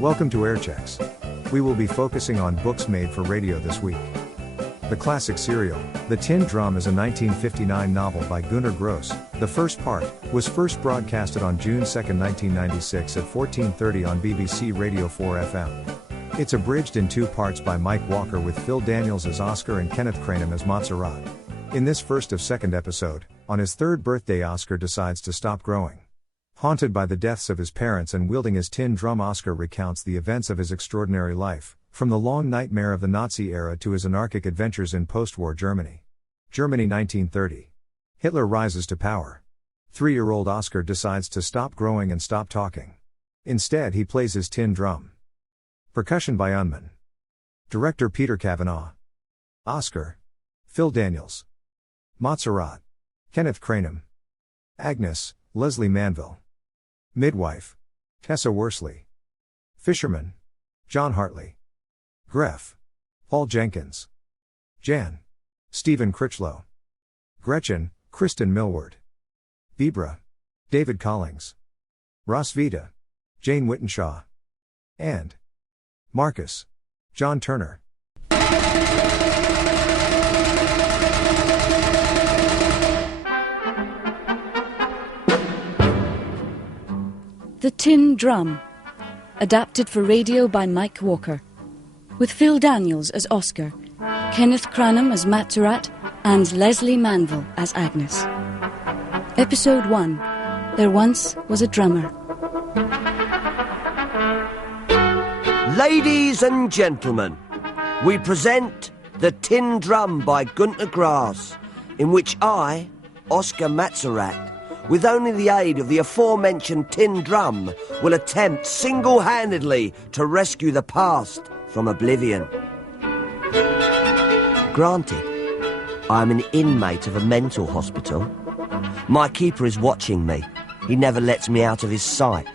Welcome to Air Checks. We will be focusing on books made for radio this week. The classic serial, The Tin Drum, is a 1959 novel by Gunter Gross. The first part was first broadcasted on June 2, 1996 at 14:30 on BBC Radio 4 FM. It's abridged in two parts by Mike Walker with Phil Daniels as Oscar and Kenneth Cranham as Montserrat. In this first of second episode, on his third birthday, Oscar decides to stop growing. Haunted by the deaths of his parents and wielding his tin drum, Oscar recounts the events of his extraordinary life, from the long nightmare of the Nazi era to his anarchic adventures in post-war Germany. Germany 1930. Hitler rises to power. 3-year-old Oscar decides to stop growing and stop talking. Instead, he plays his tin drum. Percussion by Unman. Director Peter Cavanaugh. Oscar. Phil Daniels. Montserrat. Kenneth Cranham. Agnes, Leslie Manville. Midwife. Tessa Worsley. Fisherman. John Hartley. Gref. Paul Jenkins. Jan. Stephen Critchlow. Gretchen, Kristen Millward. Vibra. David Collings. Rosvita. Jane Wittenshaw. And Marcus. John Turner. The Tin Drum, adapted for radio by Mike Walker, with Phil Daniels as Oscar, Kenneth Cranham as Montserrat, and Leslie Manville as Agnes. Episode 1, There Once Was a Drummer. Ladies and gentlemen, we present The Tin Drum by Gunter Gross, in which I, Oscar Montserrat, with only the aid of the aforementioned tin drum, will attempt single-handedly to rescue the past from oblivion. Granted, I am an inmate of a mental hospital. My keeper is watching me. He never lets me out of his sight.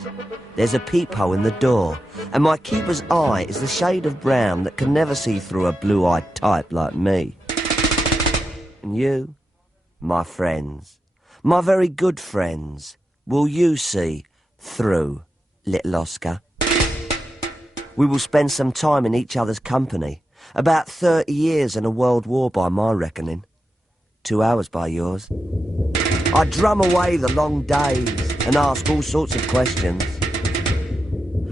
There's a peephole in the door, and my keeper's eye is the shade of brown that can never see through a blue-eyed type like me. And you, my friends, my very good friends, will you see through little Oscar? We will spend some time in each other's company, about 30 years and a world war by my reckoning. 2 hours by yours. I drum away the long days and ask all sorts of questions.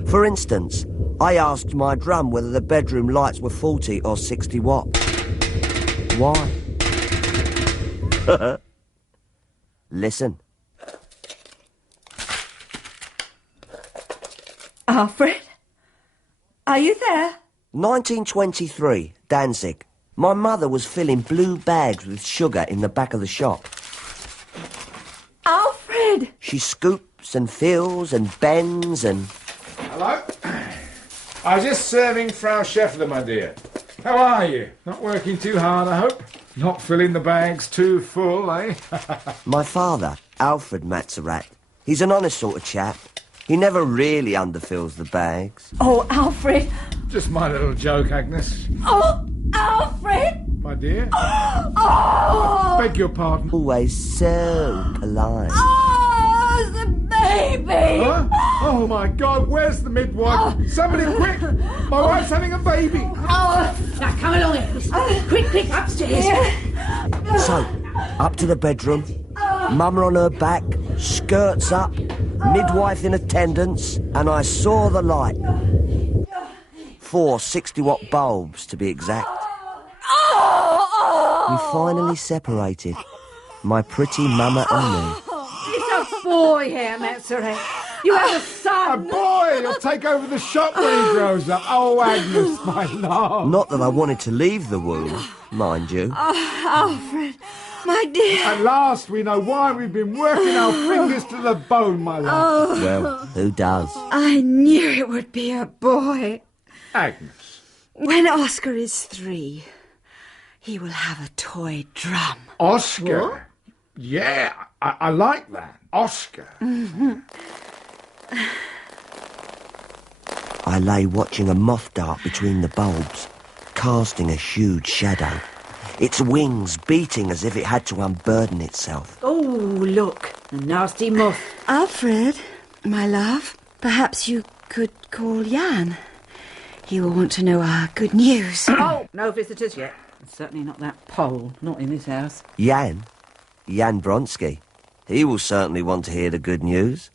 For instance, I asked my drum whether the bedroom lights were 40 or 60 watt. Why? Listen. Alfred? Are you there? 1923, Danzig. My mother was filling blue bags with sugar in the back of the shop. Alfred! She scoops and fills and bends and... Hello? I was just serving Frau Scheffler, my dear. How are you? Not working too hard, I hope? Not filling the bags too full, eh? My father, Alfred Montserrat, he's an honest sort of chap. He never really underfills the bags. Oh, Alfred! Just my little joke, Agnes. Oh, Alfred! My dear? Oh! Beg your pardon. Always so polite. Oh, the baby! Huh? Oh, my God, where's the midwife? Somebody quick! My wife's having a baby! Oh, Now, come along, Agnes. Quick, upstairs. So, up to the bedroom, mama on her back, skirts up, midwife in attendance, and I saw the light. 4 60-watt bulbs, to be exact. We finally separated, my pretty mama and me. It's a boy here, Montserrat. You have a A son. boy! He'll take over the shop when he grows up. Oh, Agnes, my love. Not that I wanted to leave the womb, mind you. Alfred, my dear. At last we know why we've been working our fingers to the bone, my love. Well, who does? I knew it would be a boy. Agnes. When Oscar is 3, he will have a toy drum. Oscar? What? Yeah, I like that. Oscar. I lay watching a moth dart between the bulbs, casting a huge shadow, its wings beating as if it had to unburden itself. Oh, look, a nasty moth. Alfred, my love, perhaps you could call Jan. He will want to know our good news. Oh, no visitors yet. Certainly not that Pole. Not in this house. Jan Bronsky. He will certainly want to hear the good news.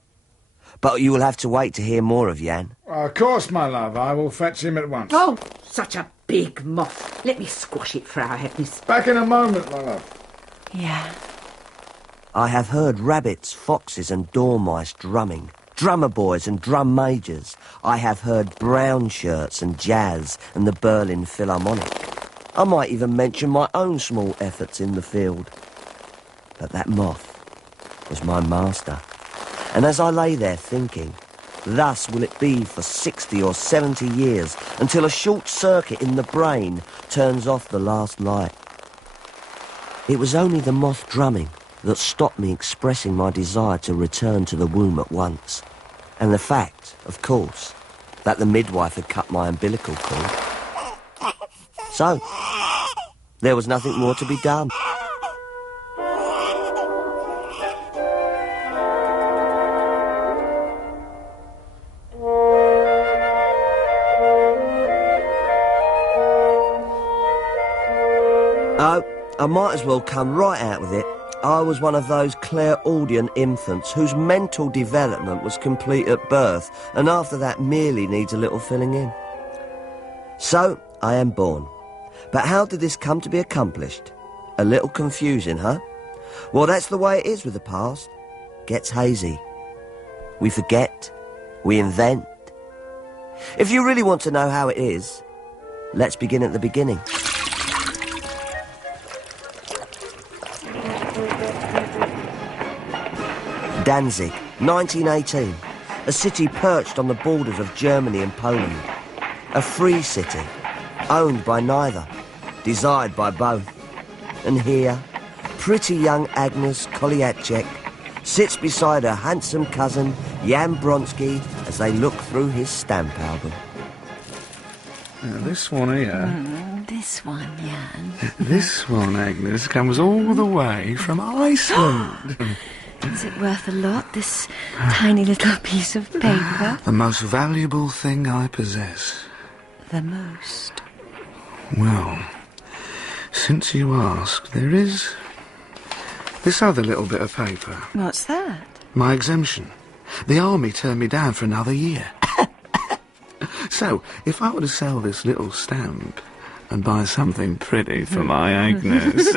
But you will have to wait to hear more of Jan. Well, of course, my love. I will fetch him at once. Oh, such a big moth. Let me squash it for our happiness. Back in a moment, my love. Yeah. I have heard rabbits, foxes and dormice drumming, drummer boys and drum majors. I have heard brown shirts and jazz and the Berlin Philharmonic. I might even mention my own small efforts in the field. But that moth was my master. And as I lay there thinking, thus will it be for 60 or 70 years until a short circuit in the brain turns off the last light. It was only the moth drumming that stopped me expressing my desire to return to the womb at once. And the fact, of course, that the midwife had cut my umbilical cord. So, there was nothing more to be done. Oh, I might as well come right out with it. I was one of those clairaudient infants whose mental development was complete at birth, and after that merely needs a little filling in. So, I am born. But how did this come to be accomplished? A little confusing, huh? Well, that's the way it is with the past. Gets hazy. We forget. We invent. If you really want to know how it is, let's begin at the beginning. Danzig, 1918. A city perched on the borders of Germany and Poland. A free city, owned by neither, desired by both. And here, pretty young Agnes Kolyacek sits beside her handsome cousin, Jan Bronsky, as they look through his stamp album. Now, this one here... This one, Jan. This one, Agnes, comes all the way from Iceland. Is it worth a lot, this tiny little piece of paper? The most valuable thing I possess. The most. Well, since you ask, there is this other little bit of paper. What's that? My exemption. The army turned me down for another year. So, if I were to sell this little stamp and buy something pretty for my Agnes...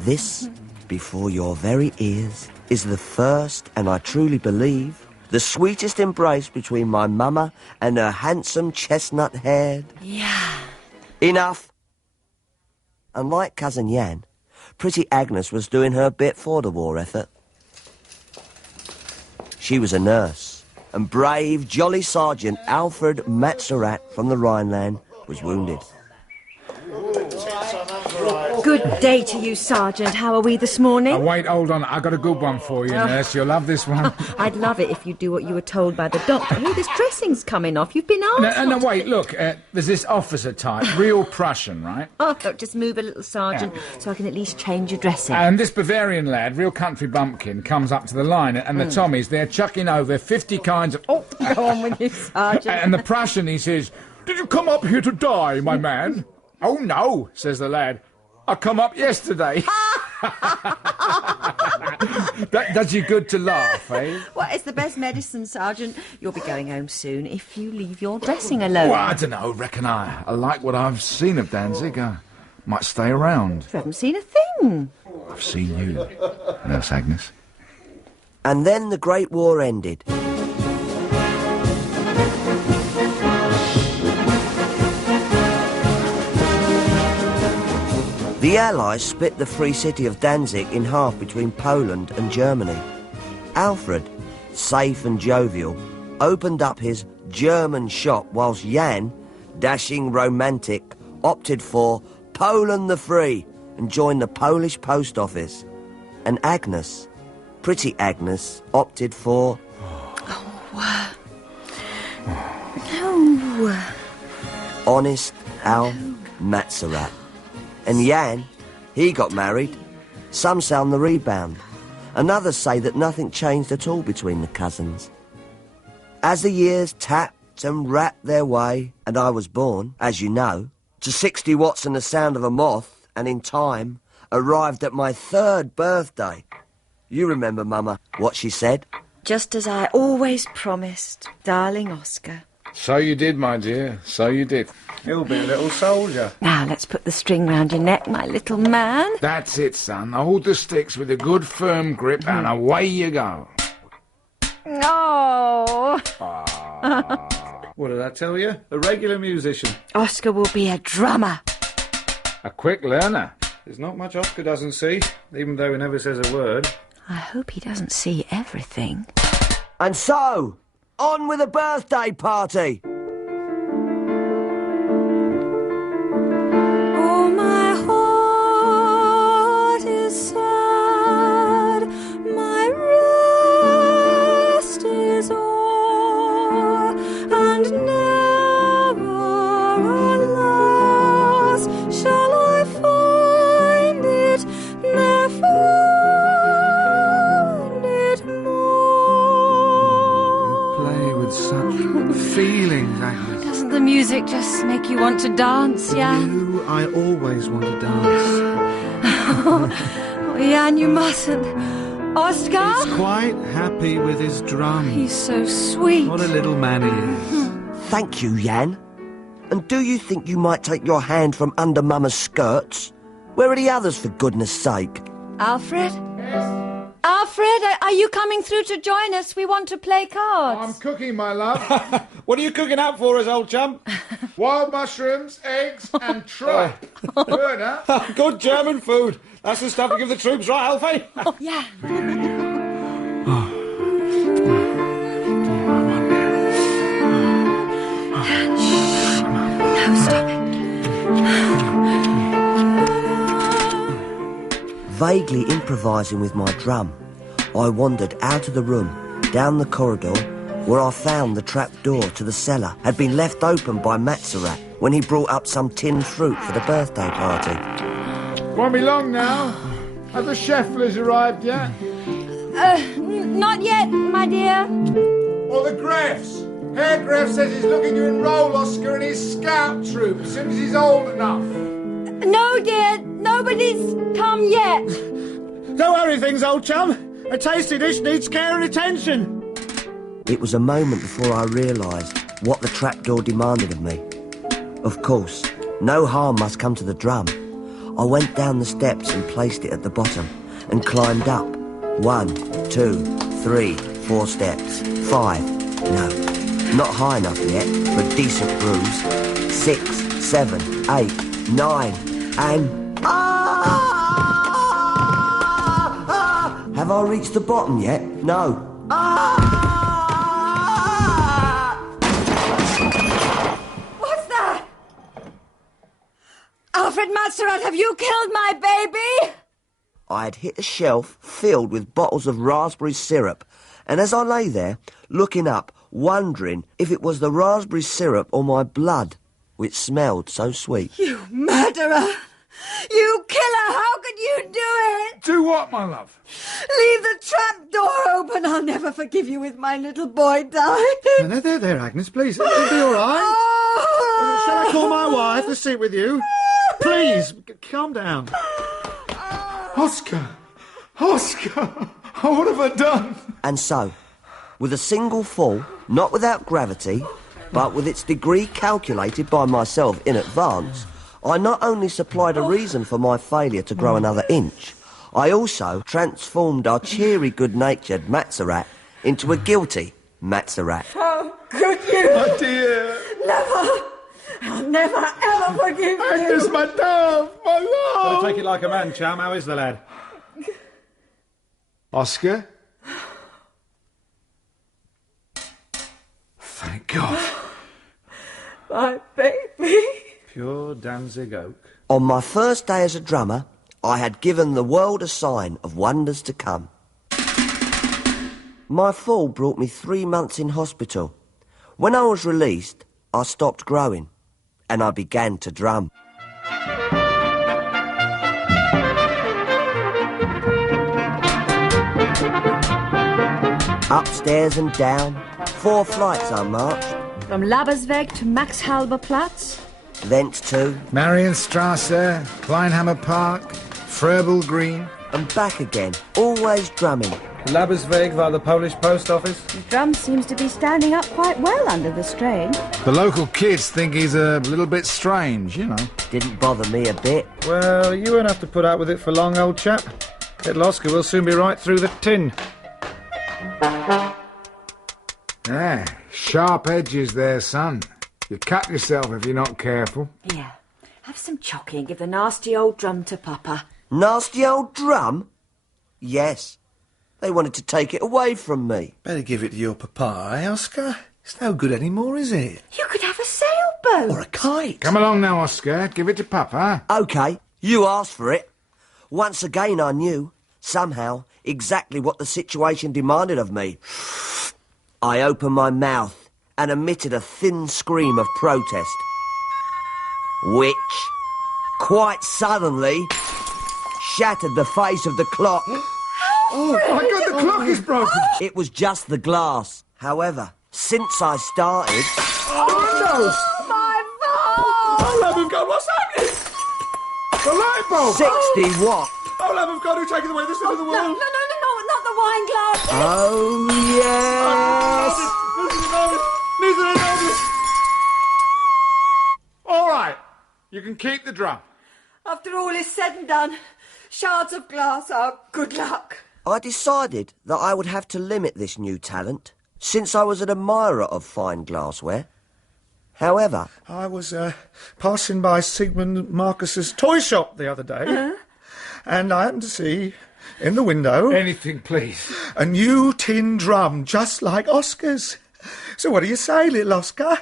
This, before your very ears, is the first, and I truly believe, the sweetest embrace between my mama and her handsome chestnut-haired... Yeah. Enough! Unlike cousin Jan, pretty Agnes was doing her bit for the war effort. She was a nurse, and brave, jolly Sergeant Alfred Matzerat from the Rhineland was wounded. Good day to you, Sergeant. How are we this morning? Wait, hold on. I got a good one for you, nurse. You'll love this one. I'd love it if you do what you were told by the doctor. Oh, this dressing's coming off. You've been asked. No, wait, look. There's this officer type, real Prussian, right? Oh, look, just move a little, Sergeant, so I can at least change your dressing. And this Bavarian lad, real country bumpkin, comes up to the line, and the Tommies, they're chucking over 50 kinds of... Oh, go on with you, Sergeant. And the Prussian, he says, "Did you come up here to die, my man?" "Oh, no," says the lad. "I come up yesterday." That does you good to laugh, eh? Well, it's the best medicine, Sergeant. You'll be going home soon if you leave your dressing alone. Well, I don't know. Reckon I like what I've seen of Danzig. I might stay around. You haven't seen a thing. I've seen you, Nurse Agnes. And then the Great War ended. The Allies split the free city of Danzig in half between Poland and Germany. Alfred, safe and jovial, opened up his German shop whilst Jan, dashing romantic, opted for Poland the Free and joined the Polish post office. And Agnes, pretty Agnes, opted for... No. Honest Al Matzerat. And Jan, he got married. Some sound the rebound. And others say that nothing changed at all between the cousins. As the years tapped and rapped their way, and I was born, as you know, to 60 watts and the sound of a moth, and in time arrived at my 3rd birthday. You remember, Mama, what she said? Just as I always promised, darling Oscar. So you did, my dear, so you did. He'll be a little soldier. Now let's put the string round your neck, my little man. That's it, son. Hold the sticks with a good firm grip and away you go. Oh. What did I tell you? A regular musician. Oscar will be a drummer. A quick learner. There's not much Oscar doesn't see, even though he never says a word. I hope he doesn't see everything. And so, on with the birthday party! Oh, my heart is sad, my rest is o'er, and never, alas, shall I find it, ne'er find it more. Play with such feelings, Agnes. Doesn't the music just make you want to dance, Jan? You, I always want to dance. Oh, Jan, you mustn't. Oscar? He's quite happy with his drum. He's so sweet. What a little man he is. Thank you, Jan. And do you think you might take your hand from under Mama's skirts? Where are the others, for goodness sake? Alfred? Yes? Alfred, are you coming through to join us? We want to play I'm cards. cooking, my love. What are you cooking up for us, old chump? Wild mushrooms, eggs and tripe. Good, huh? Good German food. That's the stuff we give the troops, right, Alfie? Yeah. No, stop it. Vaguely improvising with my drum, I wandered out of the room, down the corridor, where I found the trap door to the cellar had been left open by Matzerat when he brought up some tinned fruit for the birthday party. Won't be long now. Have the Schefflers arrived yet? Not yet, my dear. Or the Greffs? Herr Greff says he's looking to enroll Oscar in his scout troop as soon as he's old enough. No, dear. Nobody's come yet. Don't worry things, old chum. A tasty dish needs care and attention. It was a moment before I realised what the trapdoor demanded of me. Of course, no harm must come to the drum. I went down the steps and placed it at the bottom and climbed up. 1, 2, 3, 4 steps. 5. No, not high enough yet for a decent bruise. 6, 7, 8, 9, and... Have I reached the bottom yet? No. What's that? Alfred Matzerat, have you killed my baby? I had hit a shelf filled with bottles of raspberry syrup, and as I lay there, looking up, wondering if it was the raspberry syrup or my blood, which smelled so sweet. You murderer! You killer! How could you do it? Do what, my love? Leave the trap door open. I'll never forgive you with my little boy died. There, Agnes, please. It'll be all right. Oh. Shall I call my wife to sit with you? Please, calm down. Oscar! Oscar! What have I done? And so, with a single fall, not without gravity, but with its degree calculated by myself in advance, I not only supplied a reason for my failure to grow another inch, I also transformed our cheery, good-natured Matzerat into a guilty Matzerat. How could you? My dear! Never! I'll never, ever forgive you. Agnes, my dove! My love! Gotta take it like a man, chum. How is the lad? Oscar? Thank God. My baby. Pure Danzig oak. On my first day as a drummer, I had given the world a sign of wonders to come. My fall brought me 3 months in hospital. When I was released, I stopped growing, and I began to drum. Upstairs and down, 4 flights I marched. From Labersweg to Max-Halber-Platz. Thence to... Marienstrasse, Kleinhammer Park, Froebel Green. and back again, always drumming. Labersweg via the Polish post office. The drum seems to be standing up quite well under the strain. The local kids think he's a little bit strange, you know. Didn't bother me a bit. Well, you won't have to put up with it for long, old chap. Little Oscar will soon be right through the tin. Ah, sharp edges there, son. You cut yourself if you're not careful. Yeah. Have some chocky and give the nasty old drum to Papa. Nasty old drum? Yes. They wanted to take it away from me. Better give it to your papa, eh, Oscar? It's no good anymore, is it? You could have a sailboat. Or a kite. Come along now, Oscar. Give it to Papa. OK, you asked for it. Once again I knew, somehow, exactly what the situation demanded of me. I opened my mouth and emitted a thin scream of protest, which, quite suddenly, shattered the face of the clock. Oh, my God, the clock is broken. It was just the glass. However, since I started... Oh, my God! Oh, love of God, what's happening? The light bulb! 60 what? Oh, love of God, who's taking away this into the No, world? not the wine glass. Oh, yes! All right, you can keep the drum. After all is said and done, shards of glass are good luck. I decided that I would have to limit this new talent, since I was an admirer of fine glassware. However... I was passing by Sigmund Marcus's toy shop the other day, and I happened to see, in the window... Anything, please. A new tin drum, just like Oscar's. So what do you say, little Oscar?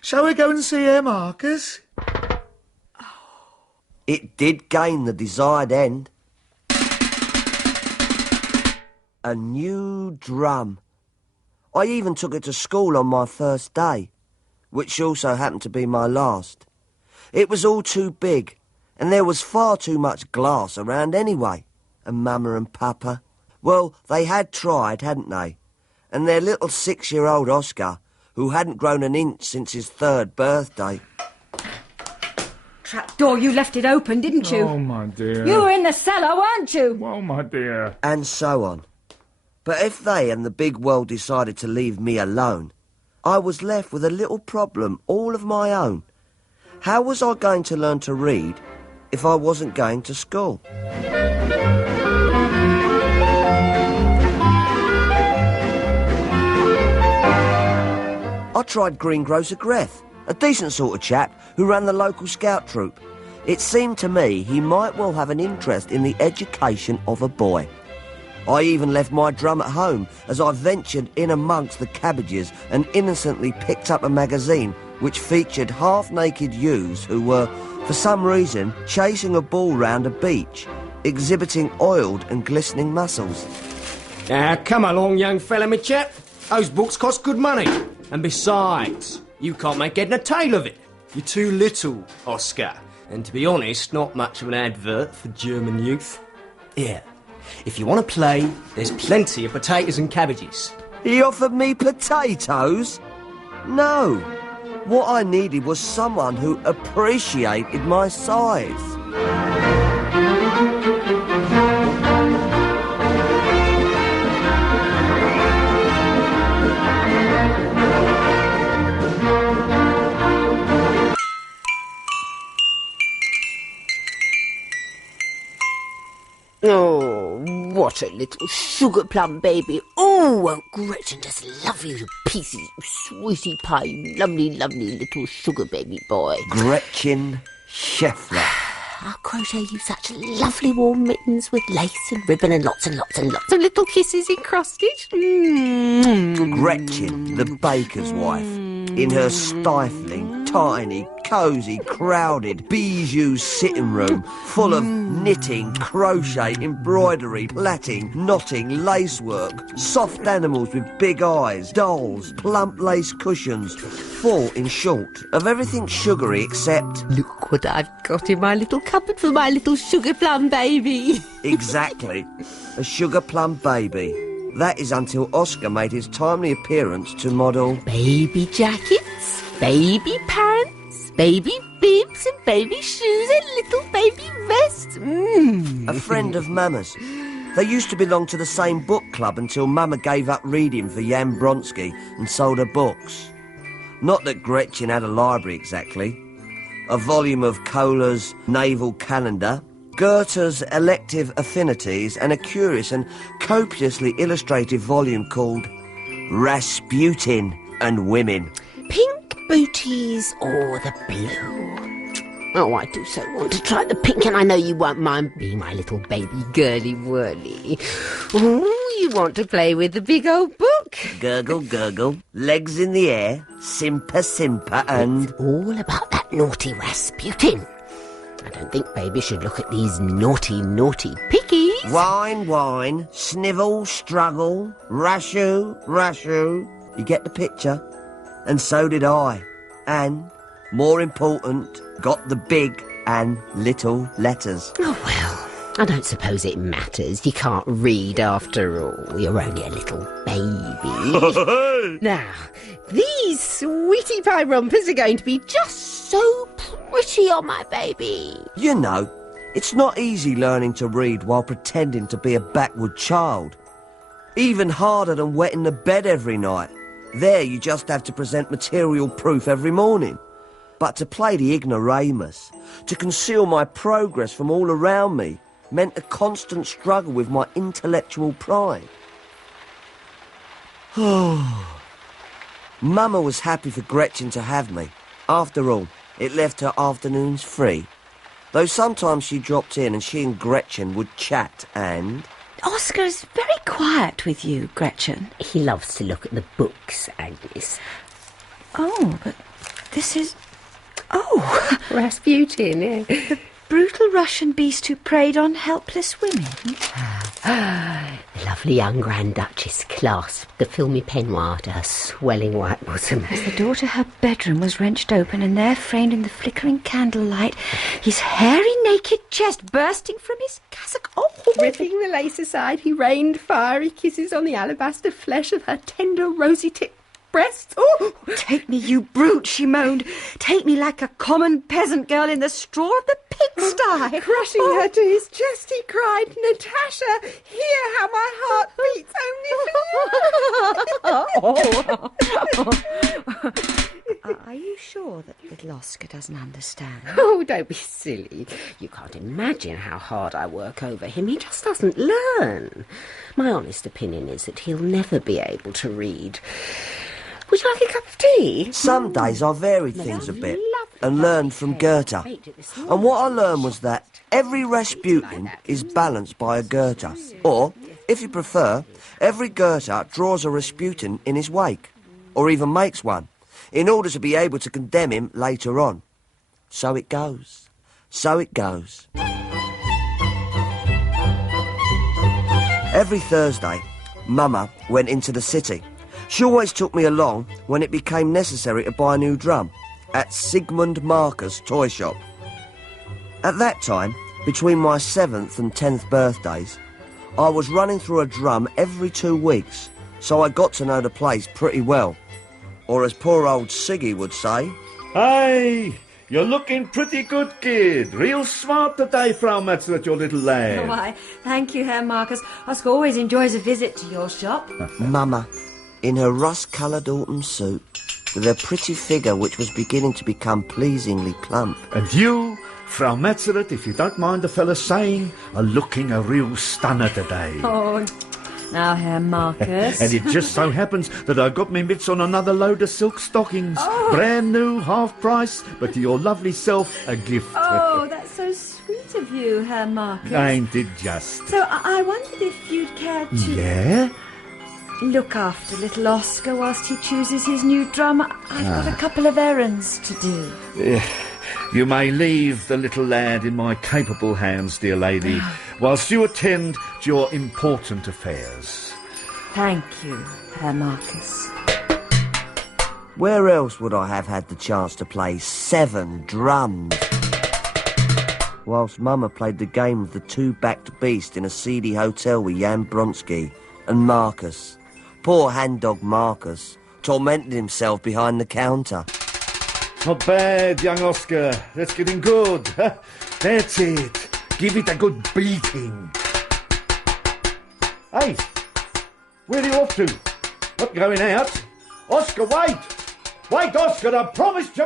Shall we go and see Herr Marcus? It did gain the desired end. A new drum. I even took it to school on my first day, which also happened to be my last. It was all too big, and there was far too much glass around anyway. And Mama and Papa, well, they had tried, hadn't they? And their little 6-year-old Oscar, who hadn't grown an inch since his 3rd birthday. Trapdoor, you left it open, didn't you? Oh, my dear. You were in the cellar, weren't you? Oh, my dear. And so on. But if they and the big world decided to leave me alone, I was left with a little problem all of my own. How was I going to learn to read if I wasn't going to school? I tried Greengrocer Greth, a decent sort of chap who ran the local scout troop. It seemed to me he might well have an interest in the education of a boy. I even left my drum at home as I ventured in amongst the cabbages and innocently picked up a magazine which featured half-naked youths who were, for some reason, chasing a ball round a beach, exhibiting oiled and glistening muscles. Now, come along, young fella, me chap. Those books cost good money. And besides, you can't make head and a tail of it. You're too little, Oscar. And to be honest, not much of an advert for German youth. Here, if you want to play, there's plenty of potatoes and cabbages. He offered me potatoes? No. What I needed was someone who appreciated my size. Oh, what a little sugar plum baby. Oh, won't Gretchen just love you to pieces, you sweetie pie, you lovely, lovely little sugar baby boy. Gretchen Scheffler. I'll crochet you such lovely warm mittens with lace and ribbon and lots of little kisses encrusted. Gretchen, the baker's wife, in her stifling, tiny, cosy, crowded, bijou sitting room, full of knitting, crochet, embroidery, plaiting, knotting, lacework, soft animals with big eyes, dolls, plump lace cushions, full, in short, of everything sugary except... Look what I've got in my little cupboard for my little sugar plum baby. Exactly. A sugar plum baby. That is until Oscar made his timely appearance to model... Baby jackets, baby pants, baby bibs and baby shoes and little baby vests. A friend of Mama's. They used to belong to the same book club until Mama gave up reading for Jan Bronsky and sold her books. Not that Gretchen had a library exactly. A volume of Kohler's Naval Calendar, Goethe's Elective Affinities, and a curious and copiously illustrated volume called Rasputin and Women. Pink booties or the blue? Oh, I do so want to try the pink, and I know you won't mind being my little baby girly whirly. Oh, you want to play with the big old book? Gurgle, gurgle, legs in the air, simper, simper, and... It's all about that naughty Rasputin. I don't think baby should look at these naughty, naughty pickies. Whine, whine, snivel, struggle, rashu, rashu. You get the picture? And so did I. And, more important, got the big and little letters. Oh, well, I don't suppose it matters. You can't read after all. You're only a little baby. Now, these sweetie pie rompers are going to be just so pretty on my baby. You know, it's not easy learning to read while pretending to be a backward child. Even harder than wetting the bed every night. There you just have to present material proof every morning. But to play the ignoramus, to conceal my progress from all around me, meant a constant struggle with my intellectual pride. Mama was happy for Gretchen to have me. After all, it left her afternoons free. Though sometimes she dropped in and she and Gretchen would chat and... Oscar's very quiet with you, Gretchen. He loves to look at the books, Agnes. Oh, but this is... Oh! Rasputin, yeah. The brutal Russian beast who preyed on helpless women. The lovely young Grand Duchess clasped the filmy peignoir to her swelling white bosom. As the door to her bedroom was wrenched open, and there, framed in the flickering candlelight, his hairy naked chest bursting from his cassock. Oh! Ripping the lace aside, he rained fiery kisses on the alabaster flesh of her tender, rosy-tipped breasts. Oh! Take me, you brute, she moaned. Take me like a common peasant girl in the straw of the pigsty. Crushing her to his chest, he cried, Natasha, hear how my heart beats only for you. Are you sure that little Oscar doesn't understand? Oh, don't be silly. You can't imagine how hard I work over him. He just doesn't learn. My honest opinion is that he'll never be able to read. Would you like a cup of tea? Some days I varied things a bit and learned from Goethe. And what I learned was that every Rasputin is balanced by a Goethe. Or, if you prefer, every Goethe draws a Rasputin in his wake, or even makes one, in order to be able to condemn him later on. So it goes. So it goes. Every Thursday, Mama went into the city. She always took me along when it became necessary to buy a new drum at Sigmund Marker's toy shop. At that time, between my 7th and 10th birthdays, I was running through a drum every 2 weeks, so I got to know the place pretty well. Or as poor old Siggy would say... Hey, you're looking pretty good, kid. Real smart today, Frau Metzler, your little lad. Why, thank you, Herr Marcus. Oscar always enjoys a visit to your shop. Mama, in her rust-coloured autumn suit, with her pretty figure which was beginning to become pleasingly plump. And you, Frau Metzler, if you don't mind the fella saying, are looking a real stunner today. Oh, now, Herr Marcus. And it just so happens that I got me mitts on another load of silk stockings. Oh. Brand new, half price, but to your lovely self, a gift. Oh, that's so sweet of you, Herr Marcus. Ain't it just? So I wondered if you'd care to... Yeah? Look after little Oscar whilst he chooses his new drum. I've got a couple of errands to do. You may leave the little lad in my capable hands, dear lady, whilst you attend to your important affairs. Thank you, Herr Marcus. Where else would I have had the chance to play 7 drums? Whilst Mama played the game of the 2-backed beast in a seedy hotel with Jan Bronsky And Marcus, poor hand-dog Marcus, tormented himself behind the counter. Not bad, young Oscar. That's getting good. That's it. Give it a good beating. Hey, where are you off to? Not going out. Oscar, wait! Wait, Oscar, I promised you...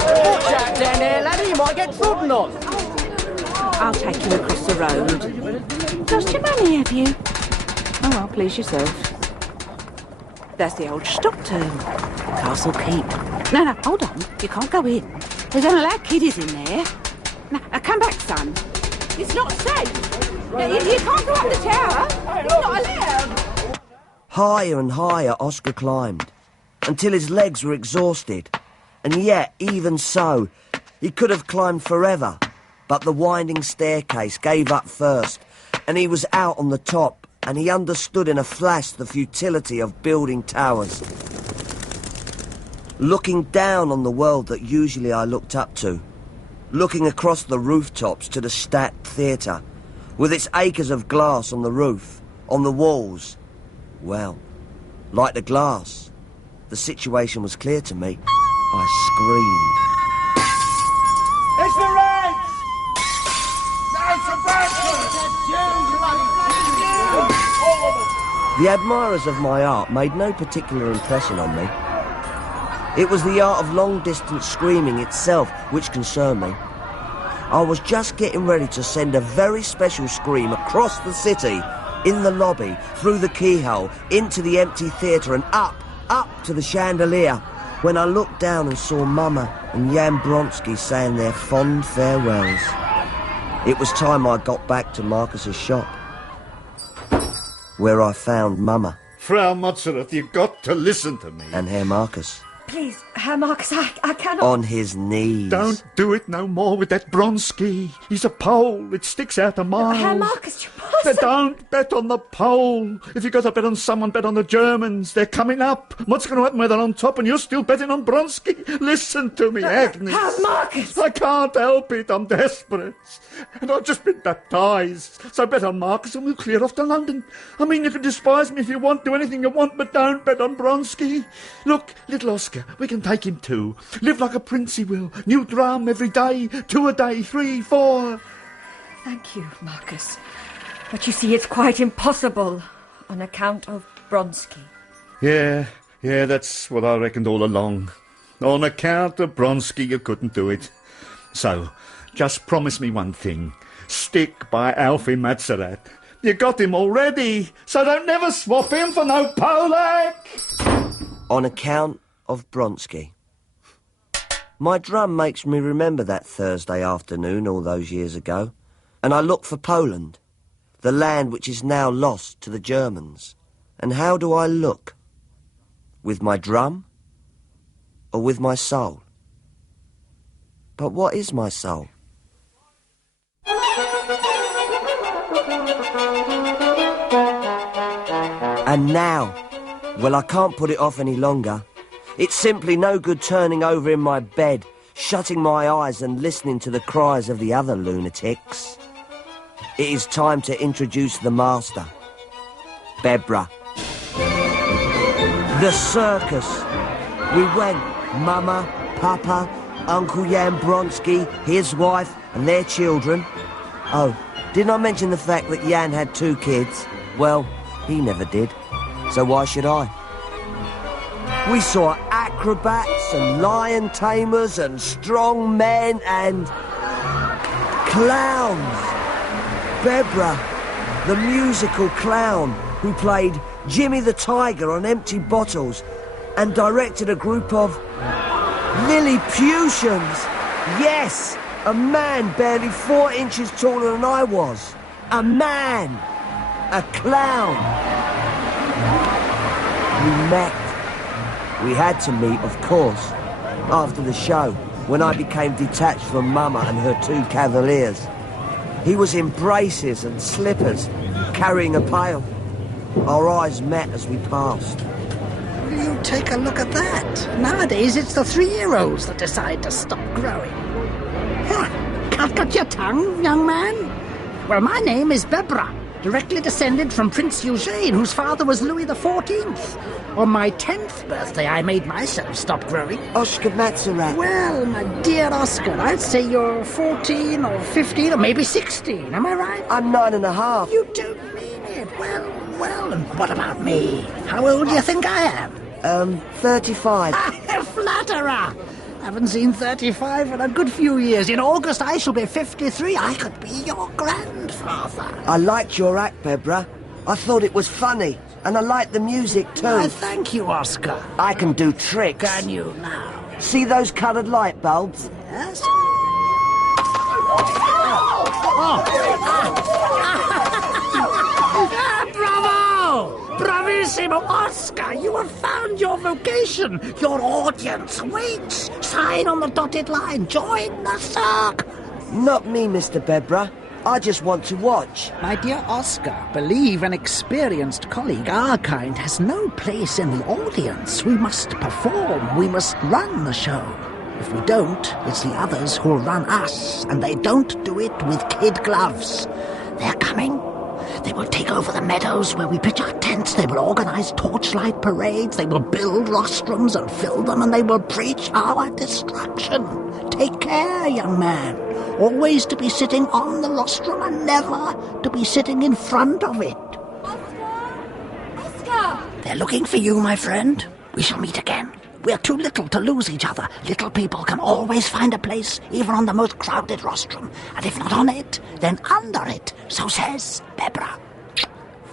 Watch out down there, laddie, you might get trodden on. I'll take you across the road. Lost your money, have you? Oh, well, please yourself. That's the old Stockton. Castle Keep. No, hold on. You can't go in. There's an allowed kiddies in there. Now, come back, son. It's not safe. No, you can't go up the tower. It's not allowed. Higher and higher Oscar climbed, until his legs were exhausted. And yet, even so, he could have climbed forever. But the winding staircase gave up first, and he was out on the top, and he understood in a flash the futility of building towers. Looking down on the world that usually I looked up to, looking across the rooftops to the stacked theatre, with its acres of glass on the roof, on the walls. Well, like the glass, the situation was clear to me. I screamed. It's the Reds! The admirers of my art made no particular impression on me. It was the art of long-distance screaming itself which concerned me. I was just getting ready to send a very special scream across the city, in the lobby, through the keyhole, into the empty theatre and up to the chandelier, when I looked down and saw Mama and Jan Bronsky saying their fond farewells. It was time I got back to Marcus's shop, where I found Mama. Frau Mozzarella, you've got to listen to me. And Herr Marcus. Please, Herr Marcus, I cannot... On his knees. Don't do it no more with that Bronsky. He's a pole. It sticks out a mile. Herr Marcus, you mustn't... Don't bet on the pole. If you've got to bet on someone, bet on the Germans. They're coming up. What's going to happen when they're on top and you're still betting on Bronsky? Listen to me, Agnes. Herr Marcus! I can't help it. I'm desperate. And I've just been baptised. So bet on Marcus and we'll clear off to London. I mean, you can despise me if you want, do anything you want, but don't bet on Bronsky. Look, little Oscar, we can take him too. Live like a prince he will. New drum every day, 2 a day, 3, 4. Thank you, Marcus. But you see, it's quite impossible on account of Bronsky. Yeah, that's what I reckoned all along. On account of Bronsky, you couldn't do it. So, just promise me one thing. Stick by Alfie Mazerat. You got him already, so don't never swap him for no Polak! On account of Bronsky. My drum makes me remember that Thursday afternoon all those years ago, and I look for Poland, the land which is now lost to the Germans. And how do I look? With my drum or with my soul? But what is my soul? And now, well, I can't put it off any longer. It's simply no good turning over in my bed, shutting my eyes and listening to the cries of the other lunatics. It is time to introduce the master, Bebra. The circus. We went, Mama, Papa, Uncle Jan Bronsky, his wife and their children. Oh, didn't I mention the fact that Jan had 2 kids? Well, he never did, so why should I? We saw acrobats and lion tamers and strong men and clowns. Bebra, the musical clown who played Jimmy the Tiger on empty bottles and directed a group of Lilliputians. Yes, a man barely 4 inches taller than I was. A man. A clown. We met. We had to meet, of course, after the show, when I became detached from Mama and her 2 cavaliers. He was in braces and slippers, carrying a pail. Our eyes met as we passed. Will you take a look at that? Nowadays, it's the 3-year-olds that decide to stop growing. Huh. Can't cut your tongue, young man? Well, my name is Bebra, directly descended from Prince Eugene, whose father was Louis XIV. On my 10th birthday, I made myself stop growing. Oscar Matzerath. Well, my dear Oscar, I'd say you're 14 or 15 or maybe 16, am I right? I'm 9.5. You don't mean it. Well, and what about me? How old do you think I am? 35. Flatterer! Haven't seen 35 in a good few years. In August, I shall be 53. I could be your grandfather. I liked your act, Bebra. I thought it was funny, and I liked the music too. I thank you, Oscar. I can do tricks. Can you now? See those coloured light bulbs? Yes. Bravo! Bravissimo, Oscar! You have found your vocation. Your audience waits. Sign on the dotted line. Join the cirque. Not me, Mr. Bebra. I just want to watch. My dear Oscar, believe an experienced colleague. Our kind has no place in the audience. We must perform. We must run the show. If we don't, it's the others who'll run us, and they don't do it with kid gloves. They're coming. They will take over the meadows where we pitch our tents. They will organize torchlight parades. They will build rostrums and fill them, and they will preach our destruction. Take care, young man. Always to be sitting on the rostrum and never to be sitting in front of it. Oscar! They're looking for you, my friend. We shall meet again. We're too little to lose each other. Little people can always find a place, even on the most crowded rostrum. And if not on it, then under it. So says Bebra.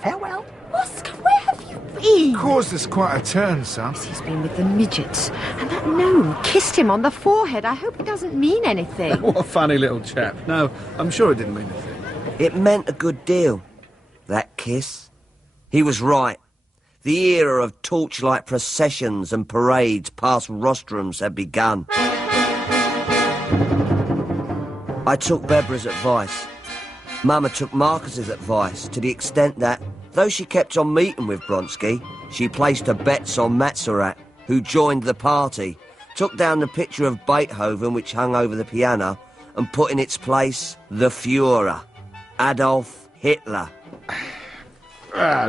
Farewell. Oscar, where have you been? Caused us quite a turn, son. He's been with the midgets. And that gnome kissed him on the forehead. I hope it doesn't mean anything. What a funny little chap. No, I'm sure it didn't mean anything. It meant a good deal, that kiss. He was right. The era of torchlight processions and parades past rostrums had begun. I took Bebra's advice. Mama took Marcus's advice to the extent that, though she kept on meeting with Bronsky, she placed her bets on Matzerath, who joined the party, took down the picture of Beethoven which hung over the piano, and put in its place the Führer, Adolf Hitler.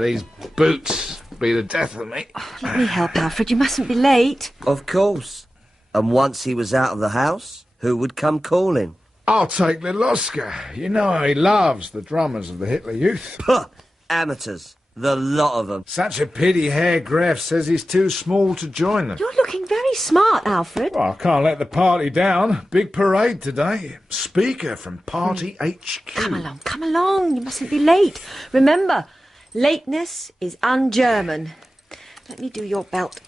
These boots be the death of me. Let me help, Alfred. You mustn't be late. Of course. And once he was out of the house, who would come calling? I'll take little Oscar. You know how he loves the drummers of the Hitler Youth. Puh! Amateurs. The lot of them. Such a pity Herr Graf says he's too small to join them. You're looking very smart, Alfred. Well, I can't let the party down. Big parade today. Speaker from Party HQ. Come along. You mustn't be late. Remember, lateness is un-German. Let me do your belt.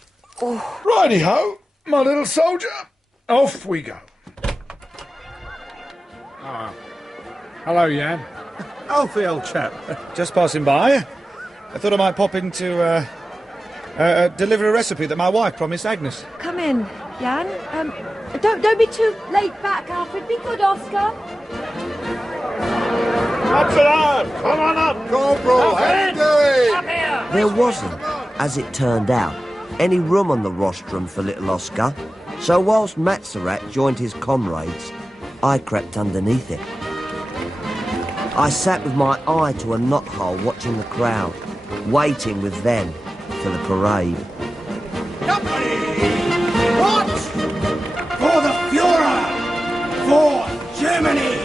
Oh. Righty-ho, my little soldier. Off we go. Hello, Jan. Alfie, old chap. Just passing by. I thought I might pop in to deliver a recipe that my wife promised Agnes. Come in, Jan. Don't be too late back, Alfred. Be good, Oscar. That's it! Come on up! Corporal, how you doing? Up here! There wasn't, as it turned out, any room on the rostrum for little Oscar, so whilst Matzerath joined his comrades, I crept underneath it. I sat with my eye to a knothole watching the crowd, waiting with them for the parade. Company! What? For the Führer! For Germany!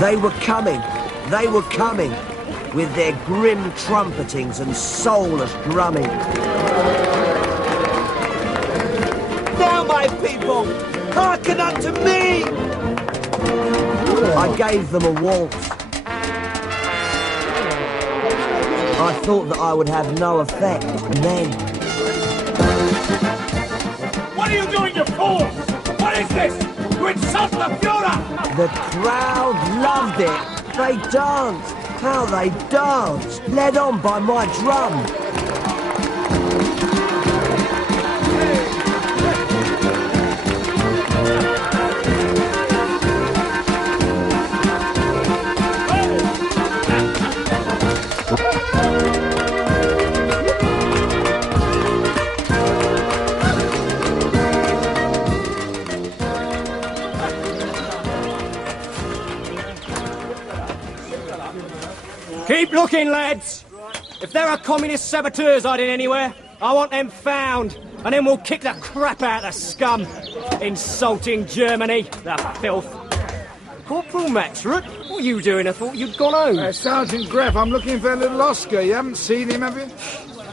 They were coming, with their grim trumpetings and soulless drumming. Now, my people, hearken unto me! I gave them a waltz. I thought that I would have no effect, and then... What are you doing, you fools? What is this? You insult the Führer! The crowd loved it. They danced. How they danced, led on by my drum. Keep looking, lads. If there are communist saboteurs hiding anywhere, I want them found, and then we'll kick the crap out of the scum. Insulting Germany, the filth. Corporal Maxrut, what are you doing? I thought you'd gone home. Sergeant Greff, I'm looking for little Oscar. You haven't seen him, have you?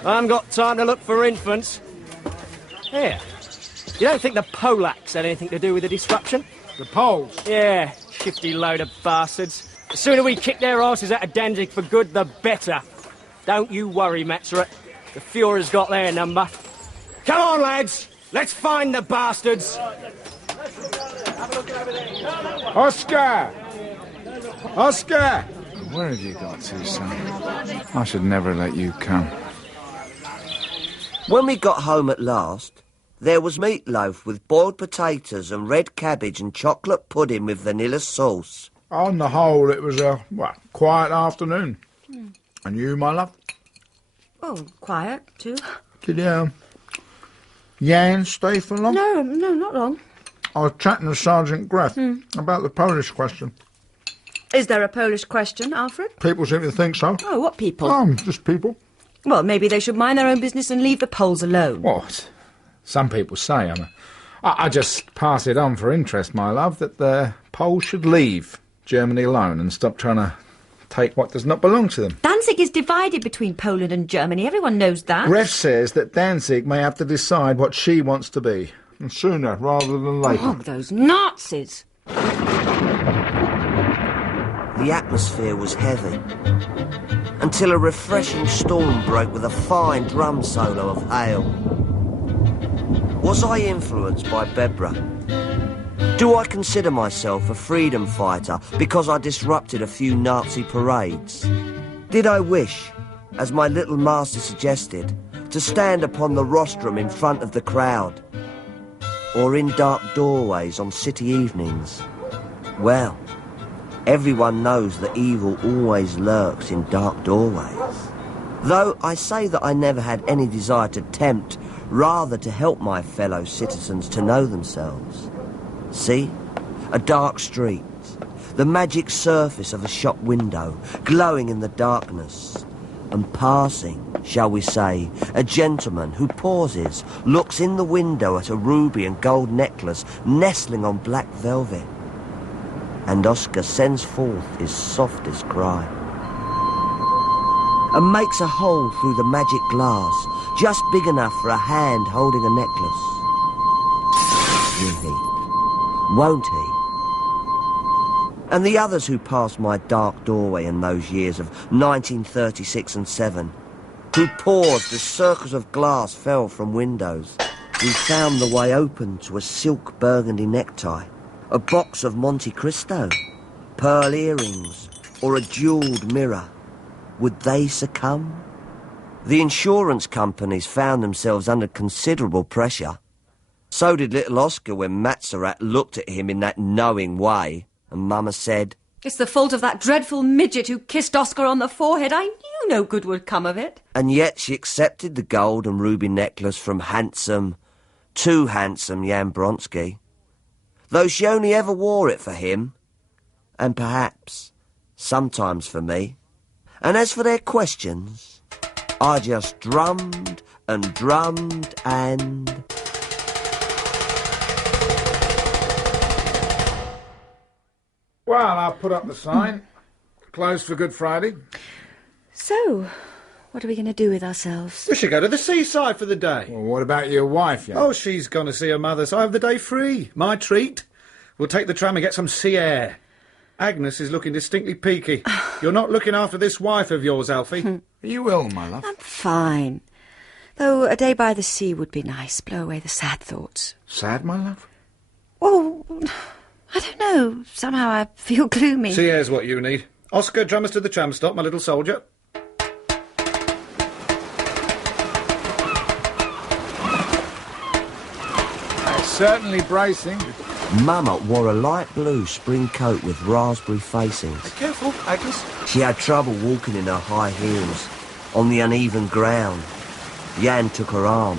I haven't got time to look for infants. Here. You don't think the Polacks had anything to do with the disruption? The Poles? Yeah, shifty load of bastards. The sooner we kick their asses out of Danzig for good, the better. Don't you worry, Maxrut. The Fuhrer's got their number. Come on, lads. Let's find the bastards. Oscar! Oscar! Where have you got to, son? I should never let you come. When we got home at last, there was meatloaf with boiled potatoes and red cabbage and chocolate pudding with vanilla sauce. On the whole, it was a, quiet afternoon. And you, my love? Oh, quiet, too. Did, Jan stay for long? No, not long. I was chatting to Sergeant Greff about the Polish question. Is there a Polish question, Alfred? People seem to think so. Oh, what people? Just people. Well, maybe they should mind their own business and leave the Poles alone. What? Some people say. I just pass it on for interest, my love, that the Poles should leave Germany alone and stop trying to take what does not belong to them. Danzig is divided between Poland and Germany. Everyone knows that. Greff says that Danzig may have to decide what she wants to be. And sooner rather than later. Oh, those Nazis! The atmosphere was heavy, until a refreshing storm broke with a fine drum solo of hail. Was I influenced by Bebra? Do I consider myself a freedom fighter because I disrupted a few Nazi parades? Did I wish, as my little master suggested, to stand upon the rostrum in front of the crowd? Or in dark doorways on city evenings? Well, everyone knows that evil always lurks in dark doorways. Though I say that I never had any desire to tempt, rather to help my fellow citizens to know themselves. See? A dark street, the magic surface of a shop window, glowing in the darkness, and passing, shall we say, a gentleman who pauses, looks in the window at a ruby and gold necklace nestling on black velvet, and Oscar sends forth his softest cry, and makes a hole through the magic glass, just big enough for a hand holding a necklace. Will he? Won't he? And the others who passed my dark doorway in those years of 1936 and 7, who paused as circles of glass fell from windows, who found the way open to a silk burgundy necktie, a box of Monte Cristo, pearl earrings, or a jewelled mirror, would they succumb? The insurance companies found themselves under considerable pressure. So did little Oscar when Matzerat looked at him in that knowing way, and Mama said, "It's the fault of that dreadful midget who kissed Oscar on the forehead. I knew no good would come of it." And yet she accepted the gold and ruby necklace from too handsome Jan Bronsky, though she only ever wore it for him, and perhaps sometimes for me. And as for their questions, I just drummed and drummed and... Well, I'll put up the sign. Closed for Good Friday. So, what are we going to do with ourselves? We should go to the seaside for the day. Well, what about your wife, Jan? Oh, she's gone to see her mother, so I have the day free. My treat. We'll take the tram and get some sea air. Agnes is looking distinctly peaky. You're not looking after this wife of yours, Alfie. Are you ill, my love? I'm fine. Though a day by the sea would be nice, blow away the sad thoughts. Sad, my love? Oh, I don't know. Somehow I feel gloomy. Sea air's what you need. Oscar, drum us to the tram stop, my little soldier. It's certainly bracing. Mama wore a light blue spring coat with raspberry facings. Careful, Agnes. She had trouble walking in her high heels on the uneven ground. Jan took her arm.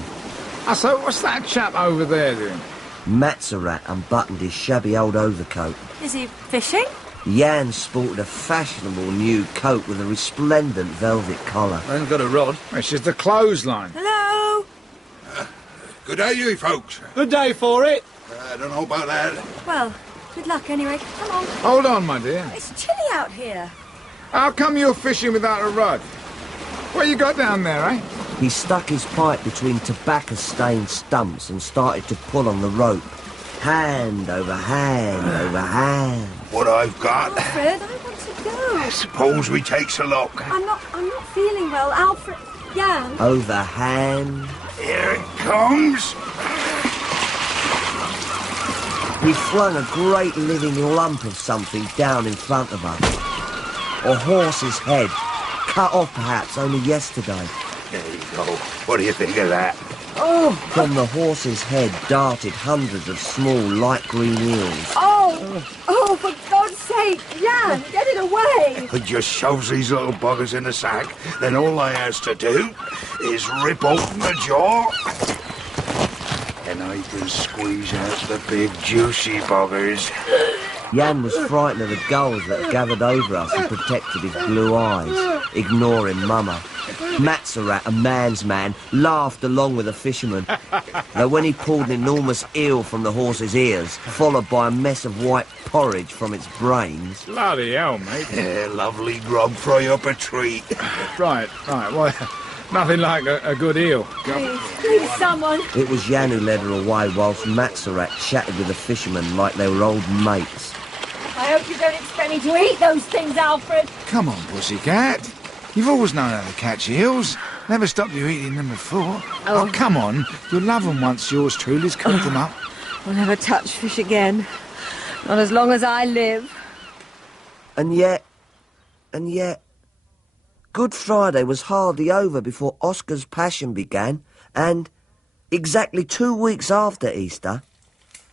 So what's that chap over there doing? Matzerat unbuttoned his shabby old overcoat. Is he fishing? Jan sported a fashionable new coat with a resplendent velvet collar. I haven't got a rod. It's just a clothesline. Hello? Good day, you folks. Good day for it. I don't know about that. Well, good luck anyway. Come on. Hold on, my dear. It's chilly out here. How come you're fishing without a rod? What you got down there, eh? He stuck his pipe between tobacco-stained stumps and started to pull on the rope. Hand over hand over hand. What I've got. Alfred, I want to go. Suppose we takes a look. I'm not feeling well. Alfred, Jan. Over hand. Here it comes. We flung a great living lump of something down in front of us. A horse's head, cut off perhaps only yesterday. There you go. What do you think of that? Oh! From the horse's head darted hundreds of small light green eels. Oh, for God's sake, Jan, get it away. It just shoves these little buggers in a sack. Then all I has to do is rip open the jaw. And I can squeeze out the big juicy buggers. Jan was frightened of the gulls that gathered over us and protected his blue eyes, ignoring Mama. Matzerat, a man's man, laughed along with the fisherman, though when he pulled an enormous eel from the horse's ears, followed by a mess of white porridge from its brains... Bloody hell, mate. Yeah, lovely grub, fry up a treat. Right. Well, nothing like a good eel. Please, someone. It was Jan who led her away, whilst Matzerat chatted with the fisherman like they were old mates. I hope you don't expect me to eat those things, Alfred. Come on, pussycat. You've always known how to catch eels. Never stopped you eating them before. Oh, come on. You'll love them once yours truly's cooked them up. I'll never touch fish again. Not as long as I live. And yet... Good Friday was hardly over before Oscar's Passion began, and, exactly 2 weeks after Easter,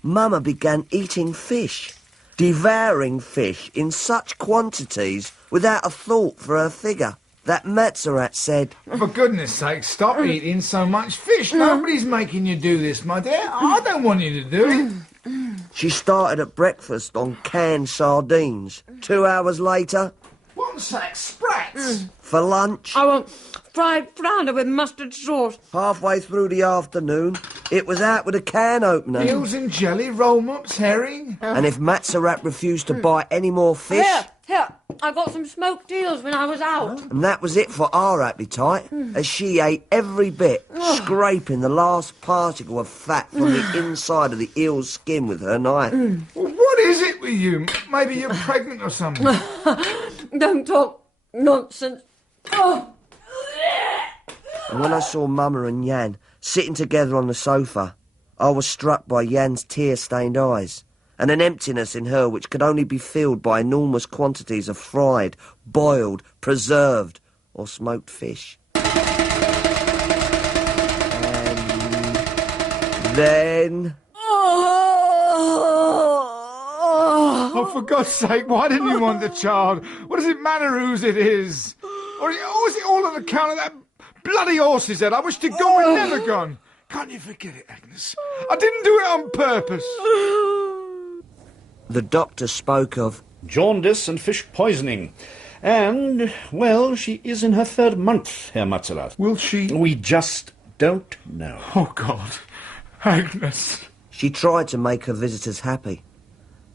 Mama began eating fish, devouring fish in such quantities without a thought for her figure, that Matzerat said, For goodness sake, stop eating so much fish. Nobody's making you do this, my dear. I don't want you to do it. She started at breakfast on canned sardines. 2 hours later... 1 sack sprats. For lunch... I want fried flounder with mustard sauce. Halfway through the afternoon, it was out with a can opener. Eels and jelly, roll-mops, herring. And if Matzerat refused to buy any more fish... Here, I got some smoked eels when I was out. And that was it for our appetite, as she ate every bit, scraping the last particle of fat from the inside of the eel's skin with her knife. Well, what is it with you? Maybe you're pregnant or something. Don't talk nonsense. Oh. And when I saw Mama and Jan sitting together on the sofa, I was struck by Jan's tear-stained eyes, and an emptiness in her which could only be filled by enormous quantities of fried, boiled, preserved, or smoked fish. And then... Oh, for God's sake, why didn't you want the child? What does it matter whose it is? Or is it all on account of that bloody horse's head? I wish to God we'd never gone. Can't you forget it, Agnes? I didn't do it on purpose. The doctor spoke of jaundice and fish poisoning. And, well, she is in her 3rd month, Herr Matzerat. Will she? We just don't know. Oh, God. Agnes. She tried to make her visitors happy,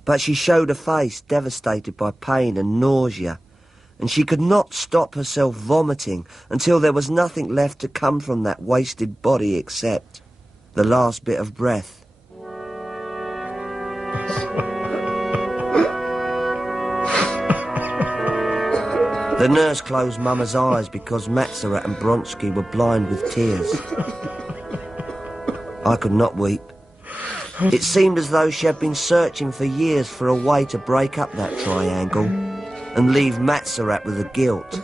but she showed a face devastated by pain and nausea, and she could not stop herself vomiting until there was nothing left to come from that wasted body except the last bit of breath. The nurse closed Mama's eyes because Matzerat and Bronsky were blind with tears. I could not weep. It seemed as though she had been searching for years for a way to break up that triangle and leave Matzerat with the guilt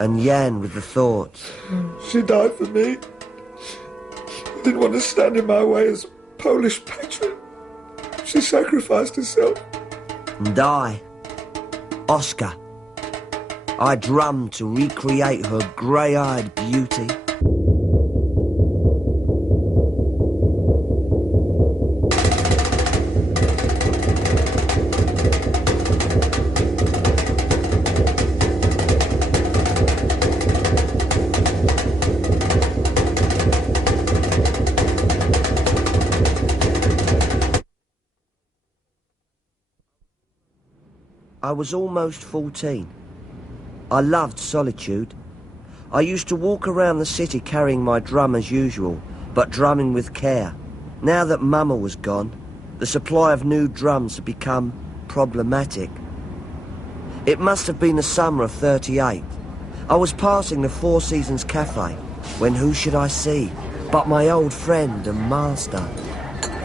and Jan with the thoughts. She died for me. I didn't want to stand in my way as Polish patron. She sacrificed herself. And I, Oscar, I drummed to recreate her grey-eyed beauty. I was almost 14. I loved solitude. I used to walk around the city carrying my drum as usual, but drumming with care. Now that Mama was gone, the supply of new drums had become problematic. It must have been the summer of 38. I was passing the Four Seasons Cafe when who should I see but my old friend and master,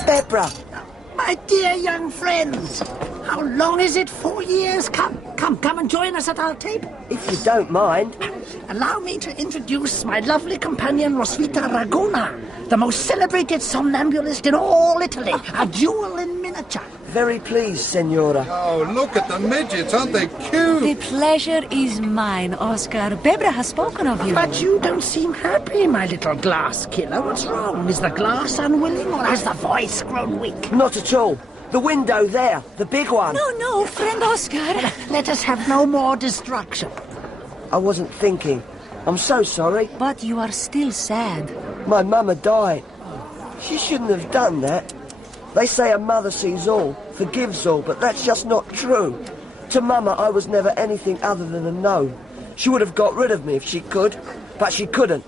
Deborah. My dear young friends, how long is it? 4 years? Come and join us at our table. If you don't mind. Allow me to introduce my lovely companion, Rosvita Raguna, the most celebrated somnambulist in all Italy, a jewel in miniature. Very pleased, Senora. Oh, look at the midgets, aren't they cute? The pleasure is mine, Oscar. Bebra has spoken of you. But you don't seem happy, my little glass killer. What's wrong? Is the glass unwilling, or has the voice grown weak? Not at all. The window there, the big one. No, friend Oscar. Let us have no more destruction. I wasn't thinking. I'm so sorry. But you are still sad. My mama died. She shouldn't have done that. They say a mother sees all, forgives all, but that's just not true. To Mama, I was never anything other than a gnome. She would have got rid of me if she could, but she couldn't.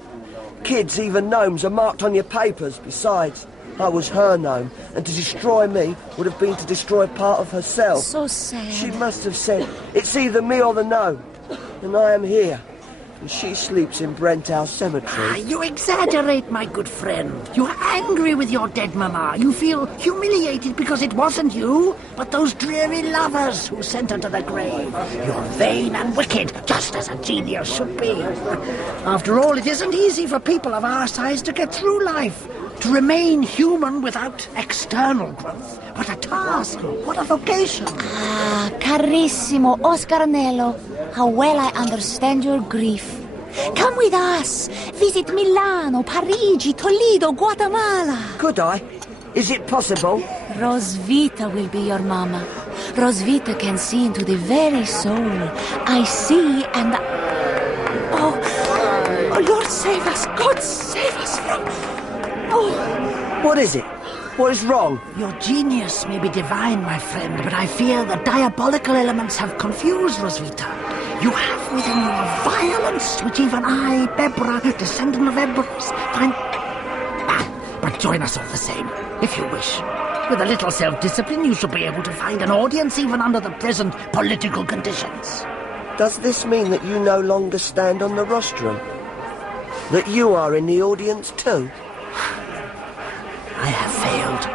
Kids, even gnomes, are marked on your papers. Besides, I was her gnome, and to destroy me would have been to destroy part of herself. So sad. She must have said, it's either me or the gnome, and I am here. And she sleeps in Brenthouse Cemetery. You exaggerate, my good friend. You are angry with your dead mama. You feel humiliated because it wasn't you, but those dreary lovers who sent her to the grave. You're vain and wicked, just as a genius should be. After all, it isn't easy for people of our size to get through life, to remain human without external growth. What a task, what a vocation. Ah, carissimo Oscar Nello, how well I understand your grief. Come with us. Visit Milano, Parigi, Toledo, Guatemala. Could I? Is it possible? Rosvita will be your mama. Rosvita can see into the very soul. I see and... Oh, Lord save us. God save us from... Oh. What is it? What is wrong? Your genius may be divine, my friend, but I fear the diabolical elements have confused Rosvita. You have within you a violence which even I, Bebra, descendant of Ebros, find... But join us all the same, if you wish. With a little self-discipline, you shall be able to find an audience even under the present political conditions. Does this mean that you no longer stand on the rostrum? That you are in the audience too? I have failed.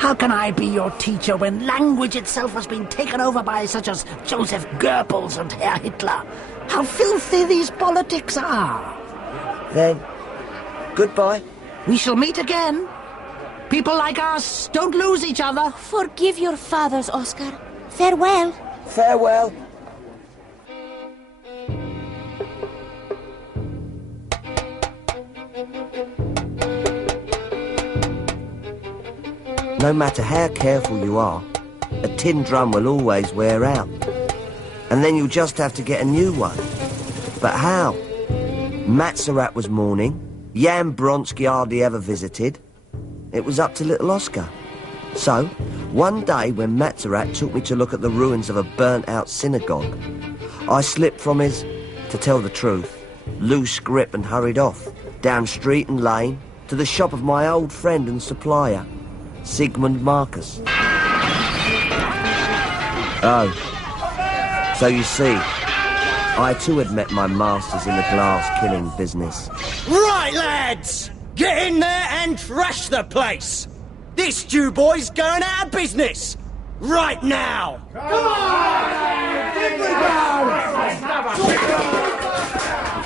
How can I be your teacher when language itself has been taken over by such as Joseph Goebbels and Herr Hitler? How filthy these politics are. Then, goodbye. We shall meet again. People like us don't lose each other. Forgive your fathers, Oscar. Farewell. Farewell. No matter how careful you are, a tin drum will always wear out. And then you'll just have to get a new one. But how? Matsurat was mourning. Jan Bronsky hardly ever visited. It was up to little Oscar. So, one day when Matsurat took me to look at the ruins of a burnt-out synagogue, I slipped from his, to tell the truth, loose grip and hurried off, down street and lane, to the shop of my old friend and supplier, Sigmund Marcus. Oh, so you see, I too had met my masters in the glass-killing business. Right, lads! Get in there and trash the place! This Jew boy's going out of business! Right now! Come on!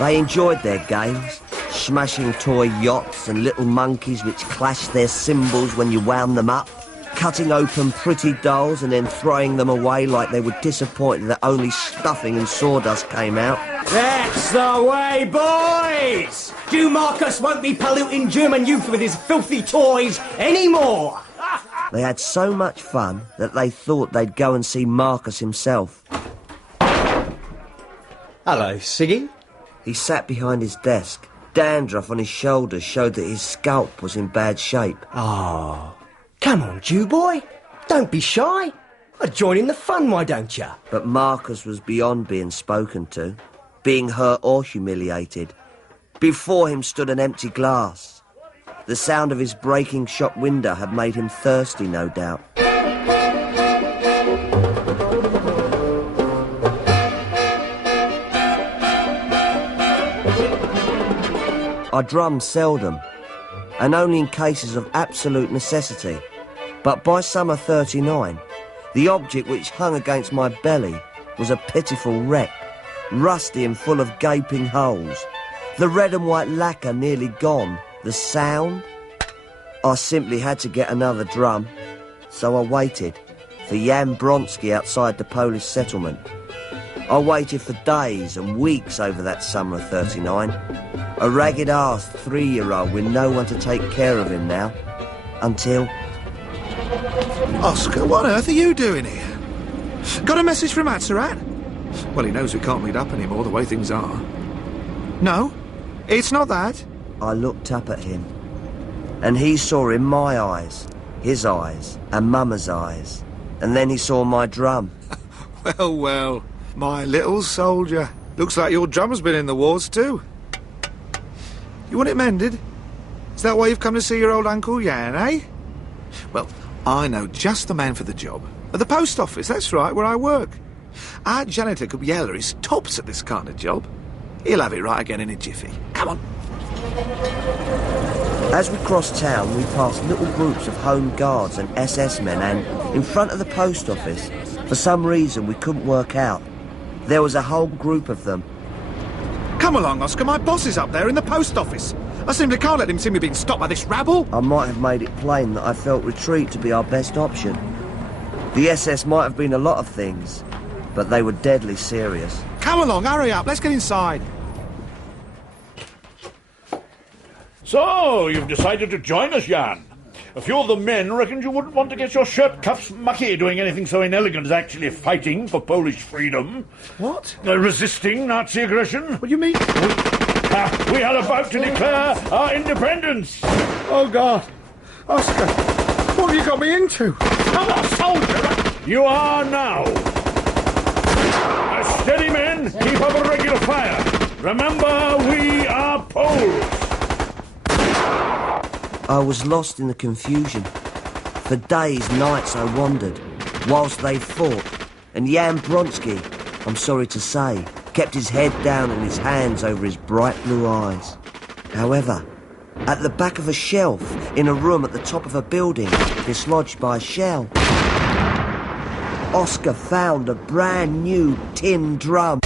They enjoyed their games, smashing toy yachts and little monkeys which clashed their cymbals when you wound them up, cutting open pretty dolls and then throwing them away like they were disappointed that only stuffing and sawdust came out. That's the way, boys! Jew Marcus won't be polluting German youth with his filthy toys anymore! They had so much fun that they thought they'd go and see Marcus himself. Hello, Siggy. He sat behind his desk. Dandruff on his shoulders showed that his scalp was in bad shape. Oh, come on, Jew boy. Don't be shy. Join in the fun, why don't you? But Marcus was beyond being spoken to, being hurt or humiliated. Before him stood an empty glass. The sound of his breaking shop window had made him thirsty, no doubt. I drum seldom, and only in cases of absolute necessity. But by summer 39, the object which hung against my belly was a pitiful wreck, rusty and full of gaping holes. The red and white lacquer nearly gone. The sound? I simply had to get another drum. So I waited for Jan Bronsky outside the Polish settlement. I waited for days and weeks over that summer of 39. A ragged-arsed 3-year-old with no one to take care of him now. Until... Oscar, what on earth are you doing here? Got a message from Atzerat? Well, he knows we can't meet up anymore, the way things are. No, it's not that. I looked up at him, and he saw in my eyes, his eyes, and Mama's eyes. And then he saw my drum. Well, well, my little soldier. Looks like your drum's been in the wars too. You want it mended? Is that why you've come to see your old Uncle Jan, eh? Well, I know just the man for the job. At the post office, that's right, where I work. Our janitor Kubiela is tops at this kind of job. He'll have it right again in a jiffy. Come on. As we crossed town, we passed little groups of Home Guards and SS men, and in front of the post office, for some reason we couldn't work out, there was a whole group of them. Come along, Oscar, my boss is up there in the post office. I simply can't let him see me being stopped by this rabble. I might have made it plain that I felt retreat to be our best option. The SS might have been a lot of things, but they were deadly serious. Come along, hurry up, let's get inside. So, you've decided to join us, Jan. A few of the men reckoned you wouldn't want to get your shirt cuffs mucky doing anything so inelegant as actually fighting for Polish freedom. What? Resisting Nazi aggression. What do you mean? We are about to declare our independence. Oh, God. Oscar, what have you got me into? Come on, soldier. You are now. Steady, men. Keep up a regular fire. Remember, we are Poles. I was lost in the confusion. For days, nights I wandered, whilst they fought, and Jan Bronsky, I'm sorry to say, kept his head down and his hands over his bright blue eyes. However, at the back of a shelf, in a room at the top of a building, dislodged by a shell, Oscar found a brand new tin drum.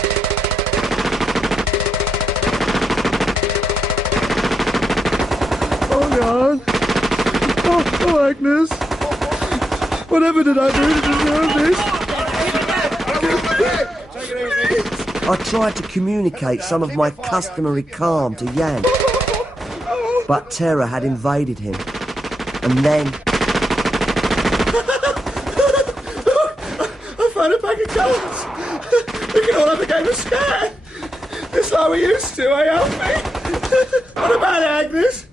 God. Oh, Agnes. Whatever did I do to deserve this? I tried to communicate some of my customary calm to Jan, but terror had invaded him. And then... I found a pack of cards. We can all have a game of scare. It's like we used to, eh, Alfie? What about it, Agnes?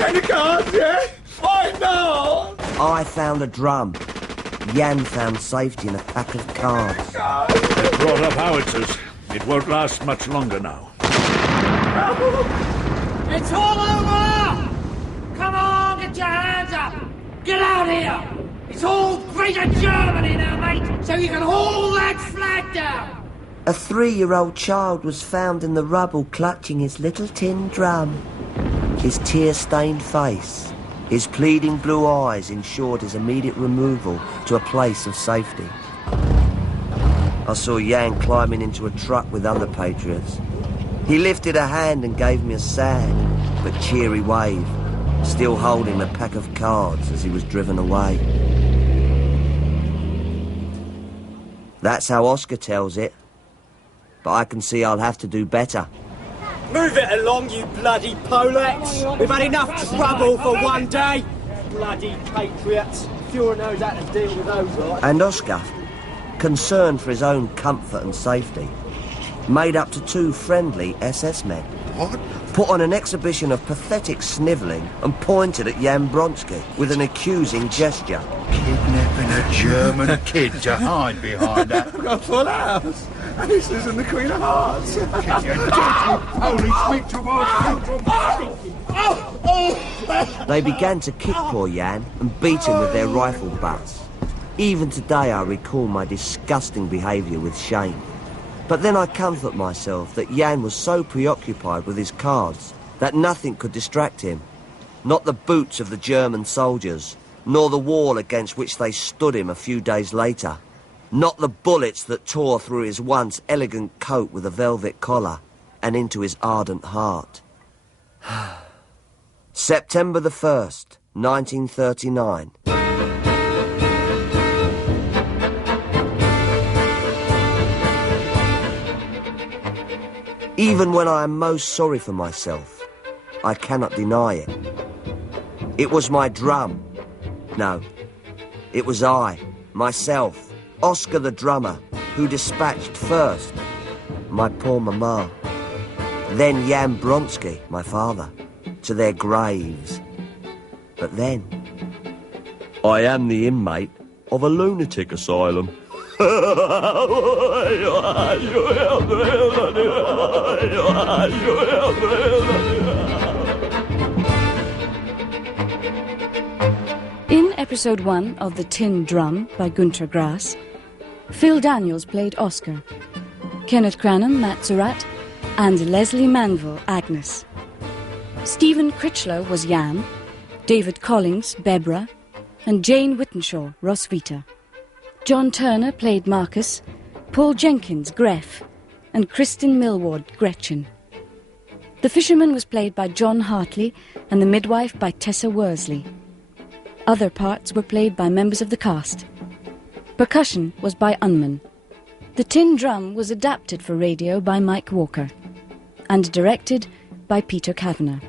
And the cards, yeah? I know! I found a drum. Jan found safety in a pack of cards. They've brought up howitzers. It won't last much longer now. It's all over! Come on, get your hands up! Get out here! It's all Greater Germany now, mate, so you can haul that flag down! A 3-year-old child was found in the rubble clutching his little tin drum. His tear-stained face, his pleading blue eyes ensured his immediate removal to a place of safety. I saw Jan climbing into a truck with other patriots. He lifted a hand and gave me a sad but cheery wave, still holding a pack of cards as he was driven away. That's how Oscar tells it, but I can see I'll have to do better. Move it along, you bloody Polacks! We've had enough trouble for one day! Bloody patriots! Fuhrer knows how to deal with those lot. And Oscar, concerned for his own comfort and safety, made up to 2 friendly SS men. What? Put on an exhibition of pathetic snivelling and pointed at Jan Bronsky with an accusing gesture. Kidnap been a German kid to hide behind that. I've got a full house. And this isn't the Queen of Hearts. Can you only speak to us? They began to kick poor Jan and beat him with their rifle butts. Even today I recall my disgusting behaviour with shame. But then I comfort myself that Jan was so preoccupied with his cards that nothing could distract him. Not the boots of the German soldiers, nor the wall against which they stood him a few days later. Not the bullets that tore through his once elegant coat with a velvet collar and into his ardent heart. September the 1st, 1939. Even when I am most sorry for myself, I cannot deny it. It was my drum. No, it was I, myself, Oscar the drummer, who dispatched first my poor mamma, then Jan Bronsky, my father, to their graves. But then, I am the inmate of a lunatic asylum. In episode 1 of The Tin Drum by Gunter Grass, Phil Daniels played Oscar, Kenneth Cranham, Matt, and Leslie Manville, Agnes. Stephen Critchlow was Jan, David Collings, Bebra, and Jane Whittenshaw, Roswitha. John Turner played Marcus, Paul Jenkins, Greff, and Kristen Millward, Gretchen. The fisherman was played by John Hartley and the midwife by Tessa Worsley. Other parts were played by members of the cast. Percussion was by Unman. The Tin Drum was adapted for radio by Mike Walker and directed by Peter Kavanagh.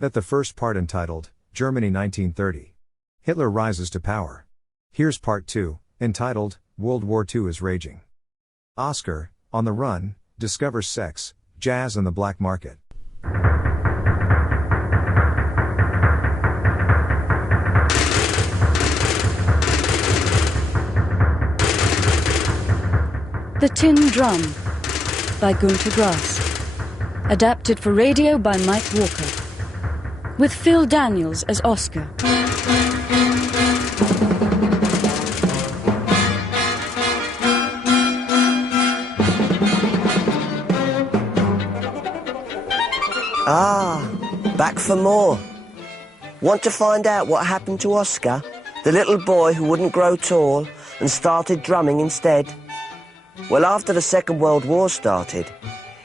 That the first part entitled Germany 1930. Hitler rises to power. Here's part 2, entitled World War II is Raging. Oscar, on the run, discovers sex, jazz and the black market. The Tin Drum by Gunter Grass. Adapted for radio by Mike Walker. With Phil Daniels as Oscar. Ah, back for more. Want to find out what happened to Oscar, the little boy who wouldn't grow tall and started drumming instead? Well, after the Second World War started,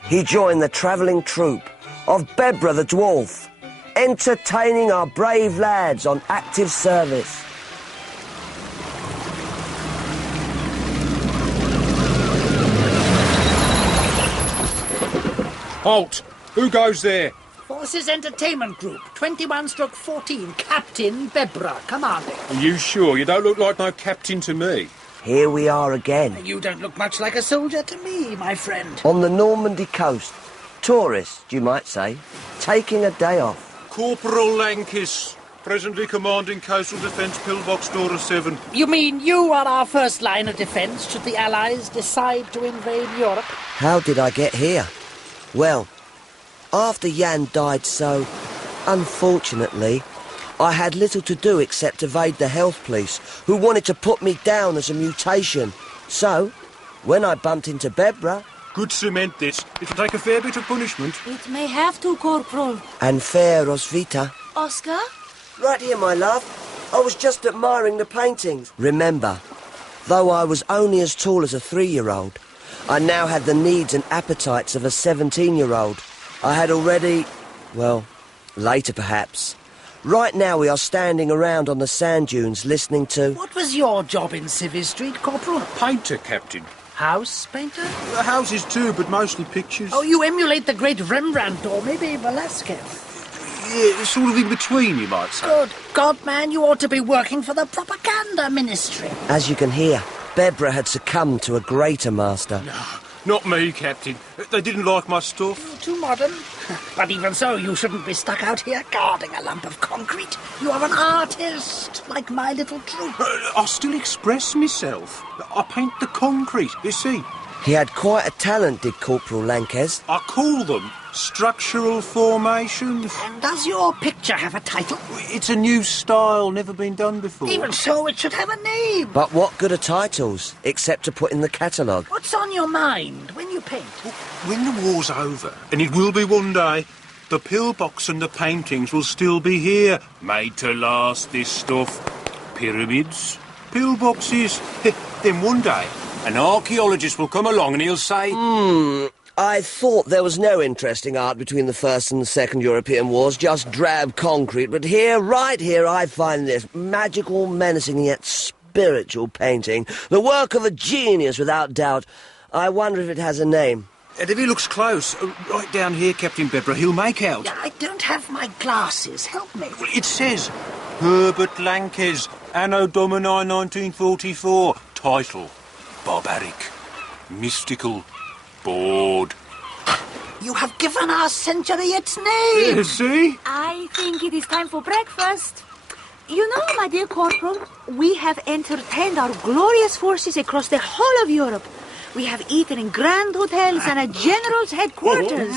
he joined the travelling troupe of Bebra the Dwarf, entertaining our brave lads on active service. Halt! Who goes there? Forces Entertainment Group, 21/14, Captain Bebra, commanding. Are you sure? You don't look like no captain to me. Here we are again. You don't look much like a soldier to me, my friend. On the Normandy coast. Tourists, you might say, taking a day off. Corporal Lankis, presently commanding Coastal Defence Pillbox Door 7. You mean you are our first line of defence should the Allies decide to invade Europe? How did I get here? Well, after Jan died so unfortunately, I had little to do except evade the health police, who wanted to put me down as a mutation. So, when I bumped into Bebra... Good cement, this. It'll take a fair bit of punishment. It may have to, Corporal. And fair Roswitha. Oscar? Right here, my love. I was just admiring the paintings. Remember, though I was only as tall as a 3-year-old, I now had the needs and appetites of a 17-year-old. I had already... well, later perhaps... Right now we are standing around on the sand dunes listening to... What was your job in Civvy Street, Corporal? Painter, Captain. House painter? Houses too, but mostly pictures. Oh, you emulate the great Rembrandt or maybe Velasquez. Yeah, sort of in between, you might say. Good God, man, you ought to be working for the propaganda ministry. As you can hear, Bebra had succumbed to a greater master. No, Not me, Captain. They didn't like my stuff. Too modern. But even so, you shouldn't be stuck out here guarding a lump of concrete. You are an artist, like my little troop. I still express myself. I paint the concrete, you see. He had quite a talent, did Corporal Lankes. I call them structural formations. And does your picture have a title? It's a new style, never been done before. Even so, it should have a name. But what good are titles, except to put in the catalogue? What's on your mind when you paint? When the war's over, and it will be one day, the pillbox and the paintings will still be here. Made to last, this stuff. Pyramids, pillboxes. Then one day, an archaeologist will come along and he'll say... I thought there was no interesting art between the First and the Second European Wars, just drab concrete, but here, right here, I find this magical, menacing yet spiritual painting. The work of a genius, without doubt. I wonder if it has a name. And if he looks close, right down here, Captain Bebra, he'll make out. Yeah, I don't have my glasses. Help me. Well, it says, Herbert Lankes, Anno Domini 1944. Title, barbaric, mystical, bored. You have given our century its name. See? I think it is time for breakfast. You know, my dear Corporal, we have entertained our glorious forces across the whole of Europe. We have eaten in grand hotels and at general's headquarters.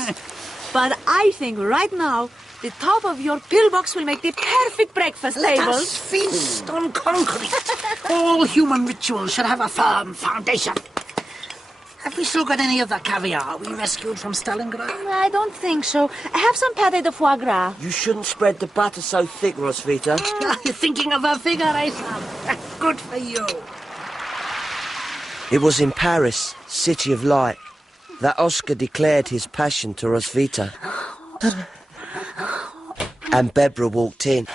But I think right now, the top of your pillbox will make the perfect breakfast table. Let us feast on concrete. All human rituals should have a firm foundation. Have we still got any of the caviar we rescued from Stalingrad? I don't think so. Have some pâté de foie gras. You shouldn't spread the butter so thick, Roswitha. You're thinking of a figure, eh, son? Good for you. It was in Paris, City of Light, that Oscar declared his passion to Roswitha. And Bebra walked in.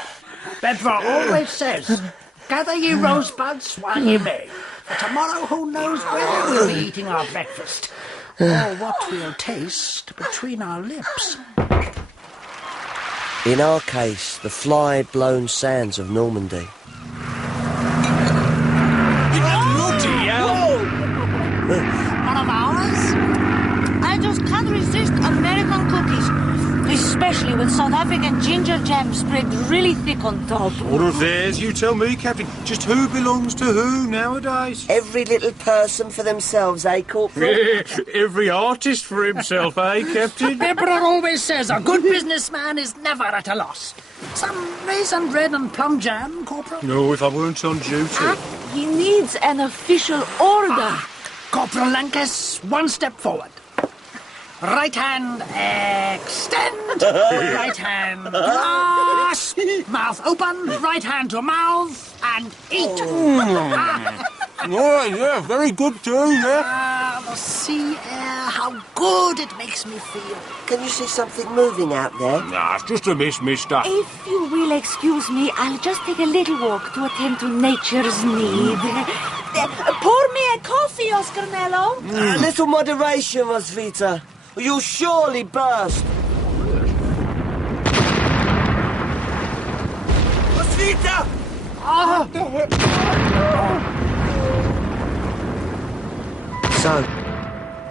Bebra always says, gather ye rosebuds while ye may. For tomorrow, who knows where we'll be eating our breakfast, or what we'll taste between our lips. In our case, the fly-blown sands of Normandy. One of ours? I just can't resist American cookies, especially with South African ginger jam spread really thick on top. What affairs? You tell me, Captain. Just who belongs to who nowadays? Every little person for themselves, eh, Corporal? Every artist for himself, eh, Captain? Bebra always says a good businessman is never at a loss. Some raisin bread and plum jam, Corporal? No, if I weren't on duty. He needs an official order. Corporal Lankes, one step forward. Right hand, extend. Right hand, grasp. Mouth open. Right hand to mouth, and eat. Oh, yeah, very good too, yeah. The sea air, how good it makes me feel. Can you see something moving out there? Nah, it's just a mister. If you will excuse me, I'll just take a little walk to attend to nature's need. Pour me a coffee, Oscar Nello. A little moderation, Roswitha. You'll surely burst. Roswitha! So,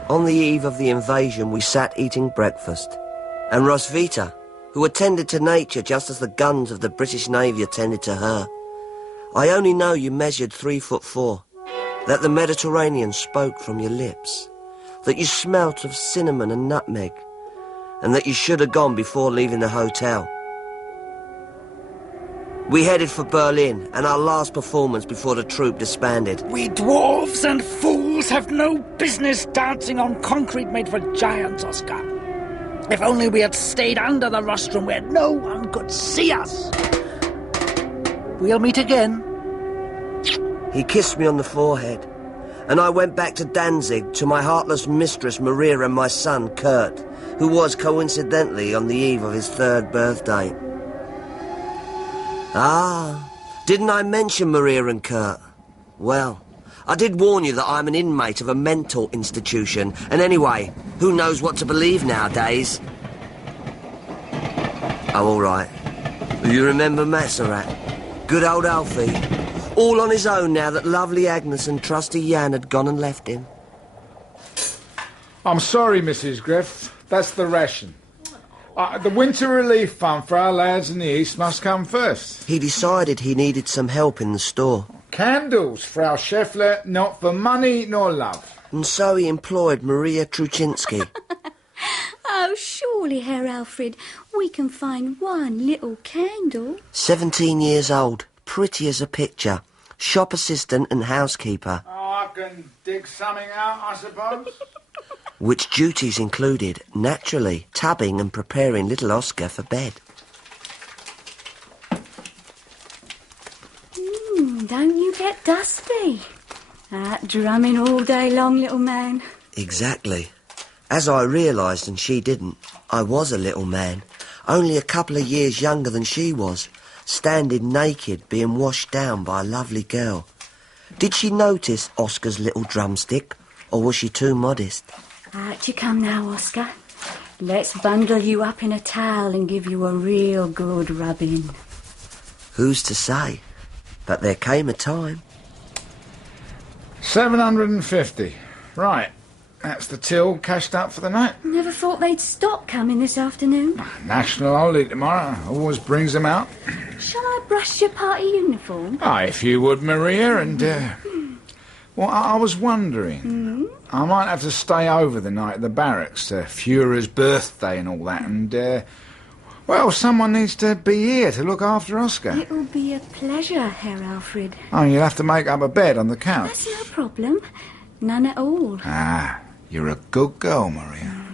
on the eve of the invasion, we sat eating breakfast. And Roswitha, who attended to nature just as the guns of the British Navy attended to her. I only know you measured 3'4", that the Mediterranean spoke from your lips, that you smelt of cinnamon and nutmeg, and that you should have gone before leaving the hotel. We headed for Berlin, and our last performance before the troop disbanded. We dwarves and fools have no business dancing on concrete made for giants, Oscar. If only we had stayed under the rostrum where no one could see us. We'll meet again. He kissed me on the forehead, and I went back to Danzig to my heartless mistress Maria and my son Kurt, who was coincidentally on the eve of his 3rd birthday. Ah, didn't I mention Maria and Kurt? Well, I did warn you that I'm an inmate of a mental institution, and anyway, who knows what to believe nowadays? Oh, all right. You remember Masserat? Good old Alfie. All on his own now that lovely Agnes and trusty Jan had gone and left him. I'm sorry, Mrs. Griff. That's the ration. The winter relief fund for our lads in the east must come first. He decided he needed some help in the store. Candles, Frau Scheffler, not for money nor love. And so he employed Maria Truczynski. Oh, surely, Herr Alfred, we can find one little candle. 17 years old, pretty as a picture, shop assistant and housekeeper. Oh, I can dig something out, I suppose. Which duties included, naturally, tubbing and preparing little Oscar for bed. Don't you get dusty? That drumming all day long, little man. Exactly. As I realised, and she didn't, I was a little man, only a couple of years younger than she was, standing naked, being washed down by a lovely girl. Did she notice Oscar's little drumstick, or was she too modest? Out you come now, Oscar. Let's bundle you up in a towel and give you a real good rubbing. Who's to say? But there came a time. 750. Right. That's the till cashed up for the night. Never thought they'd stop coming this afternoon. National holiday tomorrow. Always brings them out. Shall I brush your party uniform? If you would, Maria, and... Well, I was wondering. I might have to stay over the night at the barracks. Führer's birthday and all that, and... Well, someone needs to be here to look after Oscar. It'll be a pleasure, Herr Alfred. Oh, you'll have to make up a bed on the couch. That's no problem. None at all. You're a good girl, Maria.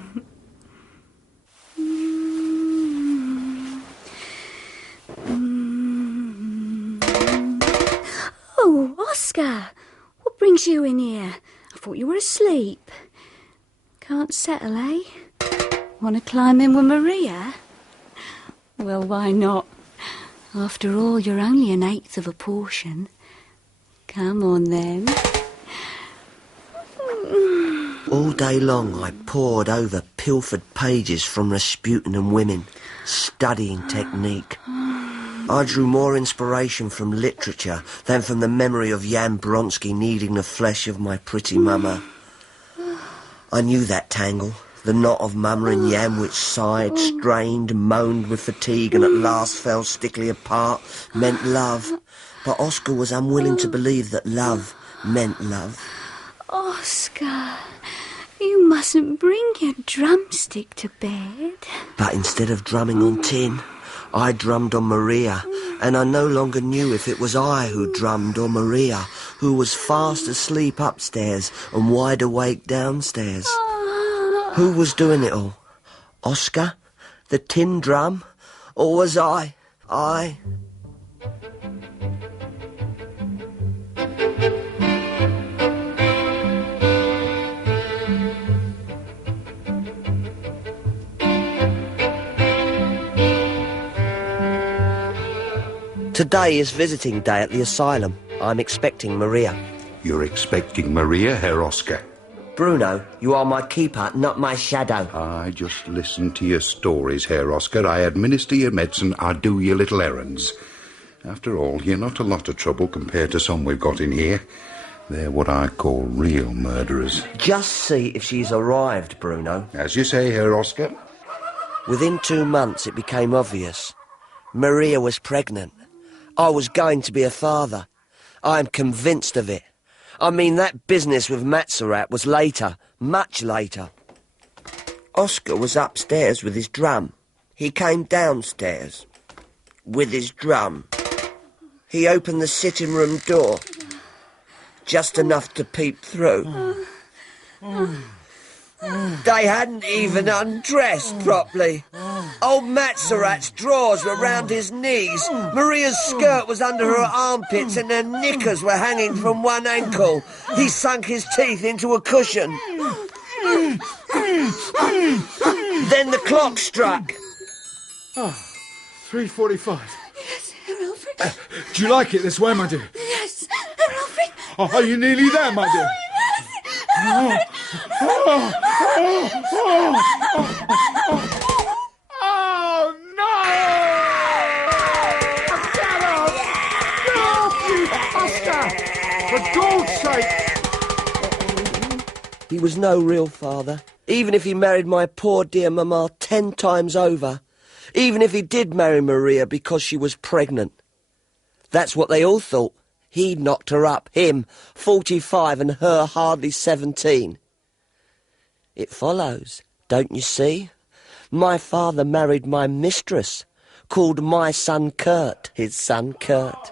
Oh, Oscar! What brings you in here? I thought you were asleep. Can't settle, eh? Want to climb in with Maria? Well, why not? After all, you're only an eighth of a portion. Come on, then. All day long I pored over pilfered pages from Rasputin and women, studying technique. I drew more inspiration from literature than from the memory of Jan Bronsky kneading the flesh of my pretty mama. I knew that tangle, the knot of mama and Jan which sighed, strained, moaned with fatigue and at last fell stickily apart, meant love. But Oscar was unwilling to believe that love meant love. Oscar, you mustn't bring your drumstick to bed. But instead of drumming on tin, I drummed on Maria, and I no longer knew if it was I who drummed or Maria, who was fast asleep upstairs and wide awake downstairs. Who was doing it all? Oscar? The tin drum? Or was I? Today is visiting day at the asylum. I'm expecting Maria. You're expecting Maria, Herr Oscar? Bruno, you are my keeper, not my shadow. I just listen to your stories, Herr Oscar. I administer your medicine, I do your little errands. After all, you're not a lot of trouble compared to some we've got in here. They're what I call real murderers. Just see if she's arrived, Bruno. As you say, Herr Oscar. Within 2 months it became obvious. Maria was pregnant. I was going to be a father. I am convinced of it. I mean, that business with Matsurat was later, much later. Oscar was upstairs with his drum. He came downstairs with his drum. He opened the sitting room door, just enough to peep through. They hadn't even undressed properly. Old Matsurat's drawers were round his knees. Maria's skirt was under her armpits and her knickers were hanging from one ankle. He sunk his teeth into a cushion. Then the clock struck. 3:45. Yes, Herr Alfred. Do you like it this way, my dear? Yes, Herr Alfred. Oh, are you nearly there, my dear? Yes. Oh, no! Get up! Get off, you Oscar! For God's sake! He was no real father. Even if he married my poor dear mamma 10 times over. Even if he did marry Maria because she was pregnant. That's what they all thought. He knocked her up, him, 45 and her hardly 17. It follows, don't you see? My father married my mistress, called my son Kurt, his son Kurt.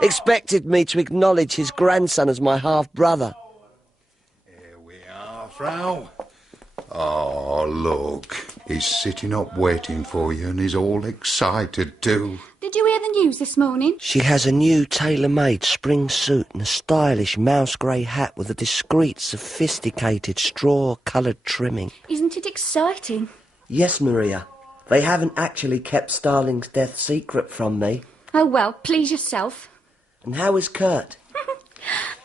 Expected me to acknowledge his grandson as my half-brother. Here we are, Frau. Oh, look. He's sitting up waiting for you and he's all excited too. Did you hear the news this morning? She has a new tailor-made spring suit and a stylish mouse-grey hat with a discreet, sophisticated, straw-coloured trimming. Isn't it exciting? Yes, Maria. They haven't actually kept Starling's death secret from me. Oh, well, please yourself. And how is Kurt?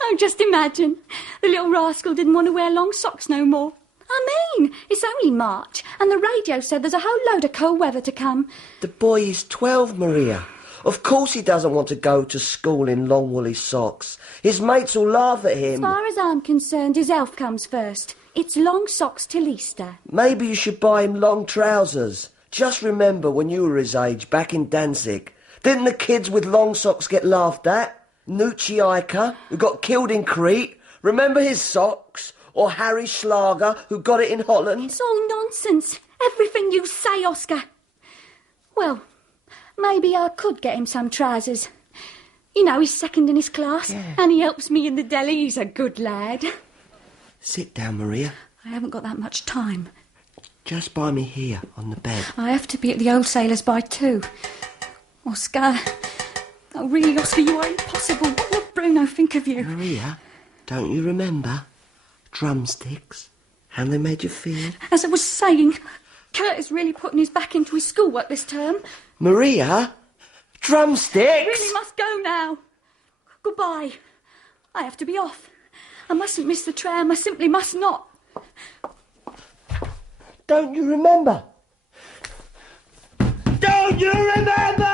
Oh, just imagine. The little rascal didn't want to wear long socks no more. I mean, it's only March, and the radio said there's a whole load of cold weather to come. The boy is 12, Maria. Of course he doesn't want to go to school in long woolly socks. His mates will laugh at him. As far as I'm concerned, his health comes first. It's long socks till Easter. Maybe you should buy him long trousers. Just remember when you were his age, back in Danzig, didn't the kids with long socks get laughed at? Nucci Iker, who got killed in Crete, remember his socks? Or Harry Schlager, who got it in Holland? It's all nonsense. Everything you say, Oscar. Well, maybe I could get him some trousers. You know, he's second in his class, and he helps me in the deli. He's a good lad. Sit down, Maria. I haven't got that much time. Just by me here, on the bed. I have to be at the old sailor's by 2. Oscar. Oh, really, Oscar, you are impossible. What would Bruno think of you? Maria, don't you remember? Drumsticks. How they made you feel? As I was saying, Kurt is really putting his back into his schoolwork this term. Maria? Drumsticks? I really must go now. Goodbye. I have to be off. I mustn't miss the tram. I simply must not. Don't you remember? Don't you remember?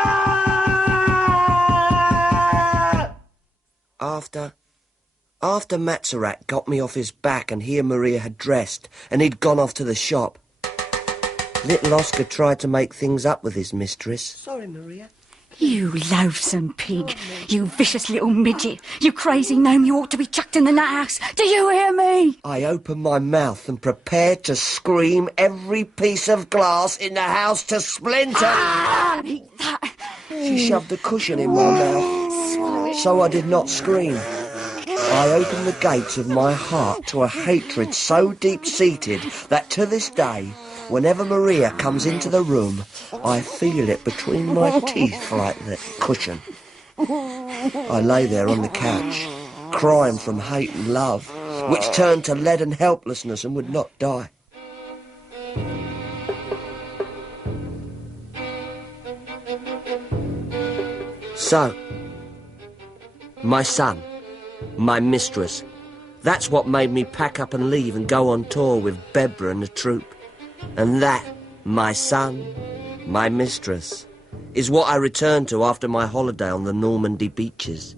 After Matzerat got me off his back and he and Maria had dressed and he'd gone off to the shop, little Oscar tried to make things up with his mistress. Sorry, Maria. You loathsome pig. You vicious little midget. You crazy gnome. You ought to be chucked in the nut house. Do you hear me? I opened my mouth and prepared to scream every piece of glass in the house to splinter. Ah, eat that. She shoved a cushion in my mouth, so I did not scream. I opened the gates of my heart to a hatred so deep-seated that to this day, whenever Maria comes into the room, I feel it between my teeth like that cushion. I lay there on the couch, crying from hate and love, which turned to leaden helplessness and would not die. So, my son, my mistress, that's what made me pack up and leave and go on tour with Bebra and the troupe. And that, my son, my mistress, is what I returned to after my holiday on the Normandy beaches.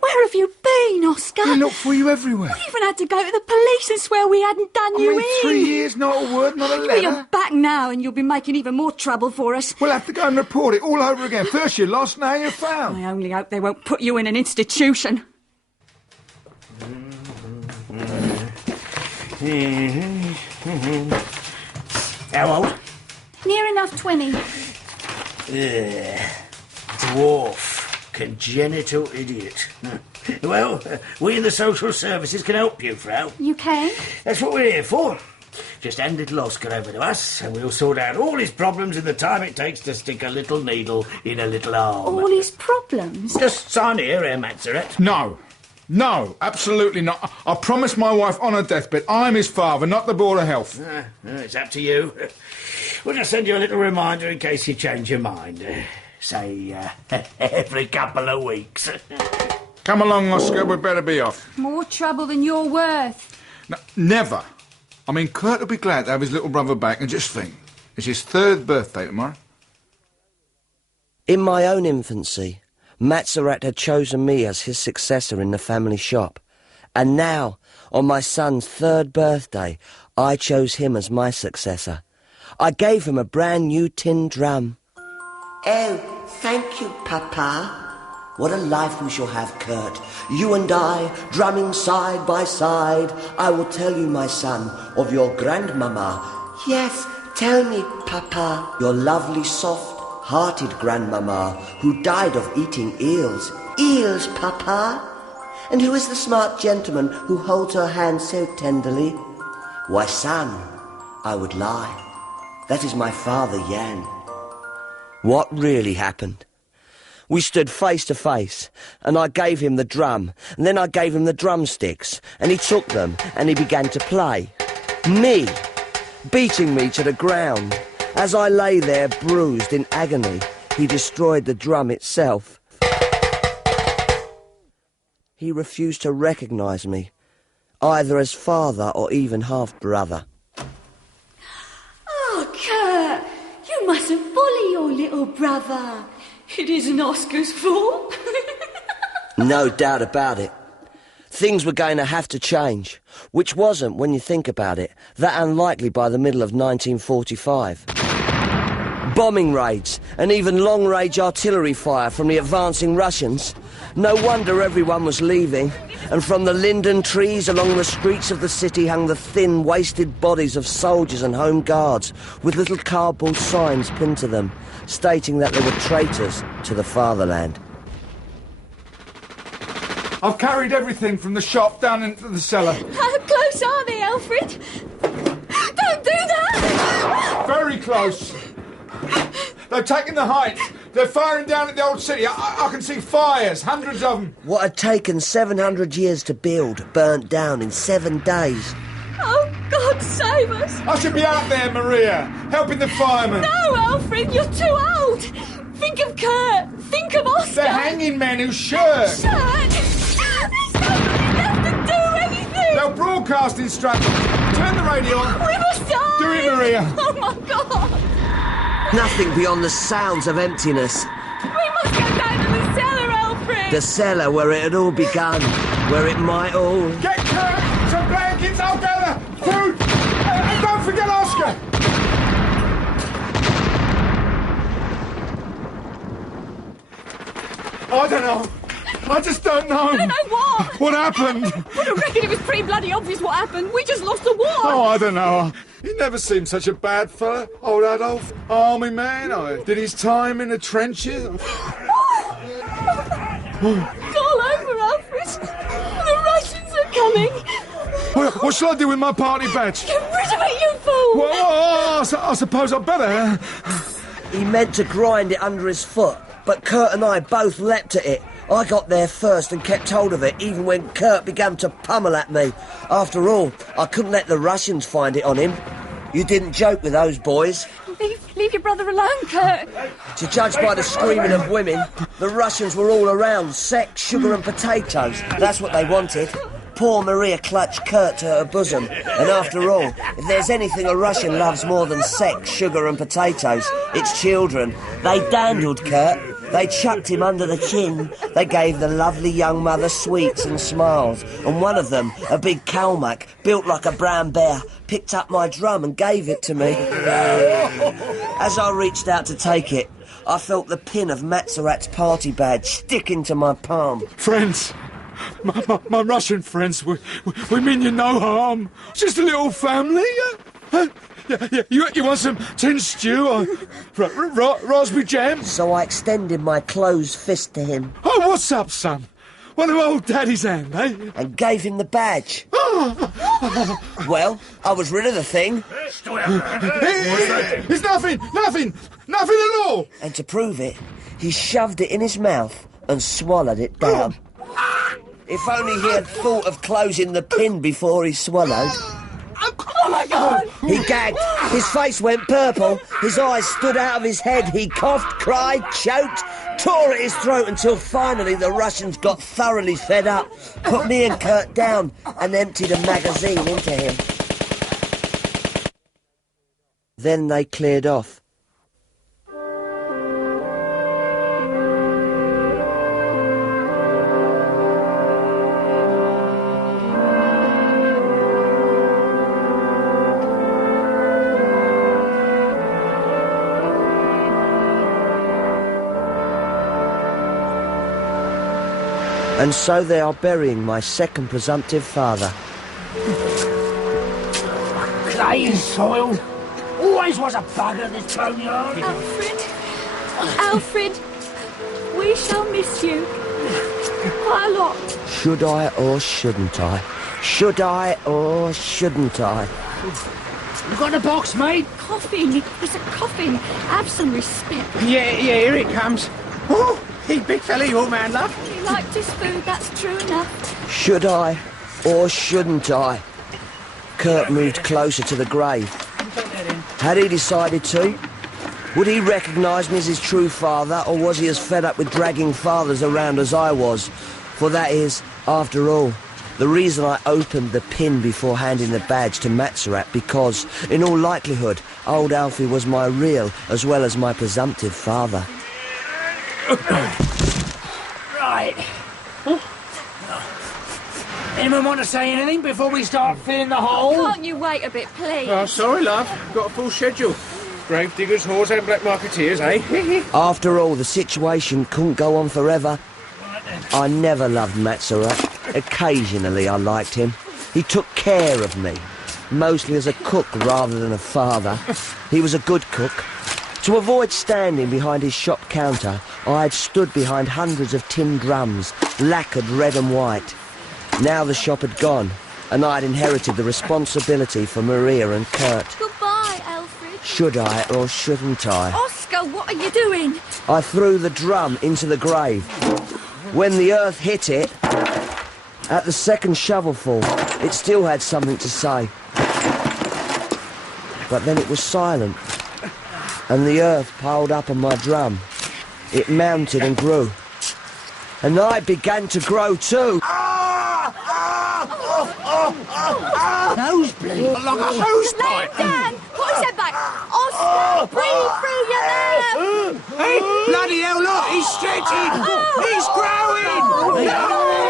Where have you been, Oscar? We looked for you everywhere. We even had to go to the police and swear we hadn't done you in. 3 years, not a word, not a letter. Well, you're back now and you'll be making even more trouble for us. We'll have to go and report it all over again. First you're lost, now you're found. I only hope they won't put you in an institution. How old? Near enough 20. Dwarf. Congenital idiot. Well, we in the social services can help you, Frau. You can? That's what we're here for. Just hand little Oscar over to us and we'll sort out all his problems in the time it takes to stick a little needle in a little arm. All his problems? Just sign here, Herr Matzerat. No, absolutely not. I promised my wife on her deathbed I'm his father, not the Board of Health. It's up to you. We'll just send you a little reminder in case you change your mind. Say, every couple of weeks. Come along, Oscar, we'd better be off. More trouble than you're worth. No, never. I mean, Kurt will be glad to have his little brother back, and just think, it's his 3rd birthday tomorrow. In my own infancy, Matzerat had chosen me as his successor in the family shop. And now, on my son's 3rd birthday, I chose him as my successor. I gave him a brand new tin drum. Oh, thank you, Papa. What a life we shall have, Kurt. You and I, drumming side by side. I will tell you, my son, of your grandmama. Yes, tell me, Papa. Your lovely, soft-hearted grandmama who died of eating eels. Eels, Papa. And who is the smart gentleman who holds her hand so tenderly? Why, son, I would lie. That is my father, Jan. What really happened? We stood face to face, and I gave him the drum, and then I gave him the drumsticks, and he took them, and he began to play. Me, beating me to the ground. As I lay there bruised in agony, he destroyed the drum itself. He refused to recognise me, either as father or even half-brother. Oh, Kurt, you mustn't bully your little brother. It isn't Oscar's fault. No doubt about it. Things were going to have to change, which wasn't, when you think about it, that unlikely by the middle of 1945. Bombing raids and even long-range artillery fire from the advancing Russians. No wonder everyone was leaving, and from the linden trees along the streets of the city hung the thin, wasted bodies of soldiers and home guards with little cardboard signs pinned to them, stating that they were traitors to the fatherland. I've carried everything from the shop down into the cellar. How close are they, Alfred? Don't do that! Very close. They've taken the heights. They're firing down at the old city. I can see fires, hundreds of them. What had taken 700 years to build burnt down in 7 days. Oh, God save us! I should be out there, Maria, helping the firemen. No, Alfred, you're too old. Think of Kurt. Think of Oscar. They're hanging men who shirk. Shirk? There's nobody left to do anything. They'll broadcast instructions. Turn the radio on. We must die. Do it, Maria. Oh, my God. Nothing beyond the sounds of emptiness. We must go down to the cellar, Alfred. The cellar where it had all begun, where it might all... Get Kurt, some blankets, I'll gather food, and don't forget Oscar. I don't know. I just don't know. I don't know what. What happened? Well, I reckon it was pretty bloody obvious what happened. We just lost the war. Oh, I don't know. He never seemed such a bad fella, old Adolf. Army man. I did his time in the trenches. It's all over, Alfred. The Russians are coming. What shall I do with my party badge? Get rid of it, you fool. Well, I suppose I'd better. He meant to grind it under his foot, but Kurt and I both leapt at it. I got there first and kept hold of it, even when Kurt began to pummel at me. After all, I couldn't let the Russians find it on him. You didn't joke with those boys. Leave your brother alone, Kurt. To judge by the screaming of women, the Russians were all around. Sex, sugar and potatoes. That's what they wanted. Poor Maria clutched Kurt to her bosom. And after all, if there's anything a Russian loves more than sex, sugar and potatoes, it's children. They dandled Kurt. They chucked him under the chin. They gave the lovely young mother sweets and smiles. And one of them, a big Kalmuk, built like a brown bear, picked up my drum and gave it to me. As I reached out to take it, I felt the pin of Matsurat's party badge stick into my palm. Friends, my Russian friends, we mean you no harm. Just a little family. Yeah, you want some tin stew or raspberry jam? So I extended my closed fist to him. Oh, what's up, son? One of old Daddy's hand, eh? And gave him the badge. Well, I was rid of the thing. It's nothing at all. And to prove it, he shoved it in his mouth and swallowed it down. If only he had thought of closing the pin before he swallowed. Oh, my God! He gagged. His face went purple. His eyes stood out of his head. He coughed, cried, choked, tore at his throat until finally the Russians got thoroughly fed up, put me and Kurt down and emptied a magazine into him. Then they cleared off. And so they are burying my second presumptive father. Clay and soil. Always was a bugger, this boneyard. Alfred, we shall miss you. Quite a lot. Should I or shouldn't I? Should I or shouldn't I? You got the box, mate? Coffin. It's a coffin. Have some respect. Yeah, here it comes. Oh, he big fella, your man, love. He liked his food, that's true enough. Should I or shouldn't I? Kurt moved closer to the grave. Had he decided to? Would he recognise me as his true father, or was he as fed up with dragging fathers around as I was? For that is, after all, the reason I opened the pin before handing the badge to Matsurat, because, in all likelihood, old Alfie was my real as well as my presumptive father. Right. Anyone want to say anything before we start filling the hole? Can't you wait a bit, please? Oh, sorry, love. Got a full schedule. Grave diggers, whores and black marketeers, eh? After all, the situation couldn't go on forever. I never loved Matsurat. Occasionally I liked him. He took care of me, mostly as a cook rather than a father. He was a good cook. To avoid standing behind his shop counter, I had stood behind hundreds of tin drums, lacquered red and white. Now the shop had gone, and I had inherited the responsibility for Maria and Kurt. Goodbye, Alfred. Should I or shouldn't I? Oscar, what are you doing? I threw the drum into the grave. When the earth hit it, at the second shovelful, it still had something to say. But then it was silent, and the earth piled up on my drum. It mounted and grew, and I began to grow too. Nosebleed. Like a hose pipe. Dan, put his head back. Oscar, breathe through your mouth. Hey, bloody hell, look, he's stretching. He's growing.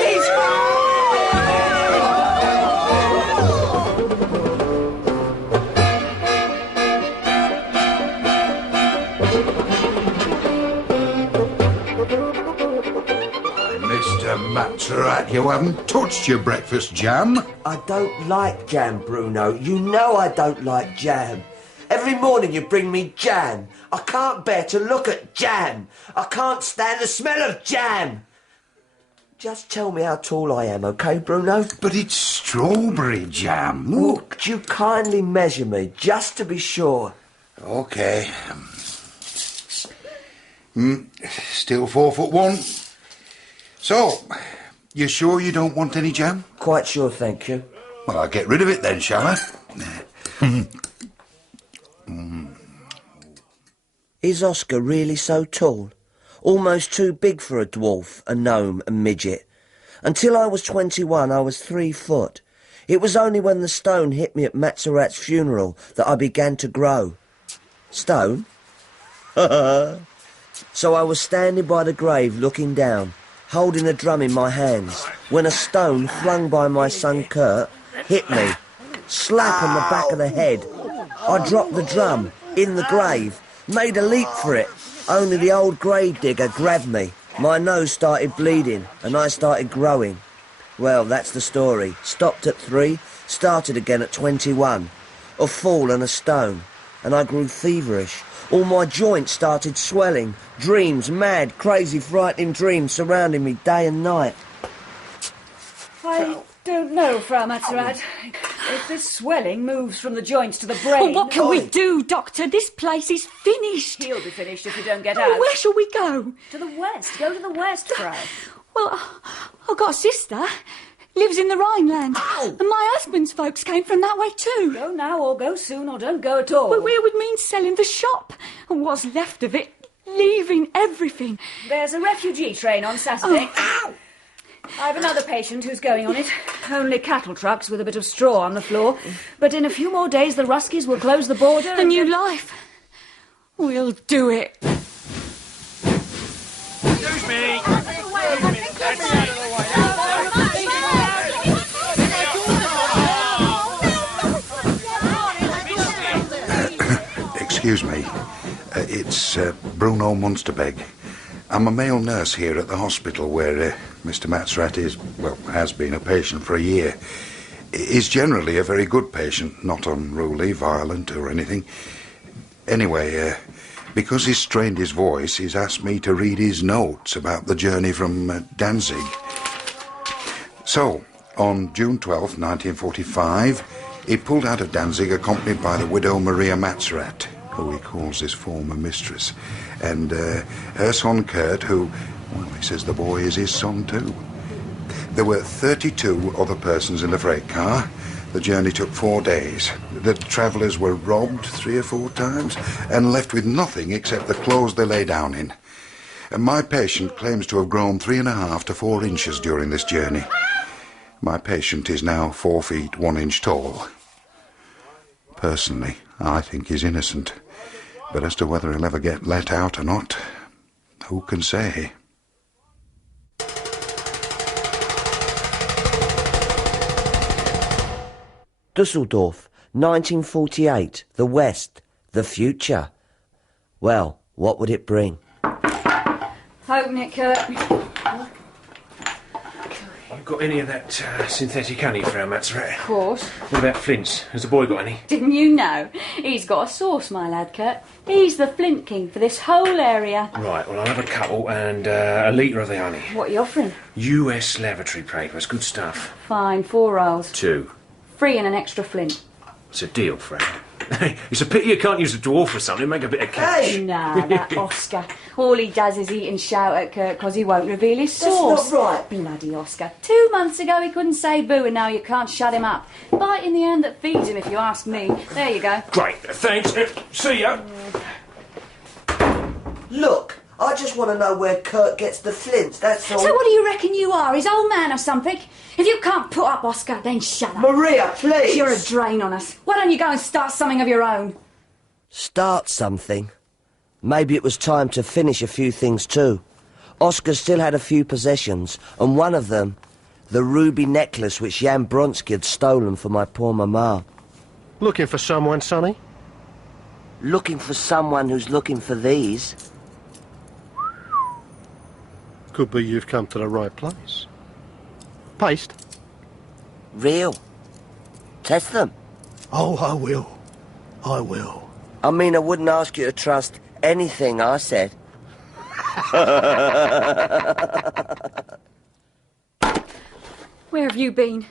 He's growing. Mr. Matsurat, you haven't touched your breakfast jam. I don't like jam, Bruno. You know I don't like jam. Every morning you bring me jam. I can't bear to look at jam. I can't stand the smell of jam. Just tell me how tall I am, OK, Bruno? But it's strawberry jam. Would you kindly measure me, just to be sure? OK. Still 4'1". So, you sure you don't want any jam? Quite sure, thank you. Well, I'll get rid of it then, shall I? Is Oscar really so tall? Almost too big for a dwarf, a gnome, a midget. Until I was 21, I was 3 foot. It was only when the stone hit me at Matsurat's funeral that I began to grow. Stone? So I was standing by the grave looking down, holding a drum in my hands, when a stone flung by my son Kurt hit me, slap on the back of the head. I dropped the drum, in the grave, made a leap for it, only the old grave digger grabbed me. My nose started bleeding, and I started growing. Well, that's the story. Stopped at 3, started again at 21. A fall and a stone, and I grew feverish. All my joints started swelling. Dreams, mad, crazy, frightening dreams surrounding me day and night. I don't know, Frau Matsurat. If this swelling moves from the joints to the brain... Well, what can we do, Doctor? This place is finished. He'll be finished if you don't get out. Where shall we go? To the west. Go to the west, Frau. Well, I've got a sister. Lives in the Rhineland. And my husband's folks came from that way too. Go now or go soon or don't go at all. Well, we would mean selling the shop. And what's left of it, leaving everything. There's a refugee train on Saturday. Oh. I have another patient who's going on it. Only cattle trucks with a bit of straw on the floor. But in a few more days the Ruskies will close the border. A new life. We'll do it. Excuse me. Excuse me. It's Bruno Munsterbeg. I'm a male nurse here at the hospital where Mr. Matzrat has been a patient for a year. He's generally a very good patient, not unruly, violent or anything. Anyway, because he's strained his voice, he's asked me to read his notes about the journey from Danzig. So, on June 12th, 1945, he pulled out of Danzig accompanied by the widow Maria Matzrat, who he calls his former mistress, and her son Kurt, who, well, he says the boy is his son too. There were 32 other persons in the freight car. The journey took 4 days. The travellers were robbed 3 or 4 times and left with nothing except the clothes they lay down in. And my patient claims to have grown 3.5 to 4 inches during this journey. My patient is now 4 feet 1 inch tall. Personally, I think he's innocent. But as to whether he'll ever get let out or not, who can say? Dusseldorf, 1948, the West, the future. Well, what would it bring? Open it, Kurt. I've got any of that synthetic honey, Frau Matzrat? Of course. What about Flint's? Has the boy got any? Didn't you know? He's got a source, my lad, Kurt. He's the Flint King for this whole area. Right, well, I'll have a couple and a litre of the honey. What are you offering? US lavatory papers, good stuff. Fine, 4 rolls. 2. Free and an extra Flint. It's a deal, Frau. It's a pity you can't use the dwarf or something, make a bit of cash. Hey! Nah, that Oscar. All he does is eat and shout at Kurt because he won't reveal his source. That's not right. Bloody Oscar. 2 months ago he couldn't say boo and now you can't shut him up. Bite in the hand that feeds him, if you ask me. There you go. Great, thanks. See ya. Look, I just want to know where Kurt gets the flints, that's all. So what do you reckon you are, his old man or something? If you can't put up, Oscar, then shut up. Maria, please! You're a drain on us. Why don't you go and start something of your own? Start something? Maybe it was time to finish a few things too. Oscar still had a few possessions, and one of them, the ruby necklace which Jan Bronsky had stolen for my poor mamma. Looking for someone, Sonny? Looking for someone who's looking for these. Could be you've come to the right place. Paste? Real. Test them. Oh, I will. I will. I mean, I wouldn't ask you to trust anything I said. Where have you been?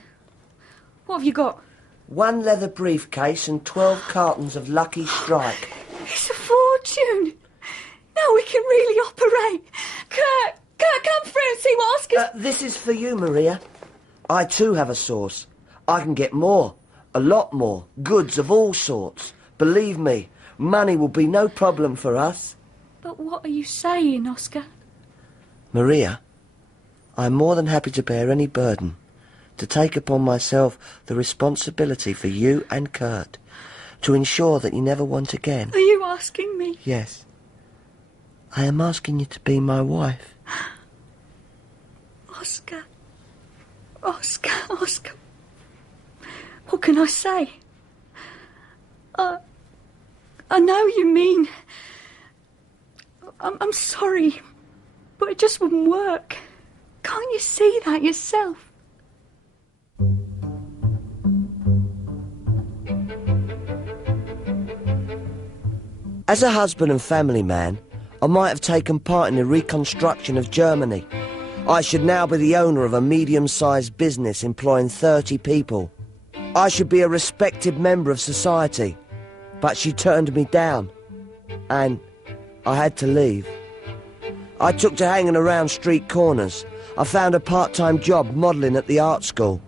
What have you got? 1 leather briefcase and 12 cartons of Lucky Strike. It's a fortune. Now we can really operate. Kurt, come through and see what Oscar's... This is for you, Maria. I too have a source. I can get more. A lot more. Goods of all sorts. Believe me, money will be no problem for us. But what are you saying, Oscar? Maria, I'm more than happy to bear any burden, to take upon myself the responsibility for you and Kurt, to ensure that you never want again. Are you asking me? Yes. I am asking you to be my wife. Oscar. Oscar. What can I say? I know you mean... I'm sorry, but it just wouldn't work. Can't you see that yourself? As a husband and family man, I might have taken part in the reconstruction of Germany. I should now be the owner of a medium-sized business employing 30 people. I should be a respected member of society. But she turned me down, and I had to leave. I took to hanging around street corners. I found a part-time job modelling at the art school.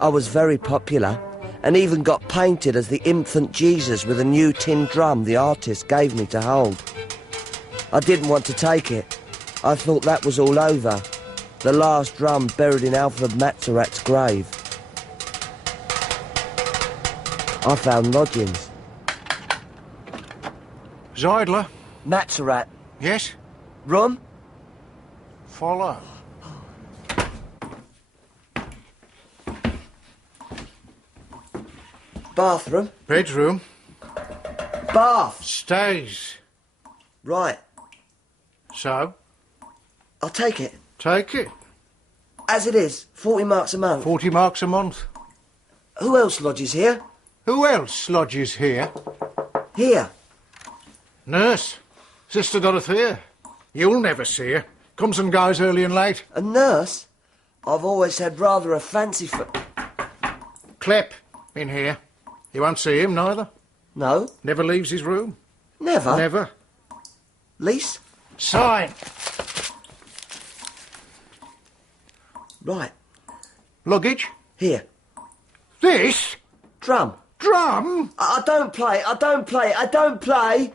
I was very popular, and even got painted as the infant Jesus with a new tin drum the artist gave me to hold. I didn't want to take it. I thought that was all over. The last drum buried in Alfred Matzerat's grave. I found lodgings. Zeidler? Matzerat. Yes? Room? Follow. Bathroom? Bedroom. Bath? Stays. Right. So? I'll take it. Take it. As it is, 40 marks a month. 40 marks a month. Who else lodges here? Who else lodges here? Here. Nurse. Sister Dorothea. You'll never see her. Comes and goes early and late. A nurse? I've always had rather a fancy for... Clep, in here. You won't see him, neither. No? Never leaves his room. Never? Never. Lease? Sign. Right. Luggage? Here. This? Drum. Drum? I don't play, I don't play, I don't play!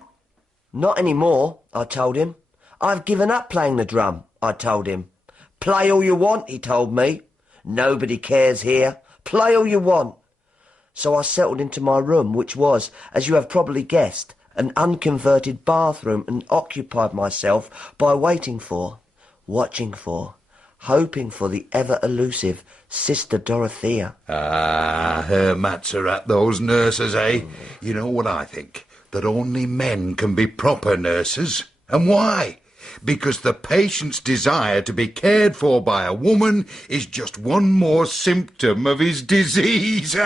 Not anymore, I told him. I've given up playing the drum, I told him. Play all you want, he told me. Nobody cares here. Play all you want. So I settled into my room, which was, as you have probably guessed, an unconverted bathroom, and occupied myself by waiting for, watching for, hoping for the ever-elusive Sister Dorothea. Ah, her mats are at those nurses, eh? You know what I think? That only men can be proper nurses. And why? Because the patient's desire to be cared for by a woman is just one more symptom of his disease. The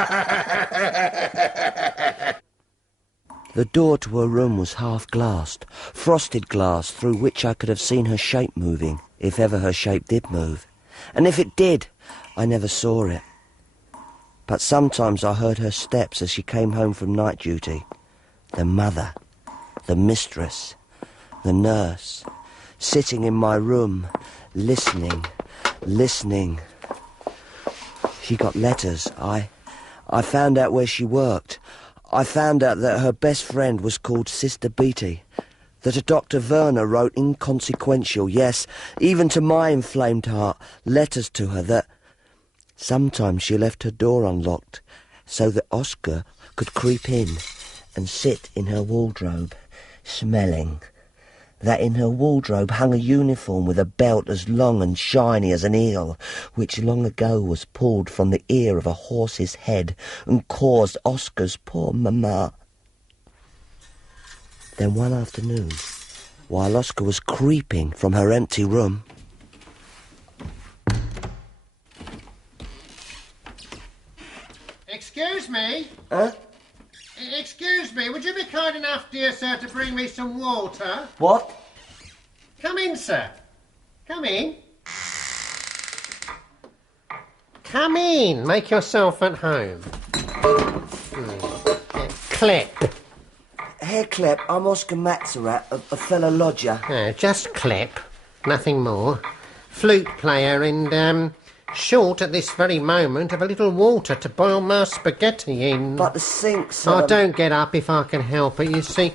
door to her room was half-glassed, frosted glass through which I could have seen her shape moving, if ever her shape did move. And if it did, I never saw it. But sometimes I heard her steps as she came home from night duty. The mother, the mistress, the nurse, sitting in my room, listening. She got letters. I found out where she worked. I found out that her best friend was called Sister Beatty, that a Dr. Werner wrote inconsequential, yes, even to my inflamed heart, letters to her that... Sometimes she left her door unlocked so that Oscar could creep in and sit in her wardrobe, smelling. That in her wardrobe hung a uniform with a belt as long and shiny as an eel, which long ago was pulled from the ear of a horse's head and caused Oscar's poor mamma. Then one afternoon, while Oscar was creeping from her empty room... Excuse me? Huh? Excuse me, would you be kind enough, dear sir, to bring me some water? What? Come in, sir. Come in. Come in. Make yourself at home. Clep. Herr Clep, I'm Oscar Matzerat, a fellow lodger. Just Clep. Nothing more. Flute player and, short at this very moment of a little water to boil my spaghetti in. But the sink's... Oh, don't get up if I can help it. You see,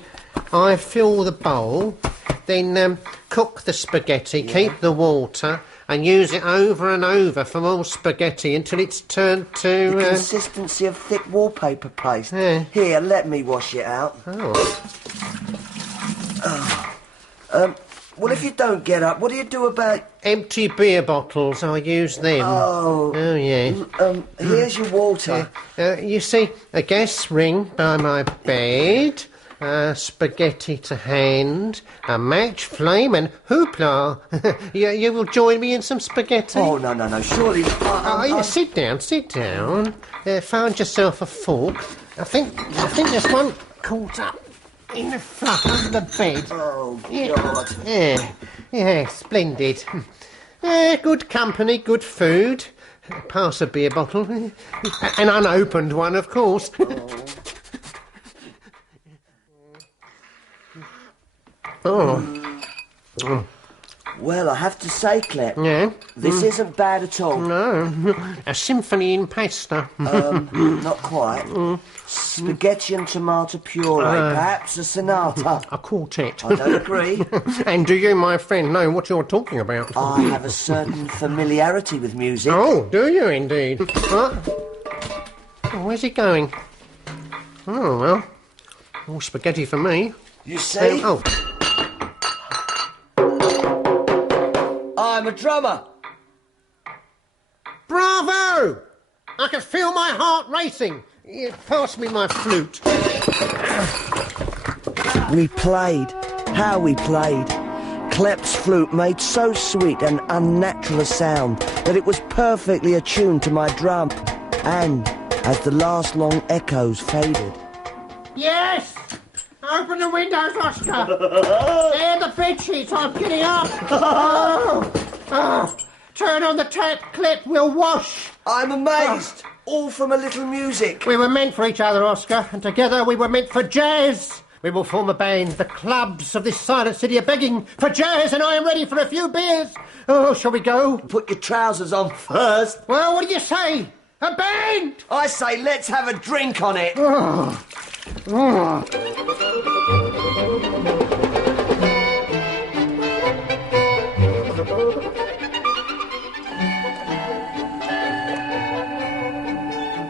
I fill the bowl, then cook the spaghetti, keep the water, and use it over and over for more spaghetti until it's turned to... The consistency of thick wallpaper paste. Here, let me wash it out. Well, if you don't get up, what do you do about... Empty beer bottles, I use them. Oh, yeah. Here's your water. You see, a gas ring by my bed, spaghetti to hand, a match flame, and hoopla. You will join me in some spaghetti? Oh, no, surely... Sit down. Find yourself a fork. I think there's one caught up in the fluff under the bed. Oh, God. Yeah, splendid. Good company, good food. Pass a beer bottle. An unopened one, of course. Well, I have to say, Clep, this isn't bad at all. No, a symphony in pasta. Not quite. Spaghetti and tomato puree, perhaps a sonata. A quartet. I don't agree. And do you, my friend, know what you're talking about? I have a certain familiarity with music. Oh, do you indeed? Where's he going? Oh, well, more spaghetti for me. You see? I'm a drummer. Bravo! I can feel my heart racing. Pass me my flute. We played. How we played. Klep's flute made so sweet and unnatural a sound that it was perfectly attuned to my drum. And as the last long echoes faded... Yes! Open the windows, Oscar! There the bedsheets, I'm getting up! Turn on the tap, Klep, we'll wash! I'm amazed! All from a little music. We were meant for each other, Oscar, and together we were meant for jazz! We will form a band. The clubs of this silent city are begging for jazz, and I am ready for a few beers. Oh, shall we go? Put your trousers on first. Well, what do you say? A band? I say let's have a drink on it.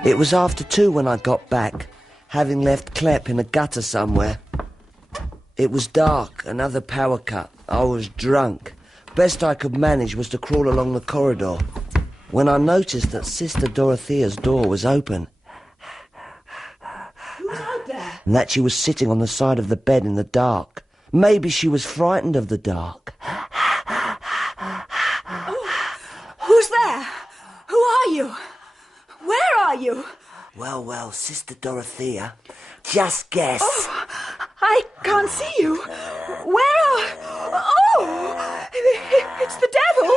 It was after 2 when I got back, having left Klep in a gutter somewhere. It was dark, another power cut. I was drunk. Best I could manage was to crawl along the corridor, when I noticed that Sister Dorothea's door was open. Who's out there? And that she was sitting on the side of the bed in the dark. Maybe she was frightened of the dark. Oh, who's there? Who are you? Where are you? Well, Sister Dorothea, just guess. Oh, I can't see you. Where are... Oh, it's the devil.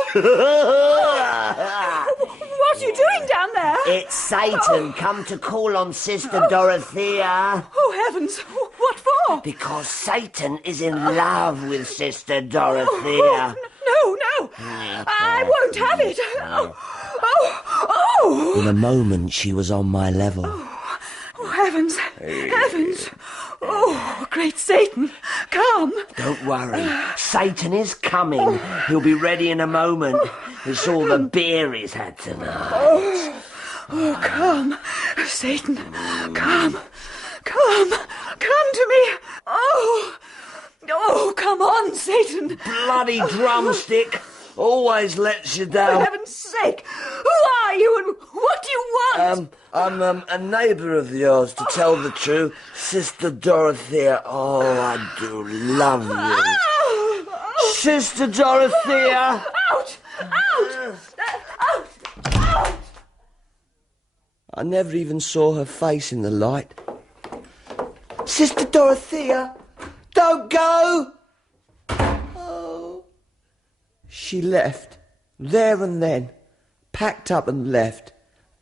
What are you doing down there? It's Satan come to call on Sister Dorothea. Oh, heavens. What for? Because Satan is in love with Sister Dorothea. No. I won't have it. Oh. In a moment, she was on my level. Oh, heavens. Oh, great Satan. Come. Don't worry. Satan is coming. He'll be ready in a moment. It's all the beer he's had tonight. Oh, come. Satan, come. Come to me. Oh, come on, Satan. Bloody drumstick. Always lets you down. For heaven's sake, who are you and what do you want? I'm a neighbour of yours, to tell the truth. Sister Dorothea. Oh, I do love you. Sister Dorothea. Out! I never even saw her face in the light. Sister Dorothea, don't go! She left, there and then, packed up and left,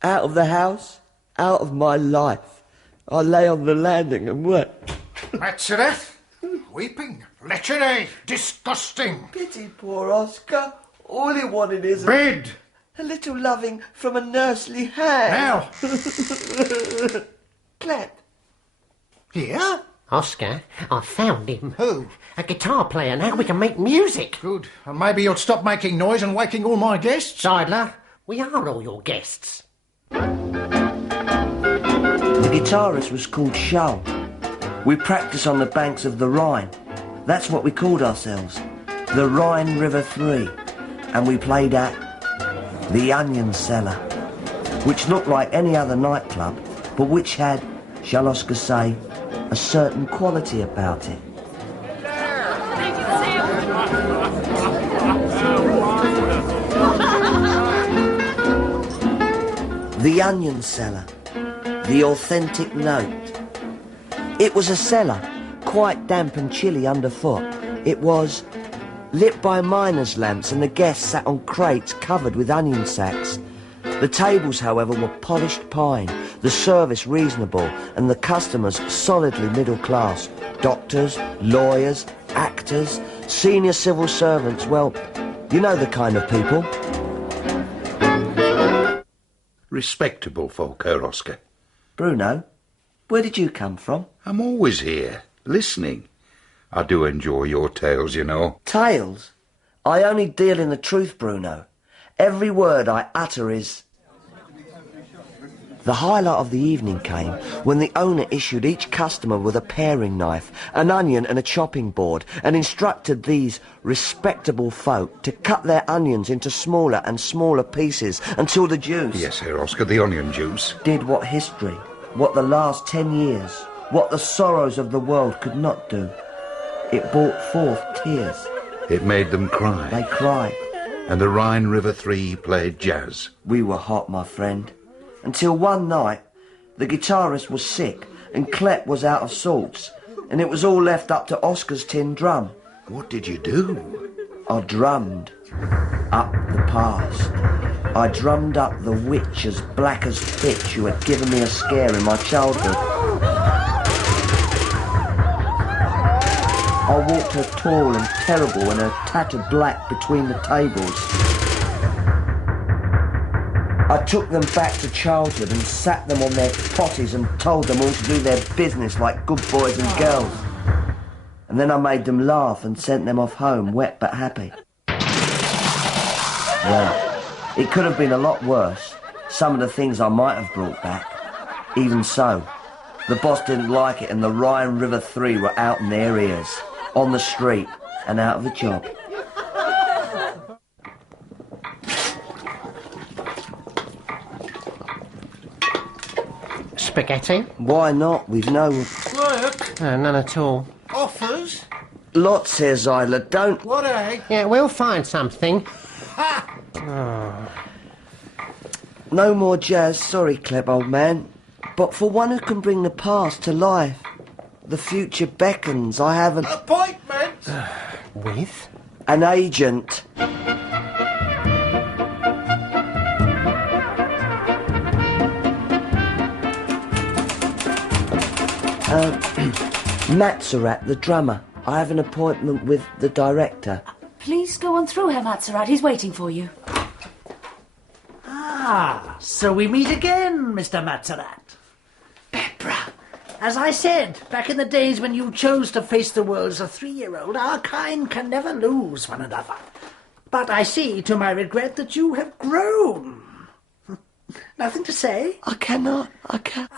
out of the house, out of my life. I lay on the landing and wept. That's it. Weeping, lechery, disgusting. Pity poor Oscar. All he wanted is bed. A little loving from a nursely hand. Now. Klep. Here? Oscar, I found him. Who? A guitar player. Now we can make music. Good. And maybe you'll stop making noise and waking all my guests. Idler, we are all your guests. The guitarist was called Shull. We practiced on the banks of the Rhine. That's what we called ourselves. The Rhine River 3. And we played at the Onion Cellar, which looked like any other nightclub, but which had, shall Oscar say, a certain quality about it. The Onion Cellar, the authentic note. It was a cellar, quite damp and chilly underfoot. It was lit by miners' lamps, and the guests sat on crates covered with onion sacks. The tables, however, were polished pine, the service reasonable, and the customers solidly middle class. Doctors, lawyers, actors, senior civil servants, well, you know the kind of people. Respectable folk, Herr Oscar. Bruno, where did you come from? I'm always here, listening. I do enjoy your tales, you know. Tales? I only deal in the truth, Bruno. Every word I utter is... The highlight of the evening came when the owner issued each customer with a paring knife, an onion and a chopping board, and instructed these respectable folk to cut their onions into smaller and smaller pieces until the juice... Yes, Herr Oscar, the onion juice. ...did what history, what the last 10 years, what the sorrows of the world could not do. It brought forth tears. It made them cry. They cried. And the Rhine River Three played jazz. We were hot, my friend. Until one night, the guitarist was sick and Clep was out of sorts, and it was all left up to Oscar's tin drum. What did you do? I drummed up the past. I drummed up the witch as black as pitch who had given me a scare in my childhood. I walked her tall and terrible and her tattered black between the tables. I took them back to childhood and sat them on their potties and told them all to do their business like good boys and girls. And then I made them laugh and sent them off home, wet but happy. Well, it could have been a lot worse. Some of the things I might have brought back. Even so, the boss didn't like it and the Rhine River Three were out in their ears, on the street and out of a job. Spaghetti? Why not? We've no... Work? No, none at all. Offers? Lots here, Zyla, don't... What, eh? Yeah, we'll find something. Ha! Oh. No more jazz, sorry, Cleb, old man. But for one who can bring the past to life, the future beckons. I have an... Appointment? With? An agent. Matzerat, the drummer. I have an appointment with the director. Please go on through, Herr Matzerat. He's waiting for you. Ah, so we meet again, Mr. Matzerat. Barbara, as I said, back in the days when you chose to face the world as a 3-year-old, our kind can never lose one another. But I see, to my regret, that you have grown. Nothing to say? I can't.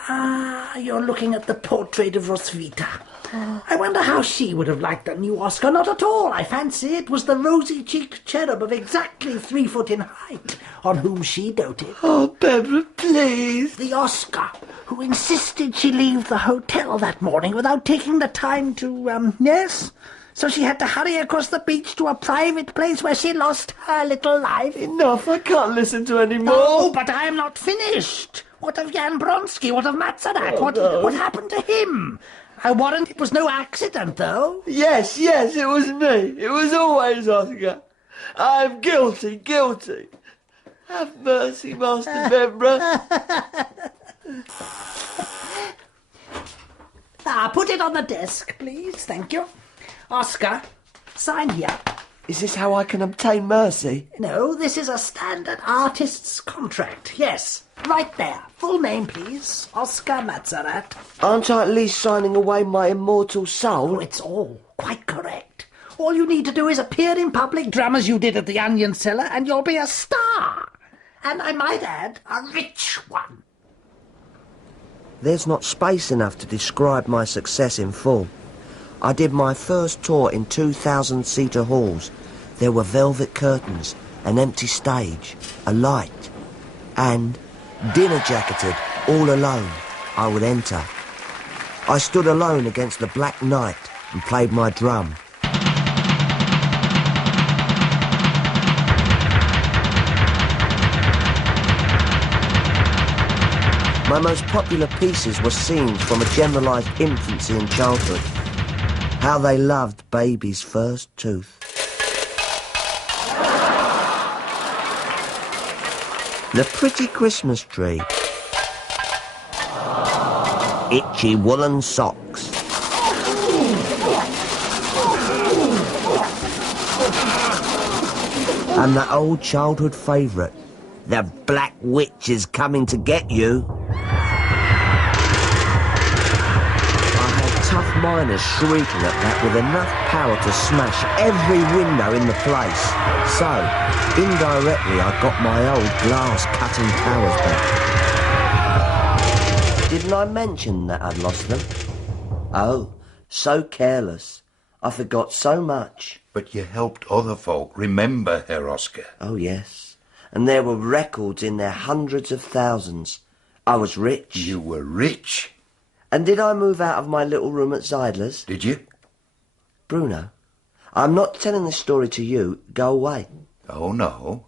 Ah, you're looking at the portrait of Roswitha. I wonder how she would have liked the new Oscar. Not at all, I fancy. It was the rosy-cheeked cherub of exactly 3 foot in height on whom she doted. Oh, Barbara, please. The Oscar, who insisted she leave the hotel that morning without taking the time to, yes? So she had to hurry across the beach to a private place where she lost her little life. Enough, I can't listen to any more. Oh, but I am not finished. What of Jan Bronsky? What of Matzerat? What happened to him? I warrant it was no accident, though. Yes, it was me. It was always Oscar. I'm guilty. Have mercy, Master Barbara. Put it on the desk, please. Thank you. Oscar, sign here. Is this how I can obtain mercy? No, this is a standard artist's contract. Yes, right there. Full name, please. Oscar Matzerat. Aren't I at least signing away my immortal soul? Oh, it's all quite correct. All you need to do is appear in public, drum as you did at the Onion Cellar, and you'll be a star. And I might add, a rich one. There's not space enough to describe my success in full. I did my first tour in 2,000-seater halls. There were velvet curtains, an empty stage, a light, and, dinner-jacketed, all alone, I would enter. I stood alone against the black night and played my drum. My most popular pieces were scenes from a generalised infancy and childhood. How they loved baby's first tooth. The pretty Christmas tree. Itchy woolen socks. And that old childhood favourite. The Black Witch is coming to get you. Tough miners shrieking at that with enough power to smash every window in the place. So, indirectly, I got my old glass-cutting powers back. Didn't I mention that I'd lost them? Oh, so careless. I forgot so much. But you helped other folk, remember, Herr Oscar? Oh, yes. And there were records in their hundreds of thousands. I was rich. You were rich? And did I move out of my little room at Zeidler's? Did you? Bruno, I'm not telling this story to you. Go away. Oh, no.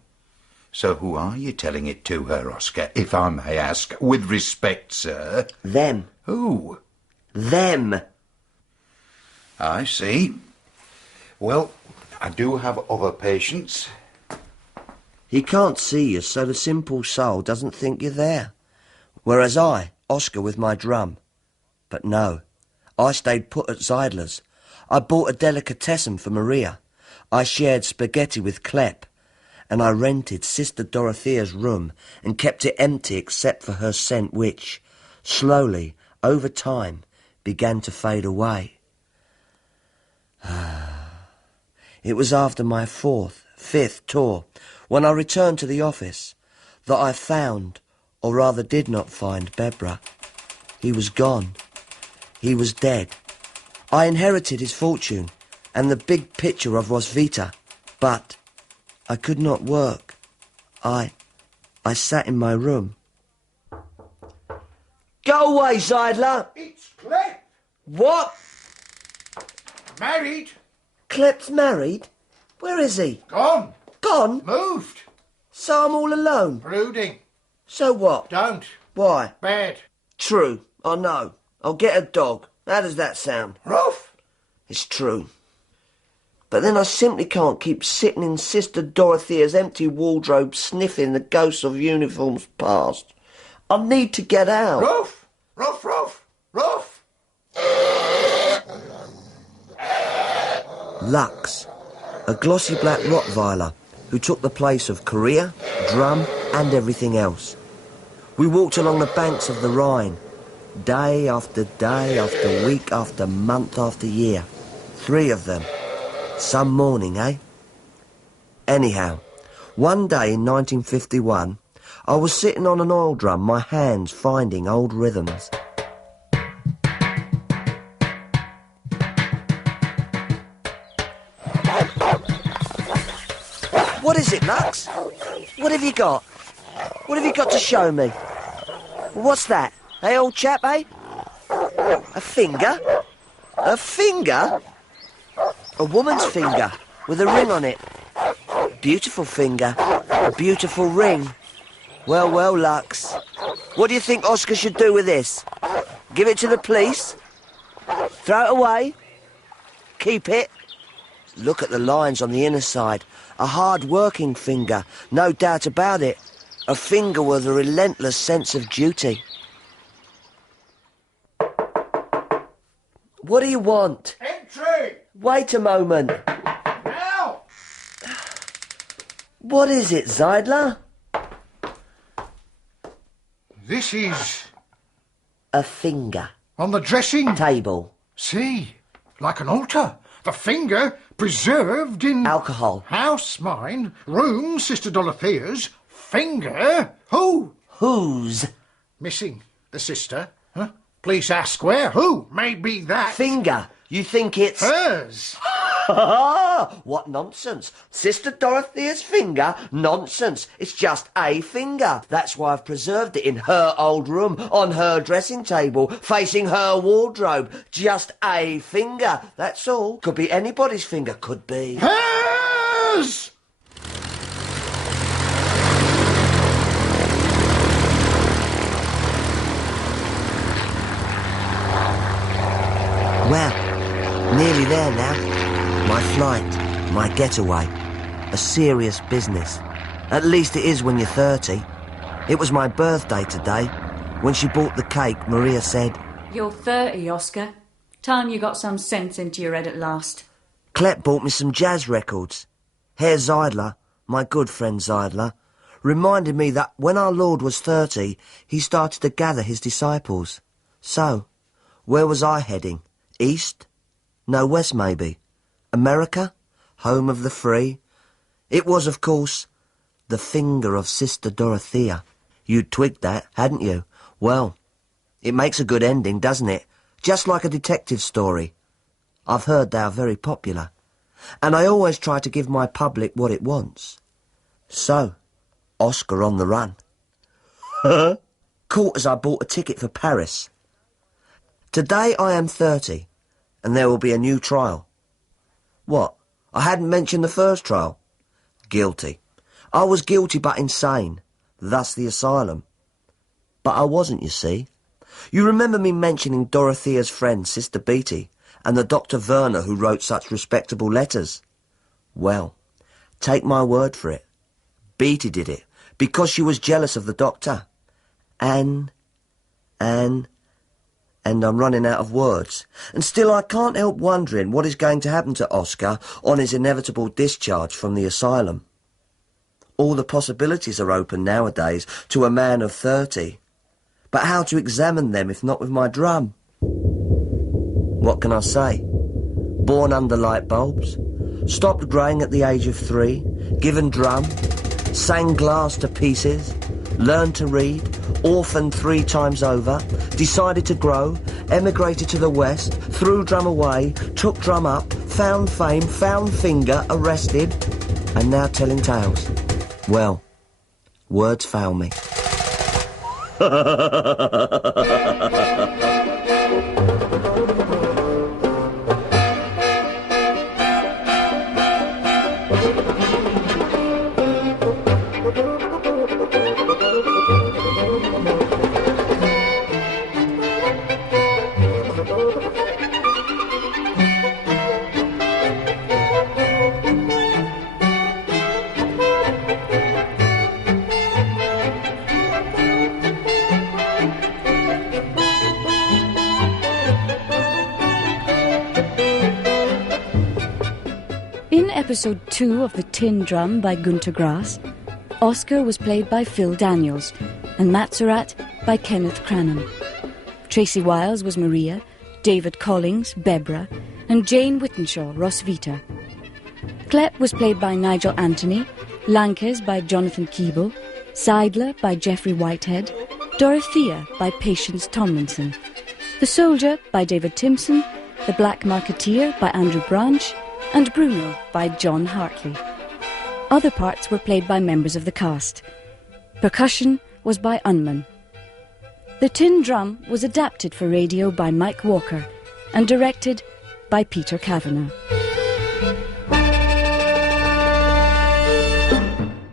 So who are you telling it to her, Oscar, if I may ask? With respect, sir. Them. Who? Them. I see. Well, I do have other patients. He can't see you, so the simple soul doesn't think you're there. Whereas I, Oscar with my drum. But no, I stayed put at Zeidler's. I bought a delicatessen for Maria. I shared spaghetti with Klepp. And I rented Sister Dorothea's room and kept it empty except for her scent which, slowly, over time, began to fade away. It was after my fifth tour, when I returned to the office, that I found, or rather did not find, Bebra. He was gone. He was dead. I inherited his fortune and the big picture of Rosvita, but I could not work. I sat in my room. Go away, Zeidler! It's Klepp! What? Married? Klepp's married? Where is he? Gone. Gone? Moved. So I'm all alone? Brooding. So what? Don't. Why? Bad. True. I know. I'll get a dog. How does that sound? Ruff. It's true. But then I simply can't keep sitting in Sister Dorothea's empty wardrobe sniffing the ghosts of uniforms past. I need to get out. Ruff! Ruff, ruff, ruff! Lux, a glossy black Rottweiler who took the place of Korea, drum and everything else. We walked along the banks of the Rhine, day after day after week after month after year. 3 of them. Some morning, eh? Anyhow, one day in 1951, I was sitting on an oil drum, my hands finding old rhythms. What is it, Lux? What have you got? What have you got to show me? What's that? Hey, old chap, eh? A finger? A finger? A woman's finger, with a ring on it. Beautiful finger, a beautiful ring. Well, well, Lux. What do you think Oscar should do with this? Give it to the police? Throw it away? Keep it? Look at the lines on the inner side. A hard-working finger, no doubt about it. A finger with a relentless sense of duty. What do you want? Entry! Wait a moment. Now! What is it, Zeidler? This is... A finger. On the dressing... table. See, like an altar. The finger preserved in... alcohol. House mine, room Sister Dorothea's, finger... Who? Whose? Missing. The sister. Huh? Police ask where. Who may be that? Finger. You think it's... hers. What nonsense. Sister Dorothea's finger? Nonsense. It's just a finger. That's why I've preserved it in her old room, on her dressing table, facing her wardrobe. Just a finger. That's all. Could be anybody's finger. Could be... hers! Well, nearly there now. My flight, my getaway. A serious business. At least it is when you're 30. It was my birthday today. When she bought the cake, Maria said, You're 30, Oscar. Time you got some sense into your head at last. Klepp bought me some jazz records. Herr Zeidler, my good friend Zeidler, reminded me that when our Lord was 30, he started to gather his disciples. So, where was I heading? East? No, west maybe. America? Home of the free? It was, of course, the finger of Sister Dorothea. You'd twigged that, hadn't you? Well, it makes a good ending, doesn't it? Just like a detective story. I've heard they are very popular. And I always try to give my public what it wants. So, Oscar on the run. Caught as I bought a ticket for Paris. Today I am 30, and there will be a new trial. What? I hadn't mentioned the first trial. Guilty. I was guilty but insane. Thus the asylum. But I wasn't, you see. You remember me mentioning Dorothea's friend, Sister Beatty, and the Dr. Werner who wrote such respectable letters? Well, take my word for it. Beatty did it, because she was jealous of the doctor. And I'm running out of words. And still I can't help wondering what is going to happen to Oscar on his inevitable discharge from the asylum. All the possibilities are open nowadays to a man of 30. But how to examine them if not with my drum? What can I say? Born under light bulbs, stopped growing at the age of 3, given drum, sang glass to pieces, learned to read, orphaned 3 times over, decided to grow, emigrated to the West, threw drum away, took drum up, found fame, found finger, arrested, and now telling tales. Well, words fail me. Episode 2 of The Tin Drum by Gunter Grass, Oscar was played by Phil Daniels and Matsurat by Kenneth Cranham. Tracy Wiles was Maria, David Collings, Bebra, and Jane Whittenshaw, Rosvita. Klepp was played by Nigel Anthony, Lankes by Jonathan Keeble, Seidler by Geoffrey Whitehead, Dorothea by Patience Tomlinson, The Soldier by David Timpson, The Black Marketeer by Andrew Branch, and Bruno by John Hartley. Other parts were played by members of the cast. Percussion was by Unman. The Tin Drum was adapted for radio by Mike Walker and directed by Peter Kavanagh.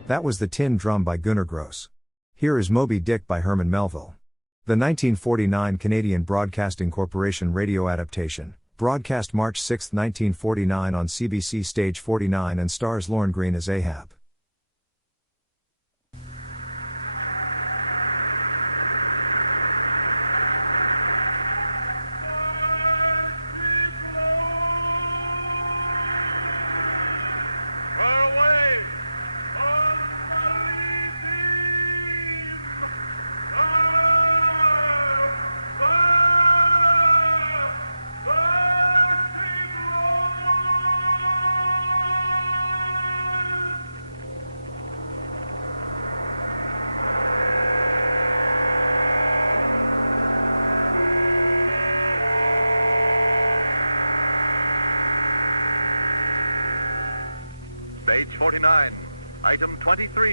That was The Tin Drum by Gunter Gross. Here is Moby Dick by Herman Melville. The 1949 Canadian Broadcasting Corporation radio adaptation, broadcast March 6, 1949 on CBC Stage 49 and stars Lorne Greene as Ahab. Page 49, item 23.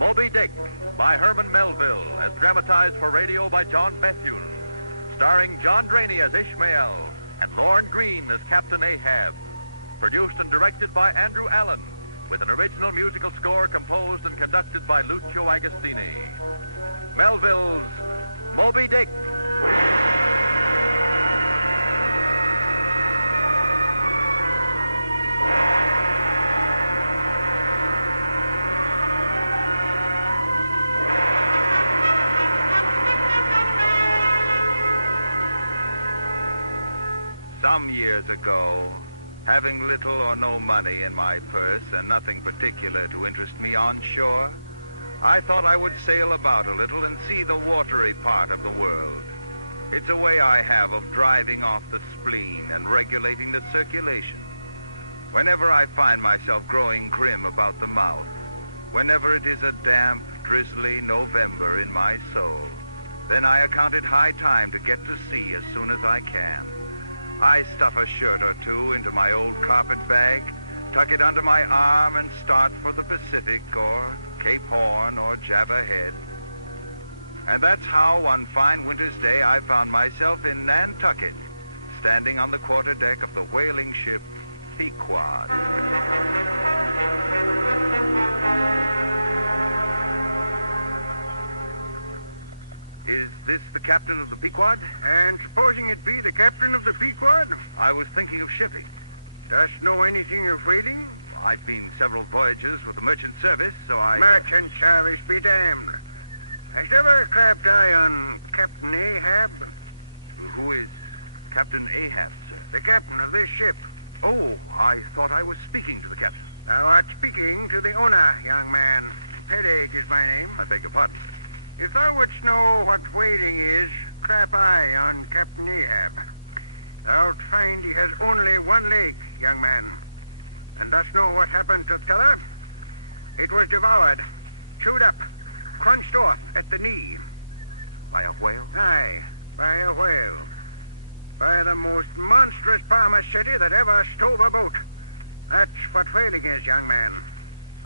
Moby Dick by Herman Melville, as dramatized for radio by John Bethune, starring John Draney as Ishmael and Lorne Greene as Captain Ahab. Produced and directed by Andrew Allen, with an original musical score composed and conducted by Lucio Agostini. Melville's Moby Dick. Some years ago, having little or no money in my purse and nothing particular to interest me on shore, I thought I would sail about a little and see the watery part of the world. It's a way I have of driving off the spleen and regulating the circulation. Whenever I find myself growing grim about the mouth, whenever it is a damp, drizzly November in my soul, then I account it high time to get to sea as soon as I can. I stuff a shirt or two into my old carpet bag, tuck it under my arm, and start for the Pacific or Cape Horn or Java Head. And that's how, one fine winter's day, I found myself in Nantucket, standing on the quarterdeck of the whaling ship Pequod. Is this the captain of the Pequod? And supposing it be the captain of the Pequod? I was thinking of shipping. Dost know anything of whaling? I've been several voyages with the merchant service, so I... Merchant service be damned. Hast ever clapped eye on Captain Ahab? Who is Captain Ahab, sir? The captain of this ship. Oh, I thought I was speaking to the captain. Thou art speaking to the owner, young man. Pillage is my name. I beg your pardon. If thou wouldst know what whaling is, clap eye on Captain Ahab. Thou'lt find he has only one leg, young man. And dost know what happened to the other? It was devoured, chewed up, crunched off at the knee. By a whale? Aye, by a whale. By the most monstrous parmacetty that ever stove a boat. That's what whaling is, young man.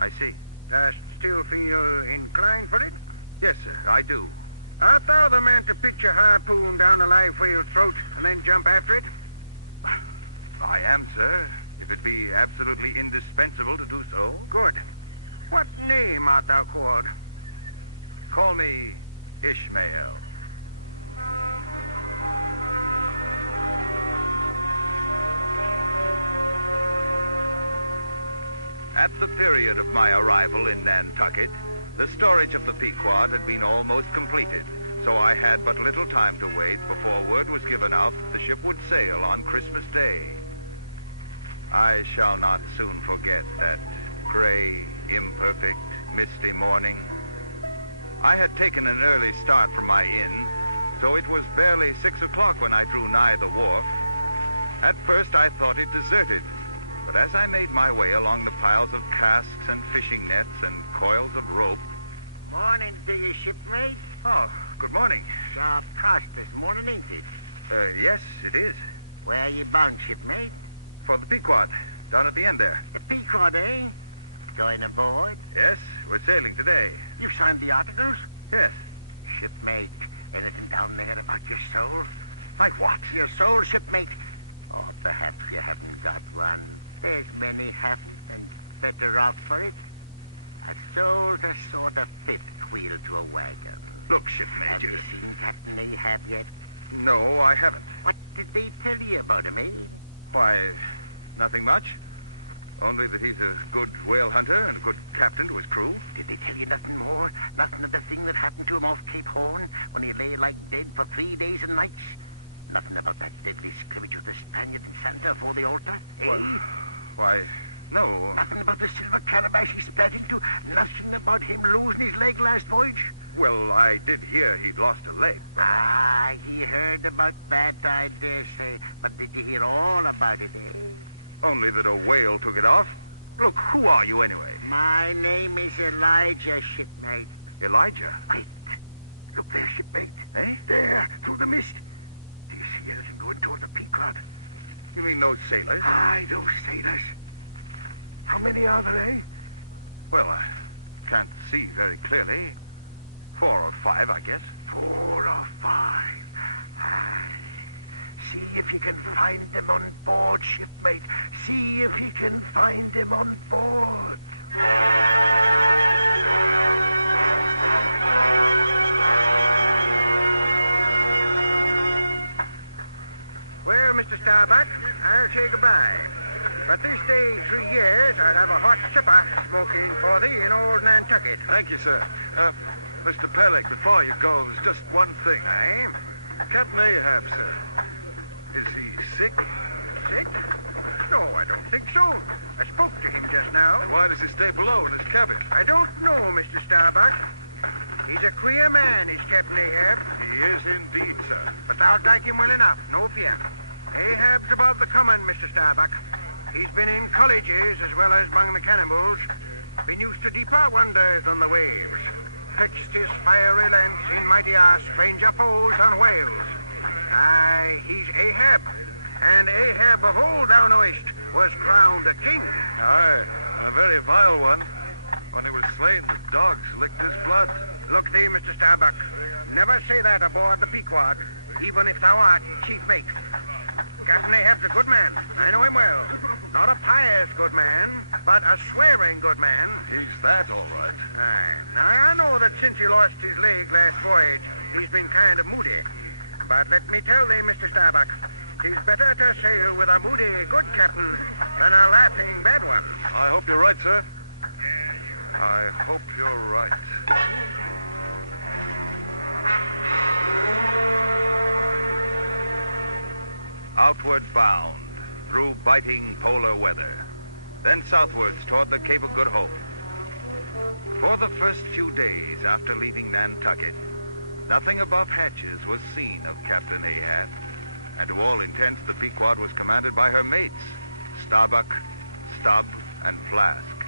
I see. Dost still feel inclined for it? Yes, sir, I do. Art thou the man to pitch a harpoon down a live whale's throat and then jump after it? I am, sir. If it be absolutely indispensable to do so. Good. What name art thou called? Call me Ishmael. At the period of my arrival in Nantucket, the storage of the Pequod had been almost completed, so I had but little time to wait before word was given out that the ship would sail on Christmas Day. I shall not soon forget that gray, imperfect, misty morning. I had taken an early start from my inn, so it was barely 6 o'clock when I drew nigh the wharf. At first I thought it deserted, but as I made my way along the piles of casks and fishing nets and coils of rope... Morning to you, shipmate. Oh, good morning. Sharp cost this morning, ain't it? Yes, it is. Where you bound, shipmate? For the Pequod, down at the end there. The Pequod, eh? Going aboard? Yes, we're sailing today. You signed the articles? Yes. Shipmate, anything down there about your soul? Like what? Your soul, shipmate. Or perhaps you haven't got one. There's many have better off for it. A soul's a sort of fifth wheel to a wagon. Look, shipmate, Have you seen Captain Ahab yet? No, I haven't. What did they tell you about him, eh? Why, nothing much. Only that he's a good whale hunter and a good captain to his crew. Did they tell you nothing more? Nothing of the thing that happened to him off Cape Horn when he lay like dead for 3 days and nights? Nothing about that deadly scrimmage with the Spaniard in Santa for the altar? Well, why, no. Nothing about the silver calabash he splattered into? Nothing about him losing his leg last voyage? Well, I did hear he'd lost a leg. Ah, he heard about that, I dare say. But did you hear all about it? Only that a whale took it off. Look, who are you anyway? My name is Elijah, shipmate. Elijah? Wait. Look there, shipmate. Eh? There, through the mist. Do you see anything going toward the Pequod? You mean those sailors? Aye, those sailors. How many are there, eh? Well, I can't see very clearly. 4 or 5, I guess. 4 or 5. See if you can find them on board, shipmate. See if you can find them on board. Well, Mr. Starbuck, I'll say goodbye. But this day, 3 years, I'll have a hot supper smoking for thee in old Nantucket. Thank you, sir. Mr. Pellick, before you go, there's just one thing. Aye? Captain Ahab, sir. Is he sick? Sick? No, I don't think so. I spoke to him just now. Then why does he stay below in his cabin? I don't know, Mr. Starbuck. He's a queer man, is Captain Ahab. He is indeed, sir. But I'll like him well enough, no fear. Ahab's above the common, Mr. Starbuck. He's been in colleges as well as among the cannibals. Been used to deeper wonders on the waves. Fixed his fiery lance in mightier, stranger foes on whales. Aye, he's Ahab. And Ahab of old, thou knowest, was crowned a king. Aye, and a very vile one. When he was slain, dogs licked his blood. Look thee, Mr. Starbuck. Never say that aboard the Pequod, even if thou art chief mate. Captain Ahab's a good man. I know him well. Not a pious good man, but a swearing good man. He's that, all right. Now, I know that since he lost his leg last voyage, he's been kind of moody. But let me tell thee, Mr. Starbuck, it's better to sail with a moody good captain than a laughing bad one. I hope you're right, sir. I hope you're right. Outward bound, through biting polar weather, then southwards toward the Cape of Good Hope. For the first few days after leaving Nantucket, nothing above hatches was seen of Captain Ahab, and to all intents the Pequod was commanded by her mates, Starbuck, Stubb, and Flask.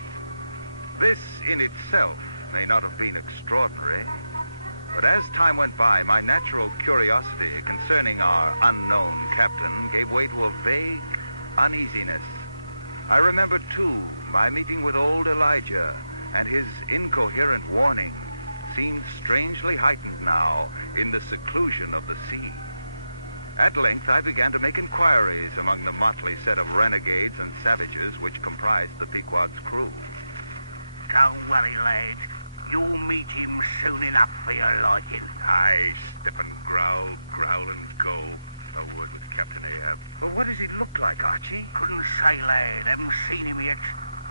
This in itself may not have been extraordinary, but as time went by, my natural curiosity concerning our unknown captain gave way to a vague uneasiness. I remembered, too, my meeting with old Elijah, and his incoherent warning seemed strangely heightened now in the seclusion of the sea. At length, I began to make inquiries among the motley set of renegades and savages which comprised the Pequod's crew. Don't worry, lad. You'll meet him soon enough for your liking. Aye, step and growl, growl and go. No word with Captain Ahab. Well, what does he look like, Archie? Couldn't say, lad. Haven't seen him yet.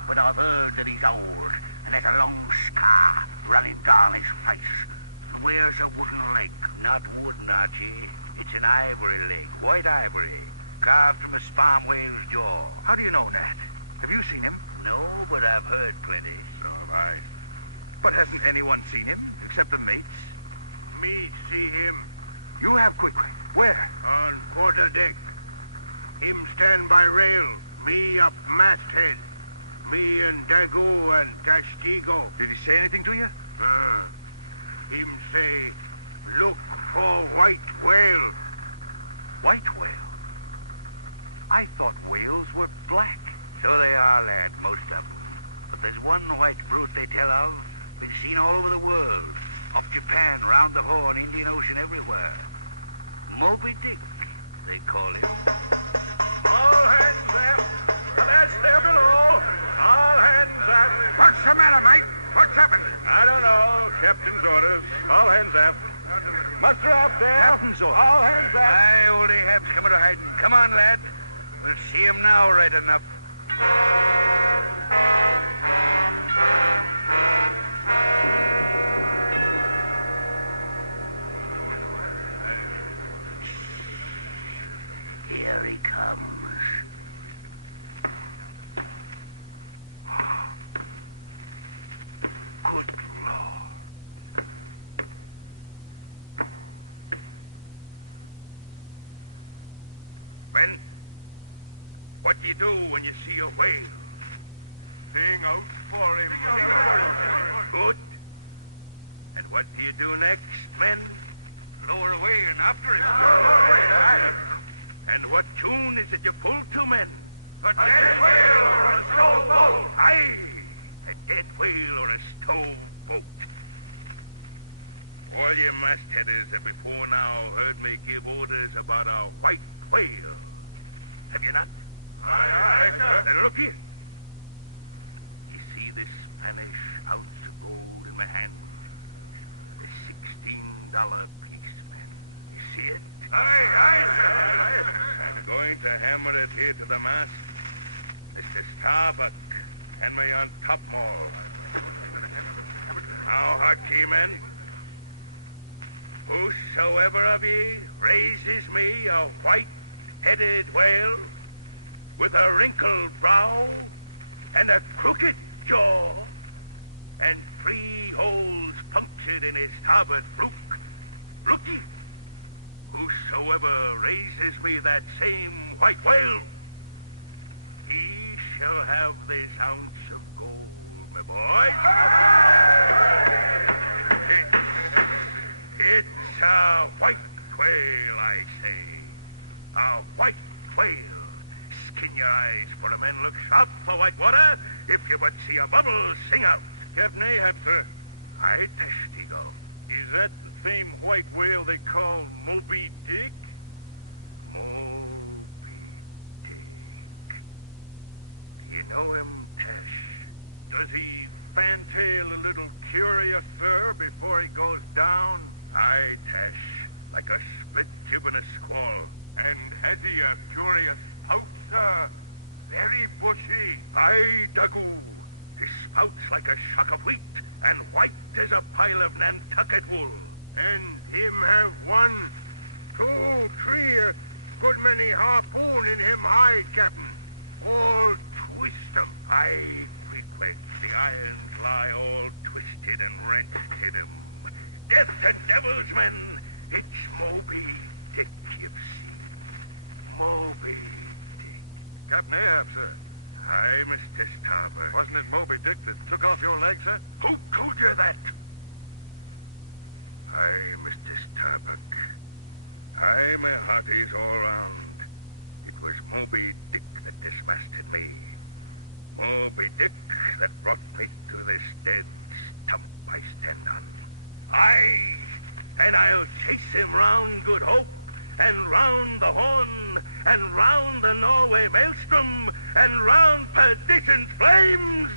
But I've heard that he's old, and there's a long scar running down his face. And wears a wooden leg. Not wooden, Archie. It's an ivory leg. White ivory. Carved from a sperm whale's jaw. How do you know that? Have you seen him? No, but I've heard plenty. So have I. But hasn't anyone seen him, except the mates? Me see him. You have, quickly. Where? On quarterdeck. Him stand by rail. Me up masthead. Me and Dago and Castigo. Did he say anything to you? Him say, look for white whale. White whale? I thought whales were black. So they are, lad, most of them. But there's one white brute they tell of. Been seen all over the world. Off Japan, round the Horn, Indian Ocean, everywhere. Moby Dick, they call him. All hands left. That's there below. All hands aft. What's the matter, mate? What's happened? I don't know. Captain's orders. All hands aft. Muster aft there. Captain's orders. All hands aft. Aye, old Ahab's coming to hide. Come on, lad. We'll see him now right enough. Here he comes. Good Lord. Ben, what do you do when you see a whale? Sing out for him. Good. And what do you do next, men? Lower away and after it. And what tune is it you pull to, men? A dead whale or a stove boat? Aye, a dead whale or a stove boat. All you mastheaders have before now heard me give orders about a white whale. Have you not? Aye, sir. Then look here. You see this Spanish ounce of gold in my hand? $16 piece, man. You see it? Aye, sir. I'm going to hammer it here to the mast. This is starboard. And me on topmaul. Now, harkee, men. Whosoever of ye raises me a white-headed whale with a wrinkled brow and a crooked jaw and 3 holes punctured in his starboard fluke, whosoever raises me that same white whale, he shall have this ounce of gold, my boy. It's a white whale, I say. A white whale. Skin your eyes, for a man look sharp for white water if you but see a bubble sing out. Captain Ahab, sir. Aye, Testigo. Is that the same white whale they call Moby Dick? Moby Dick. know him, Tesh? Does he fantail a little curious, sir, before he goes down? Aye, Tesh, like a split-gibbon squall. And has he a curious spout, sir? Very bushy. Aye, Daggoo. His spout's like a shock of wheat, and white as a pile of Nantucket wool. And him have 1, 2, 3, good many harpoon in him hide, Captain. All twist 'em. Aye, frequent the irons lie all twisted and wrenched in 'em. Death to devils, men. It's Moby Dick, you see. Moby Dick. Captain Ahab, sir. Aye, Mr. Starbuck. Wasn't it Moby Dick that took off your leg, sir? Who told you that? Aye, Mr. Starbuck. Aye, my hearties all round. It was Moby Dick that dismasted me. Moby Dick that brought me to this dead stump I stand on. Aye, and I'll chase him round Good Hope, and round the Horn, and round the Norway Maelstrom, and round Perdition's flames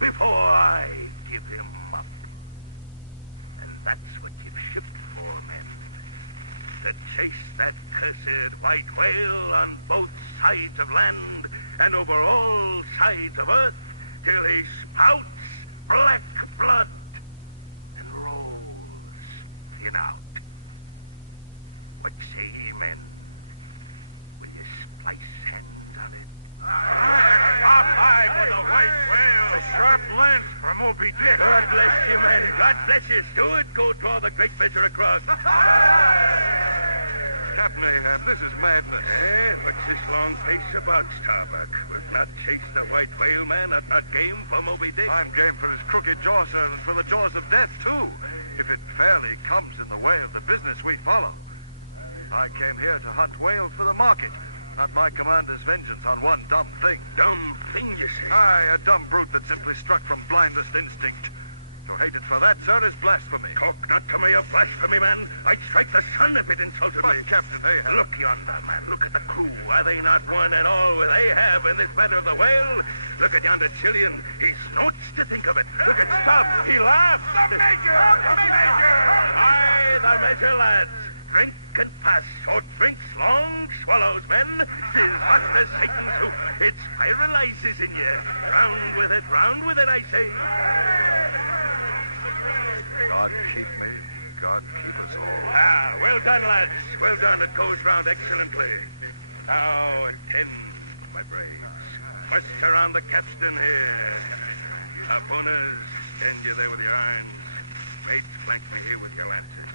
before I give him up. And that's what you've shifted for, men. To chase that cursed white whale on both sides of land and over all sides of earth till he spouts black blood and rolls thin out. But say ye, men, when you splice hands on it. Aye, for the white whale. A sharp lance from Moby Dick. God bless you, man. God bless you, Stewart. Go draw the great measure across. Captain Ahab, this is madness. What's this long face about, Starbuck? We've not chased the white whale, man. Not game for Moby Dick. I'm game for his crooked jaw service, for the jaws of death, too. If it fairly comes in the way of the business we follow. I came here to hunt whales for the market, not my commander's vengeance on one dumb thing. Dumb thing, you say? Aye, a dumb brute that simply struck from blindest instinct. You're hated for that, sir, is blasphemy. Talk not to me of blasphemy, man. I'd strike the sun if it insulted me. Captain Ahab. Look yonder, man. Look at the crew. Are they not one and all with Ahab in this matter of the whale? Look at yonder Chilean. He snorts to think of it. Look at Stubb. He laughs. The Major! The Major! Aye, the Major, lads. Drink and pass. Short drinks, long swallows, men. Is hot as Satan's soup. It spiralizes in you. Round with it, I say. God keep me. God keep us all. Ah, well done, lads. Well done. It goes round excellently. Now, attend, my braves. Muster around the capstan here. Harpooners, stand you there with your irons. Mates, flank me here with your lances.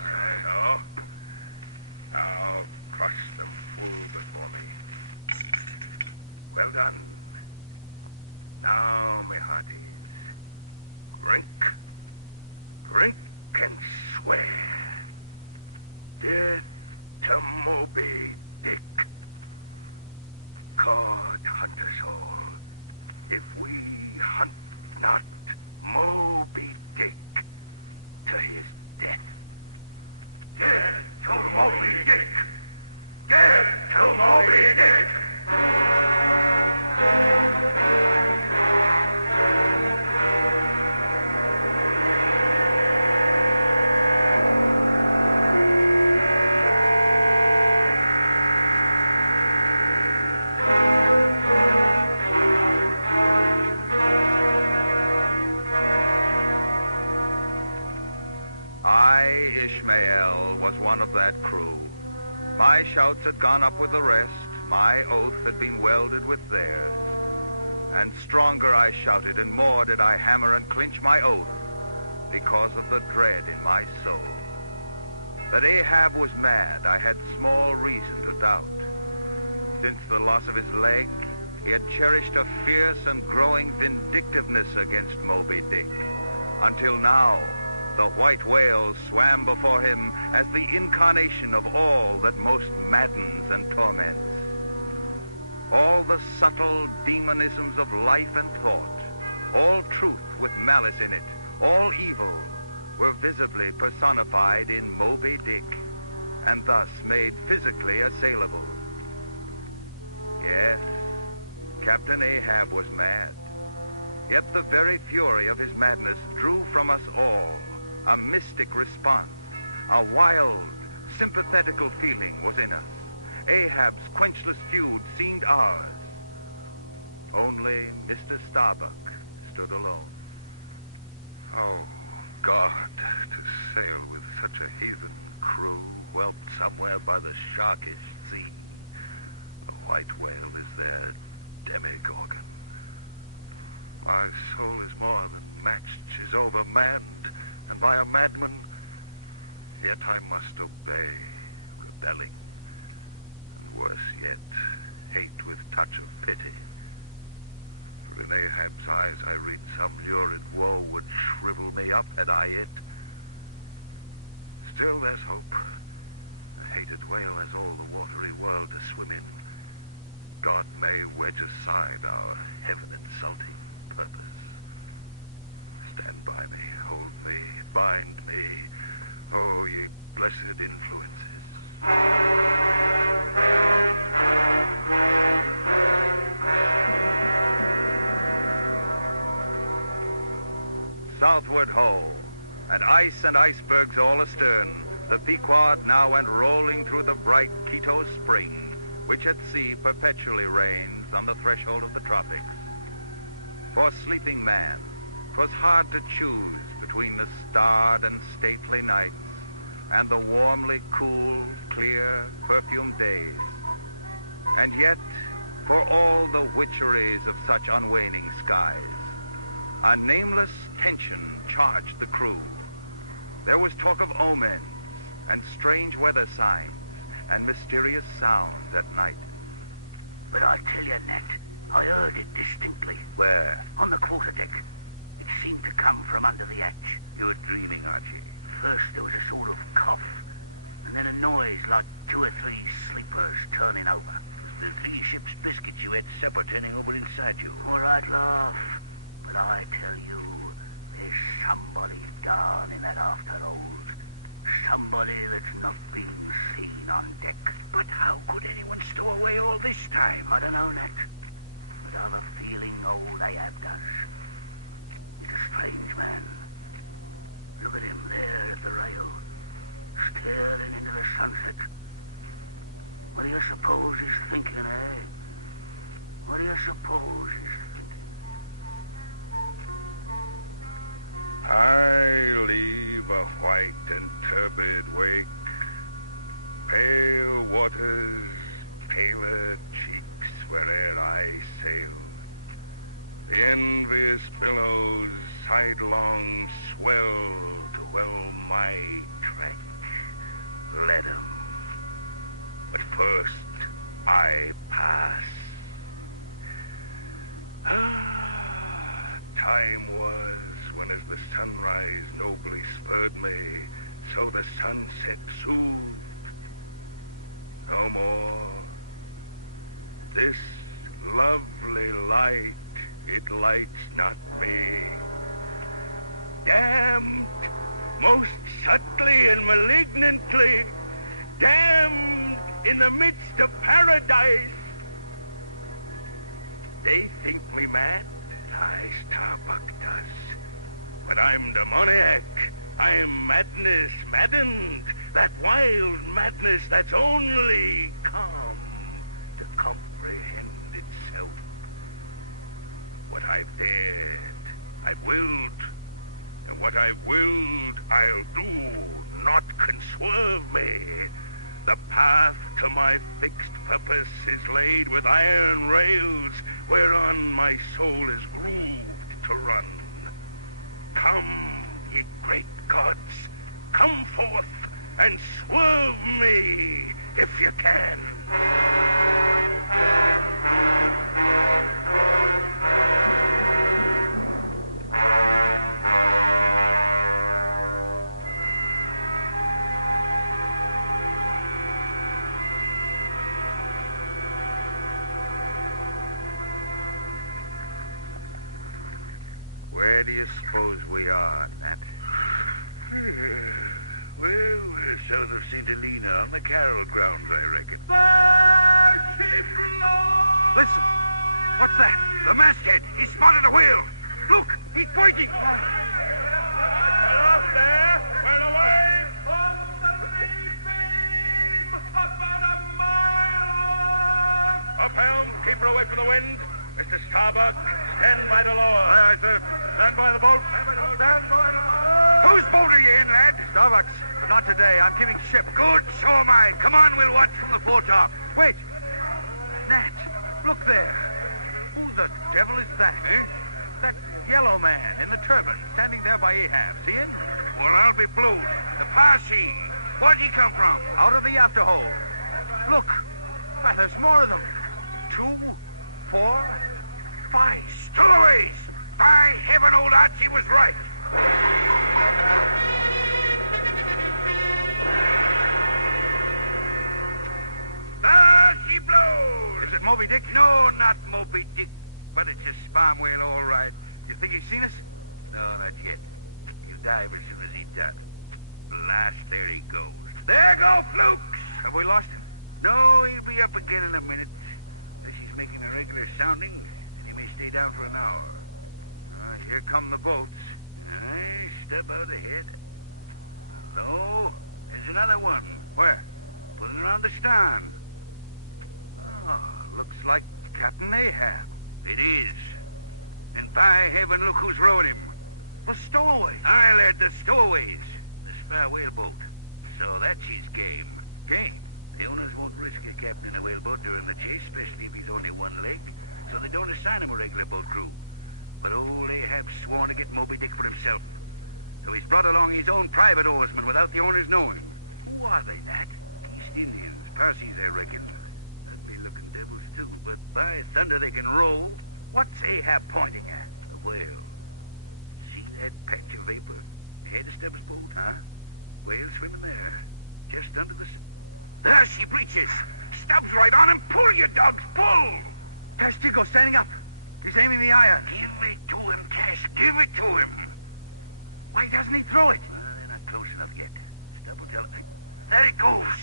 So. Now, cross the full before me. Well done. Now, my hearties. Drink. Drink and swear. Death to Moby Dick. God hunt us all if we hunt not Moby Dick to his death. Death to Moby Dick. Death to Moby Dick. That crew. My shouts had gone up with the rest. My oath had been welded with theirs. And stronger I shouted, and more did I hammer and clinch my oath, because of the dread in my soul. That Ahab was mad, I had small reason to doubt. Since the loss of his leg, he had cherished a fierce and growing vindictiveness against Moby Dick. Until now, the white whale swam before him as the incarnation of all that most maddens and torments. All the subtle demonisms of life and thought, all truth with malice in it, all evil, were visibly personified in Moby Dick, and thus made physically assailable. Yes, Captain Ahab was mad. Yet the very fury of his madness drew from us all a mystic response. A wild, sympathetical feeling was in us. Ahab's quenchless feud seemed ours. Only Mr. Starbuck stood alone. Oh, God, to sail with such a heathen crew, whelped somewhere by the sharkish sea. A white whale is their demigorgon. My soul is more than matched, she's overmanned, and by a madman. Yet I must obey, rebelling. Worse yet, hate with touch of pity. For in Ahab's eyes I read some lurid woe would shrivel me up and I it. Still there's hope. The hated whale has all the watery world to swim in. God may wedge aside our heaven-insulting purpose. Stand by me, hold me, bind me, oh, ye blessed influences. Southward ho, and ice and icebergs all astern, the Pequod now went rolling through the bright Quito spring, which at sea perpetually reigns on the threshold of the tropics. For sleeping man, 'twas hard to choose between the starred and stately nights and the warmly cool, clear, perfumed days. And yet, for all the witcheries of such unwaning skies, a nameless tension charged the crew. There was talk of omens and strange weather signs and mysterious sounds at night. But I tell you, Ned, I heard it distinctly. Where? On the quarterdeck. It seemed to come from under the edge. You're dreaming, aren't you? First there was a sort of cough, and then a noise like 2 or 3 sleepers turning over. The three ship's biscuits you had supper turning over inside you. All right, laugh. But I tell you, there's somebody gone in that afterhold. Somebody that's not been seen on deck. But how could anyone stow away all this time? I don't know, Ned. But I've a feeling old Ahab does. He's a strange man. Look at him there at the rail, staring into the sunset. What do you suppose he's thinking, eh? What do you suppose he's thinking? I leave a white and turbid wake, pale waters, paler cheeks where'er I sail. The envious billows sidelong swell to whelm my track. Let 'em. But first I pass. Time was when as the sunrise nobly spurred me, so the sunset soothed. No more. This lovely light, it lights not me. Damned, most subtly and malignantly, damned in the midst of paradise. They think me mad, I Starbuck does. But I'm demoniac. I am madness, maddened. That wild madness that's only calm to comprehend itself. What I've dared, I've willed. And what I've willed, I'll do. Not conswerve me. The path to my fixed purpose is laid with iron rails, whereon my soul is grooved to run. Come, ye great gods, come forth and swerve me if you can. Where do you suppose we are, Nat? Well, we're south of St. Helena on the Carroll grounds, I reckon. Listen! What's that? The masthead! He spotted a wheel! Look, he's pointing. Up there, well away. Up helm, keep her away from the wind. Mr. Starbuck, stand by the lower. Aye, sir. Stand by the boat. Stand by the boat. Whose boat are you in, lad? Starbuck's. Not today. I'm giving ship. Good, so am I. Come on, we'll watch from the foretop. Wait. Nat, look there. Who the devil is that? Eh? That yellow man in the turban standing there by Ahab. See him? Well, I'll be blue. The Parsi. Where'd he come from? Out of the afterhold. Look. Why, there's more of them. 2, 4, 5 stories. By heaven, old Archie was right. She blows. Is it Moby Dick? No, not Moby Dick. But it's a sperm whale, all right. You think he's seen us? No, not yet. He'll dive as soon as he's done. Blast, there he goes. There go flukes. Have we lost him? No, he'll be up again in a minute. She's making a regular sounding, and he may stay down for an hour. Here come the boats. Step out ahead. No, there's another one. Where? Pulling around the stern. Oh, looks like Captain Ahab. It is. And by heaven, look who's rowing him. The stowaways. Aye, lad, the stowaways. The spare whaleboat. So that's his game. Game? The owners won't risk a captain in a whaleboat during the chase, especially if he's only one leg. So they don't assign him a regular boat crew. But old Ahab's sworn to get Moby Dick for himself. So he's brought along his own private oarsmen without the owners knowing. Who are they, Nat? East Indians. Parsies, I reckon. Ugly-looking devils, too. But by thunder, they can row. What's Ahab pointing at? Well, see that patch of vapor? Ahead of Stubbs' boat, huh? Whale swimming there. Just under the... There she breaches. Stubbs right on him. Pull, you dogs, pull! There's Chico standing up. He's aiming the iron. Give me to him, Cash. Give it to him. Why doesn't he throw it? They're not close enough yet. Stubb will tell me. There it goes.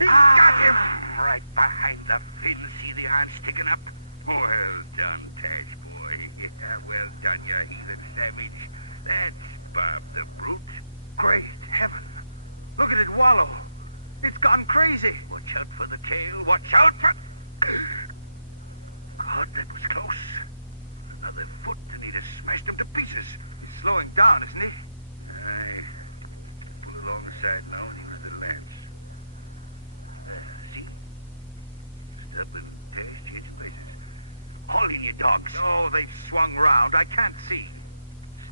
He's got him. Right behind the fin. See the iron sticking up? Well done, Tash, boy. Yeah, well done, you heathen savage. That's Bob the Brute. Great heaven. Look at it wallow. It's gone crazy. Watch out for the tail. Watch out for... God, that was close. Another foot and he'd have smashed him to pieces. He's slowing down, isn't he? Aye. Pull alongside now and he was the lamps. See? Stubb and Tash changing places. Hold in, you dogs. Oh, they've swung round. I can't see.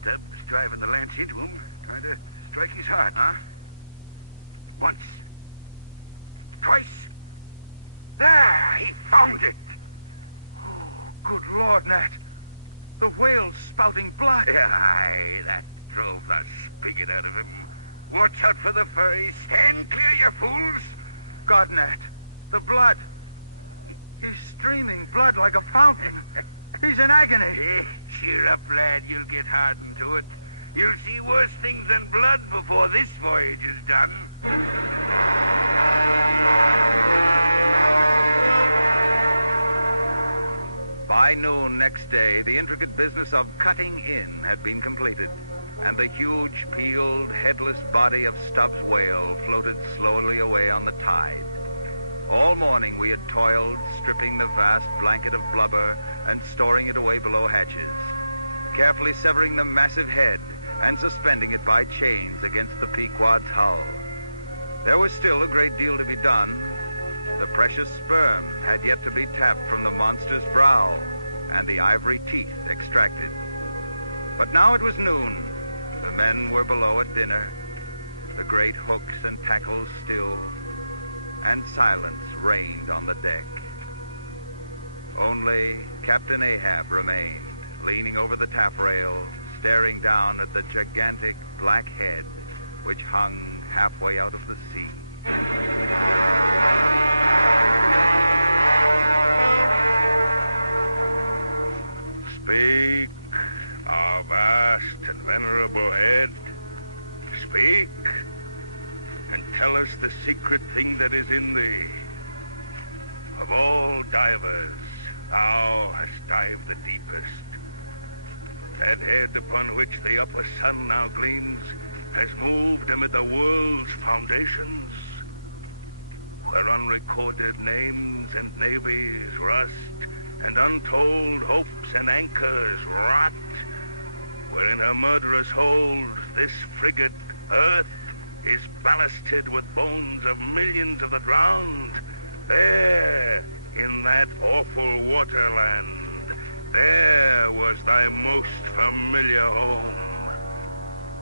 Stubb is driving the lance into him, trying to strike his heart, huh? Once. Twice. There, he found it. Good Lord, Nat. The whale's spouting blood. Aye, that drove the spigot out of him. Watch out for the furries. Stand clear, you fools. God, Nat, the blood. He's streaming blood like a fountain. He's in agony. Cheer up, lad. You'll get hardened to it. You'll see worse things than blood before this voyage is done. By noon next day, the intricate business of cutting in had been completed, and the huge, peeled, headless body of Stubbs' whale floated slowly away on the tide. All morning we had toiled, stripping the vast blanket of blubber and storing it away below hatches, carefully severing the massive head and suspending it by chains against the Pequod's hull. There was still a great deal to be done. The precious sperm had yet to be tapped from the monster's brow and the ivory teeth extracted. But now it was noon. The men were below at dinner, the great hooks and tackles still, and silence reigned on the deck. Only Captain Ahab remained, leaning over the taffrail, staring down at the gigantic black head which hung halfway out of the sea. Speak, our vast and venerable head. Speak, and tell us the secret thing that is in thee. Of all divers, thou hast dived the deepest, That head upon which the upper sun now gleams has moved amid the world's foundations, where unrecorded names and navies rust, and untold hopes and anchors rot, where in her murderous hold this frigate Earth is ballasted with bones of millions of the ground. There, in that awful waterland, there was thy most familiar home.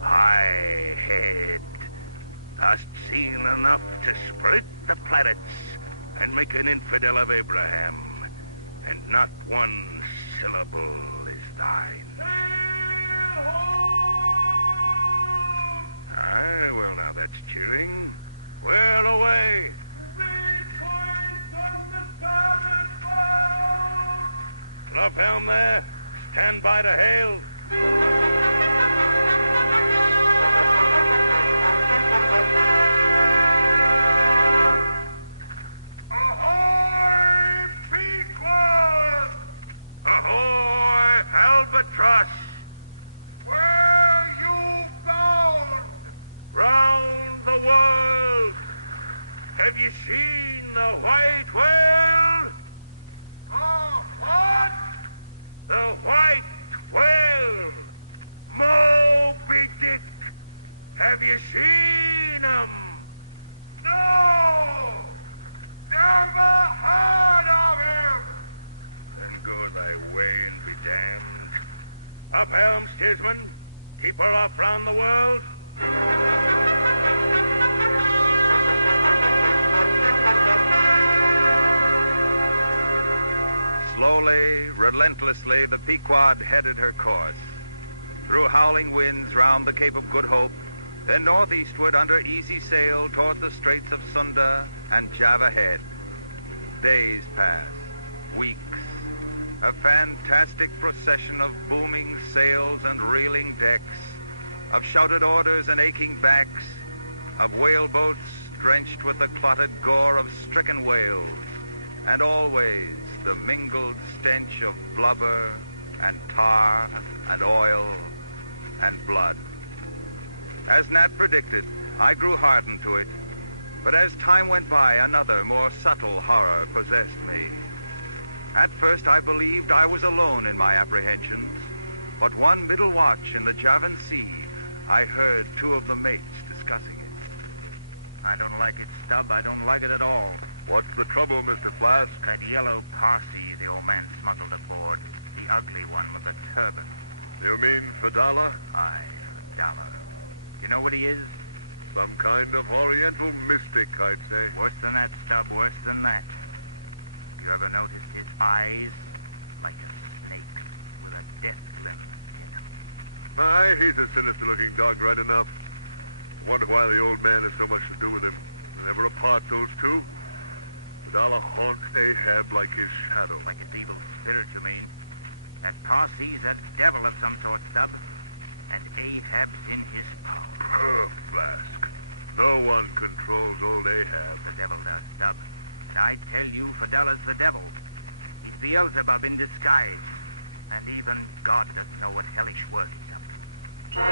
High head, hast seen enough to split the planets and make an infidel of Abraham, and not one syllable is thine. Aye, well, now that's cheering. Where away? Up helm there. Stand by to hail. Ahoy, Pequod! Ahoy, Albatross! Where you bound? Round the world. Have you seen the white whale? What? The white whale! Moby Dick! Have you seen him? No! Never heard of him! Then go thy way and be damned. Up helm, steersman. Keep her off round the world. Slowly, relentlessly, the Pequod headed her course. Through howling winds round the Cape of Good Hope, then northeastward under easy sail toward the Straits of Sunda and Java Head. Days passed, weeks, a fantastic procession of booming sails and reeling decks, of shouted orders and aching backs, of whaleboats drenched with the clotted gore of stricken whales, and always the mingled stench of blubber and tar and oil and blood. As Nat predicted, I grew hardened to it, but as time went by, another, more subtle horror possessed me. At first, I believed I was alone in my apprehensions, but one middle watch in the Javan Sea, I heard two of the mates discussing it. I don't like it, Stubb. I don't like it at all. What's the trouble, Mr. Flask? That yellow Parsi the old man smuggled aboard. The ugly one with the turban. You mean Fadala? Aye, Fadala. You know what he is? Some kind of oriental mystic, I'd say. Worse than that, Stubb, worse than that. You ever notice his eyes? Like a snake with a death cleft in him. Aye, he's a sinister-looking dog, right enough. Wonder why the old man has so much to do with him. Never apart, those two. Fadala haunts Ahab like his shadow. Like an evil spirit to me. That Parsi's a devil of some sort, Stubb. And Ahab's in his power. Flask. No one controls old Ahab. The devil does, Stubb. And I tell you, Fadala's the devil. He's Beelzebub in disguise. And even God doesn't know what hellish work he's up to.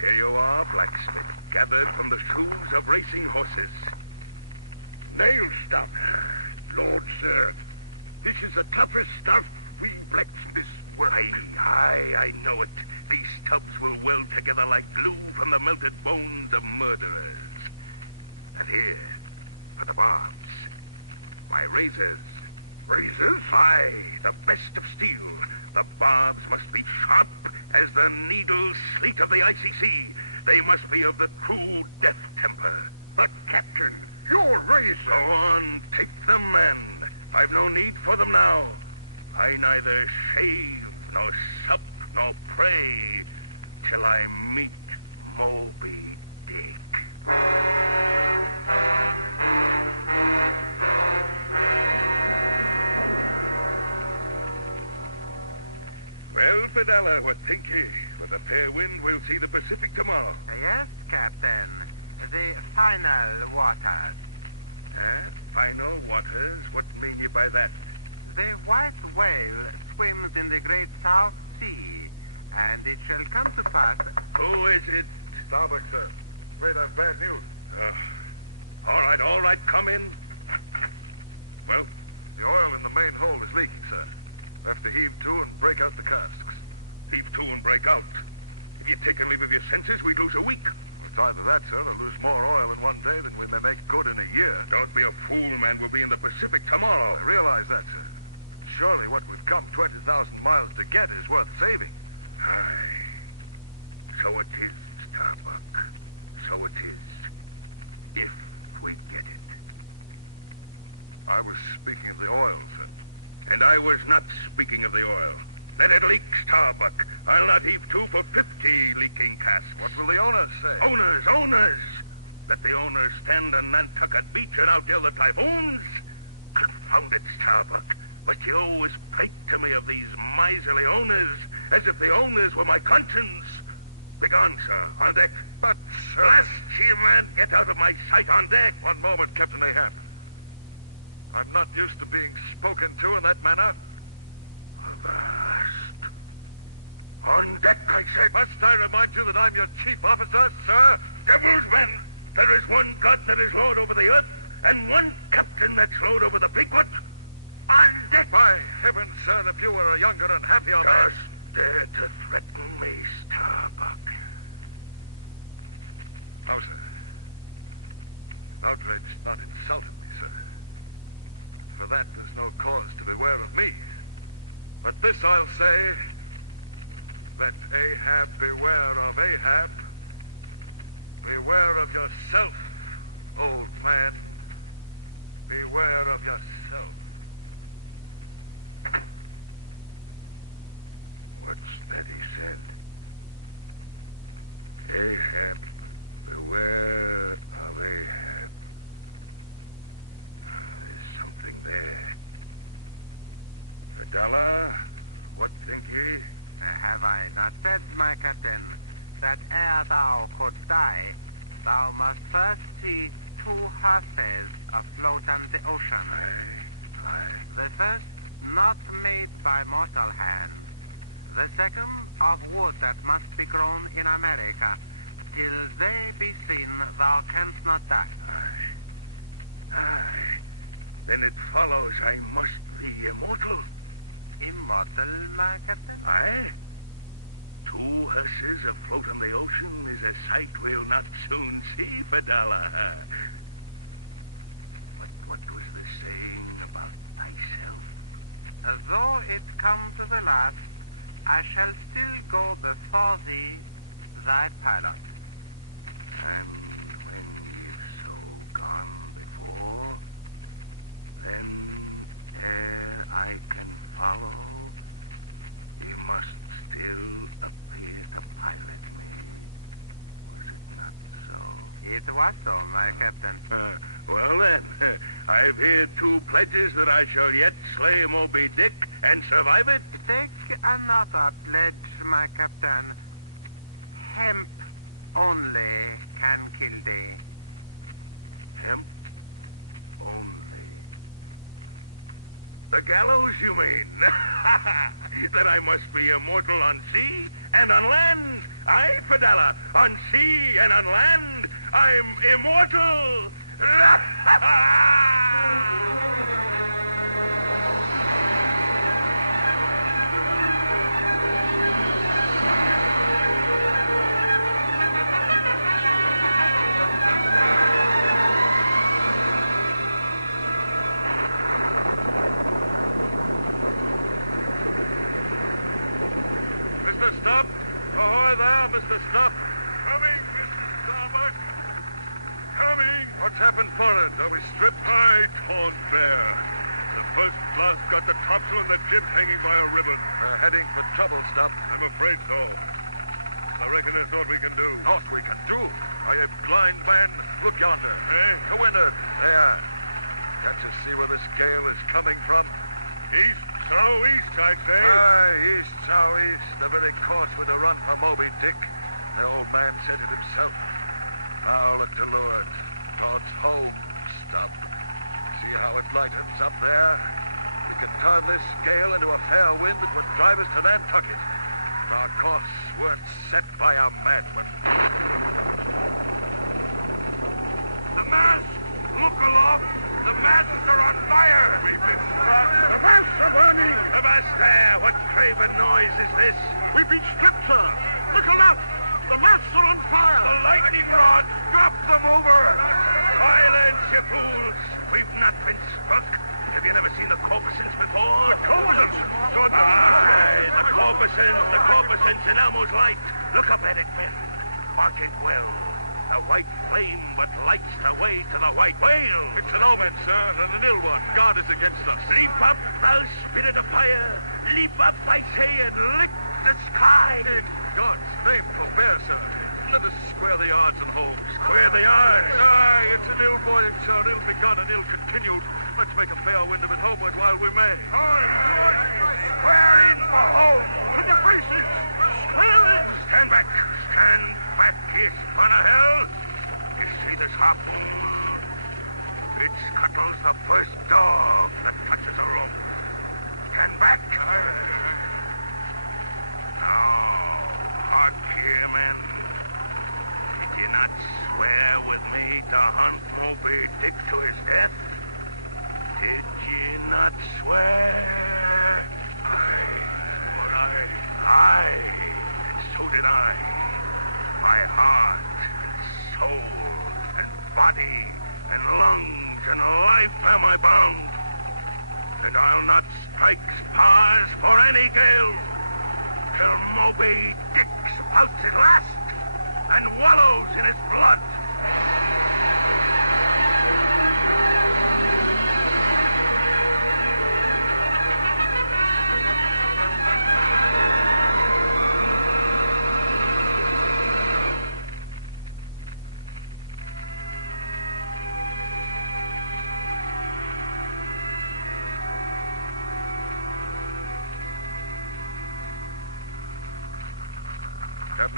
Here you are, blacksmith. gathered from the hooves of racing horses. Nail stuff. Lord, sir, this is the toughest stuff we blacks this world. I know it. These stubs will weld together like glue from the melted bones of murderers. And here are the barbs. My razors. Razors? Aye, the best of steel. The barbs must be sharp as the needle slate of the icy sea. They must be of the cruel death temper. But, Captain, your razors... Go on, take them, man. I've no need for them now. I neither shave, nor sup, nor pray, till I meet Moby Dick. Well, Fidella, what think ye? With a fair wind, we'll see the Pacific tomorrow. Yes, Captain. The final waters. Final waters? What mean you by that? The white whale swims in the great South Sea, and it shall come to pass... Who is it? Starbuck, sir. Afraid I've bad news. All right, come in. Well? The oil in the main hold is leaking, sir. Left to heave to and break out the casks. Heave to and break out. If you take a leave of your senses, we'd lose a week. Besides that, sir, we'll lose more oil in one day than we may make good in a year. Don't be a fool, man. We'll be in the Pacific tomorrow. I realize that, sir. Surely what we've come 20,000 miles to get is worth saving. Aye. So it is, Starbuck. So it is. If we get it. I was speaking of the oil, sir. And I was not speaking of the oil. Let it leak, Starbuck. I'll not heave to for 50 leaking casks. What will the owners say? Owners! Let the owners stand on Nantucket Beach and outdeal the typhoons? Confound it, Starbuck. But you always prate to me of these miserly owners as if the owners were my conscience. Begone, sir. On deck. But, sir... Last year, man, get out of my sight on deck. One moment, Captain Ahab. I'm not used to being spoken to in that manner. Avast. On deck, I say. Must I remind you that I'm your chief officer, sir? Devils, men! There is one God that is Lord over the earth, and one captain that's Lord over the big one. On deck! By heavens, sir, if you were a younger and happier man... Just dare to threaten me, Starbuck. No, sir. Outraged, not insulted me, sir. For that, there's no cause to beware of me. But this I'll say, let Ahab beware of Ahab. Beware of yourself, old man. Beware of yourself. What's that he said? Ahab, beware of Ahab. There's something there. Fidella, what think ye? Have I not said, my captain, that ere thou couldst die, thou must first see 2 horses afloat on the ocean. The first not made by mortal hand. The second of wood that must be grown in America. Till they be seen, thou canst not die. Aye. Then it follows I must be immortal. Immortal, my captain? Aye. 2 hearses afloat on the ocean is a sight we'll not soon see, Fidella. What was the saying about thyself? Though it come to the last, I shall still go before thee, thy pilot. And when you've so gone before, then ere I can follow, you must still appear to pilot me. Was it not so? It was so, my captain. Well then, I've here 2 pledges that I shall yet slay Moby Dick and survive it. Take another pledge, my captain. Hemp only can kill thee. Hemp only. The gallows, you mean? Then I must be immortal on sea and on land. Aye, Fidella, on sea and on land. I'm immortal! Mr. Stubb? Ahoy there, Mr. Stubb. Coming, Mr. Starbuck. Coming. What's happened for us? Are we stripped? I told Bear. The first blast got the topsail and the jib hanging by a ribbon. We're heading for trouble, Stubb. I'm afraid so. I reckon there's naught we can do. Naught we can do? I have blind man. Look yonder. Eh? The window. There. Can't you see where this gale is coming from? East, southeast, I'd say. Aye, east, southeast. The very course we're to run for Moby Dick. The old man said it himself. Now look to Lord. Towards home, Stubb. See how it lightens up there? We can turn this gale into a fair wind that would drive us to Nantucket. Our course weren't set by a madman. The mast! Look aloft! The masts are on fire! The masts are burning! The mast there! What craven noise is this? We've been stripped, sir! Look aloft! The masts are on fire! The lightning rod! Drop them over! Silence, you fools! We've not been struck! Have you never seen the corpusins before? The corpusins? Aye, the corpusins in Elmo's light. Look up at it, men. Mark it well. A white flame but lights the way to the white whale. It's an omen, sir, and an ill one. God is against us. Leap up, thou spirit of fire. Leap up, I say, and lick the sky. In God's name, forbear, sir. Let us square the yards and hold. Square the yards? Aye, it's an ill voyage, sir. Ill begun and ill continued. Let's make a fair wind of it homeward while we may. Square in for home. In the faces. Square in. Stand back. Stand back, you spun of hell. You see this harpoon? It scuttles the first dog that touches a rope. Stand back. Now, hark here, men. Did you not swear with me to hunt Moby Dick to his death? Did you not swear? Aye, so did I. My heart, soul, and body, and lungs, and life am I bound. And I'll not strike spars for any gale till Moby Dick spouts his last and wallows in his blood.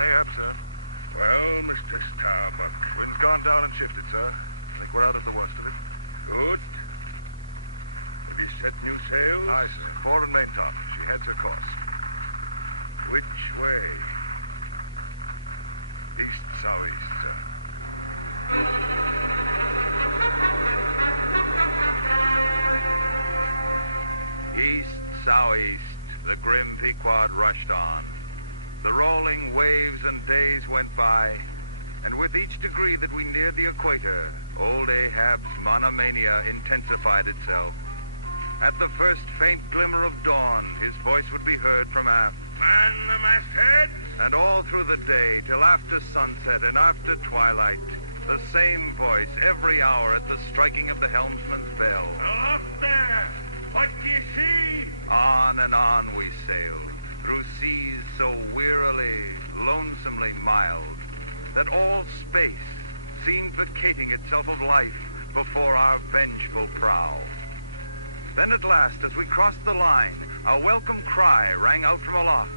Ahab, sir. Well, Mr. Starbuck. Wind's gone down and shifted, sir. I think we're out of the worst of it. Good. We set new sails? Aye, sir. Fore and maintop. She heads her course. Which way? East, southeast, sir. East, southeast, the grim Pequod rushed on. The rolling waves and days went by, and with each degree that we neared the equator, old Ahab's monomania intensified itself. At the first faint glimmer of dawn, his voice would be heard from aft. Man the masthead! And all through the day, till after sunset and after twilight, the same voice every hour at the striking of the helmsman's bell. Up there! What do you see? On and on we sailed, through seas so wearily, lonesomely mild, that all space seemed vacating itself of life before our vengeful prow. Then at last, as we crossed the line, a welcome cry rang out from aloft.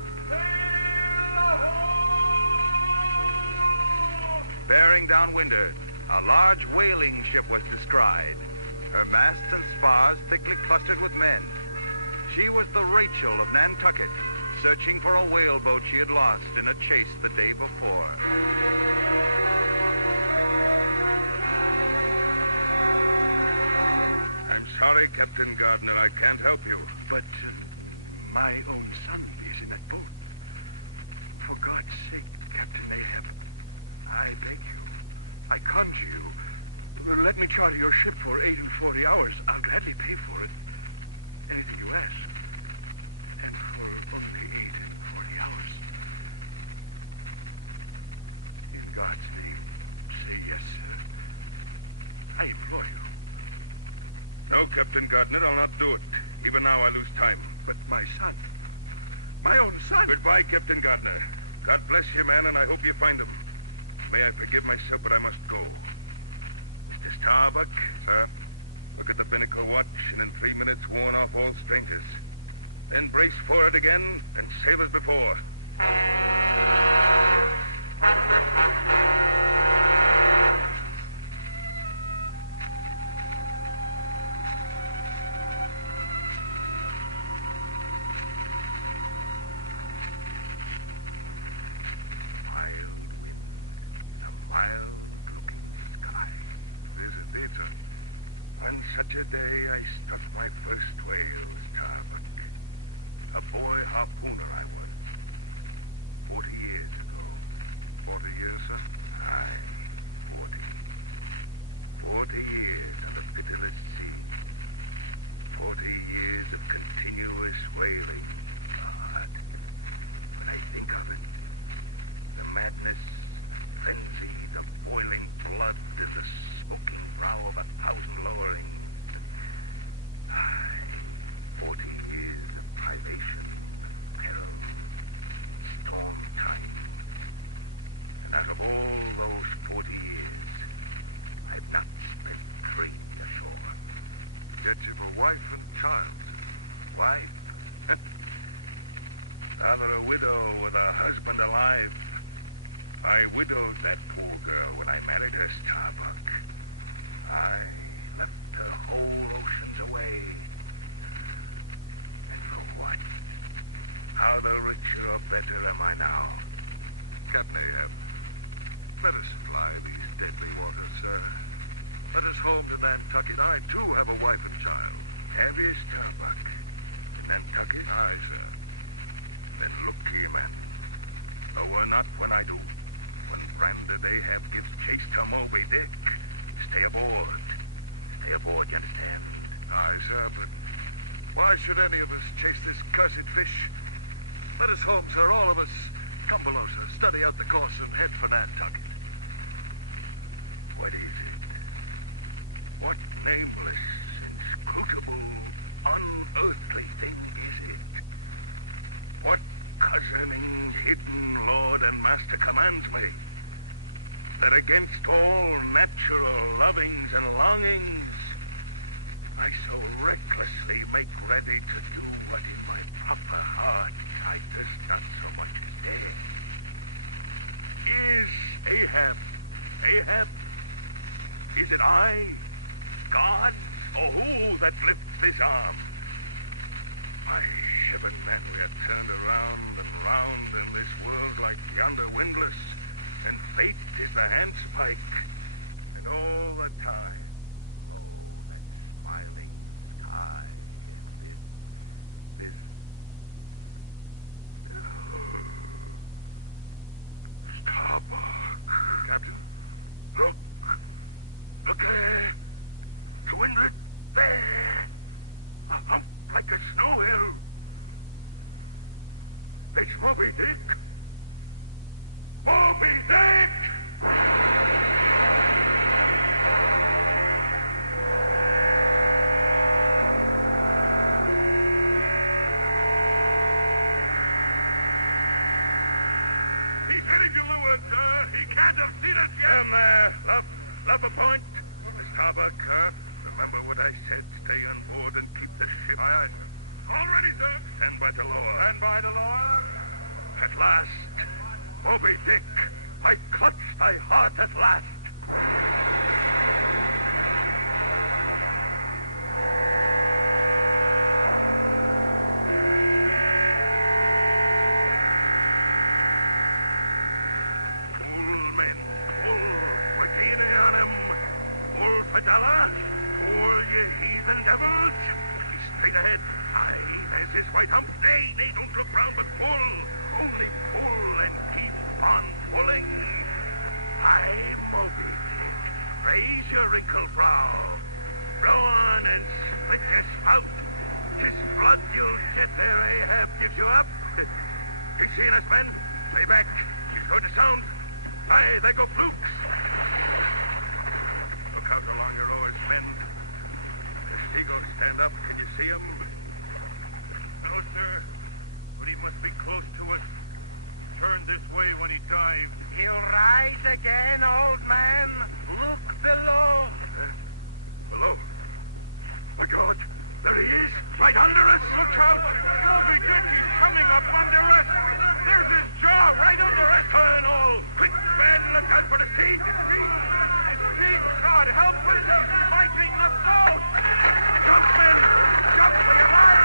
Bearing downwindward, a large whaling ship was descried, her masts and spars thickly clustered with men. She was the Rachel of Nantucket, searching for a whaleboat she had lost in a chase the day before. sorry, Captain Gardner, I can't help you. But my own son is in that boat. For God's sake, Captain Ahab, I beg you, I conjure you, let me charter your ship for 8 or 40 hours. I'll gladly pay for it. Anything you ask. And for only 8 or 40 hours. In God's name, say yes, sir. I implore you. No, Captain Gardner, I'll not do it. Even now I lose time. But my son, my own son. Goodbye, Captain Gardner. God bless you, man, and I hope you find him. May I forgive myself, but I must go. Mr. Starbuck, sir, look at the binnacle watch, and in 3 minutes warn off all strangers. Then brace for it again, and sail as before. Ahab gives chase to Moby Dick. Stay aboard. Stay aboard, you understand? Aye, sir, but why should any of us chase this cursed fish? Let us hope, sir, all of us come below, sir. Study out the course and head for Nantucket. What is it? What nameless, inscrutable, unearthly thing is it? What cozening, hidden lord and master commands me? That against all natural lovings and longings, I so recklessly make ready to do what in my proper heart I does not so much as dare. Is Ahab? Is it I, God, or who that lifts this arm? My heaven, man, we are turned around and round in this world like yonder windlass, and fate is the handspike, and all the time, smiling tide. Starbuck, Captain, look there, to windward, there, a hump like a snow hill. It's Moby Dick. Moby Dick! He's heading to leeward, sir. He can't have seen us yet. Down there, up a point. Starbuck, remember what I said. Stay on board and keep the ship. Aye, all ready, sir. Stand by to lower. Stand by to lower. At last, Moby Dick, I clutch thy heart at last. Pull, men, pull, with Greene on him. Pull, Fidella. Pull, ye heathen devils. Straight ahead. Aye, there's his white hump. They don't look round, but pull. Only pull and keep on pulling. Aye, Moby. Raise your wrinkled brow. Row on and split your spout. 'Tis blood you'll get there, Ahab gives you up. You seeing us, men? Stay back. He's going to sound. Aye, there go flukes. Look out along your oars, men. The seagulls stand up. Can you see him? No, sir. But he must be close to us. Turned this way when he dived. He'll rise again, old man. Look below. Below? My God, there he is, right under us. Look out. We think he's coming up under us. There's his jaw right under us. Turn all. Quick, man, look out for the sea. God help us. He's fighting the boat. Jump, men. Jump for your life.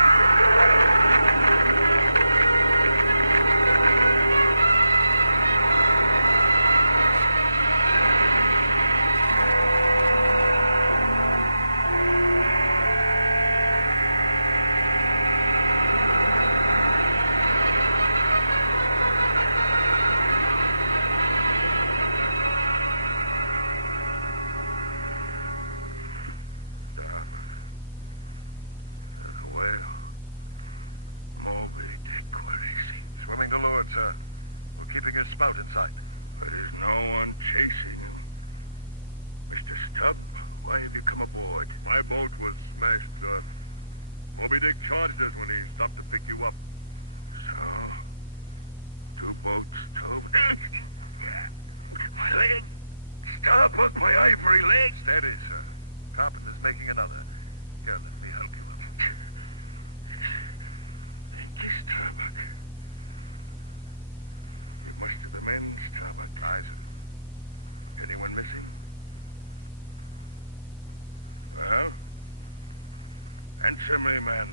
Answer me, men.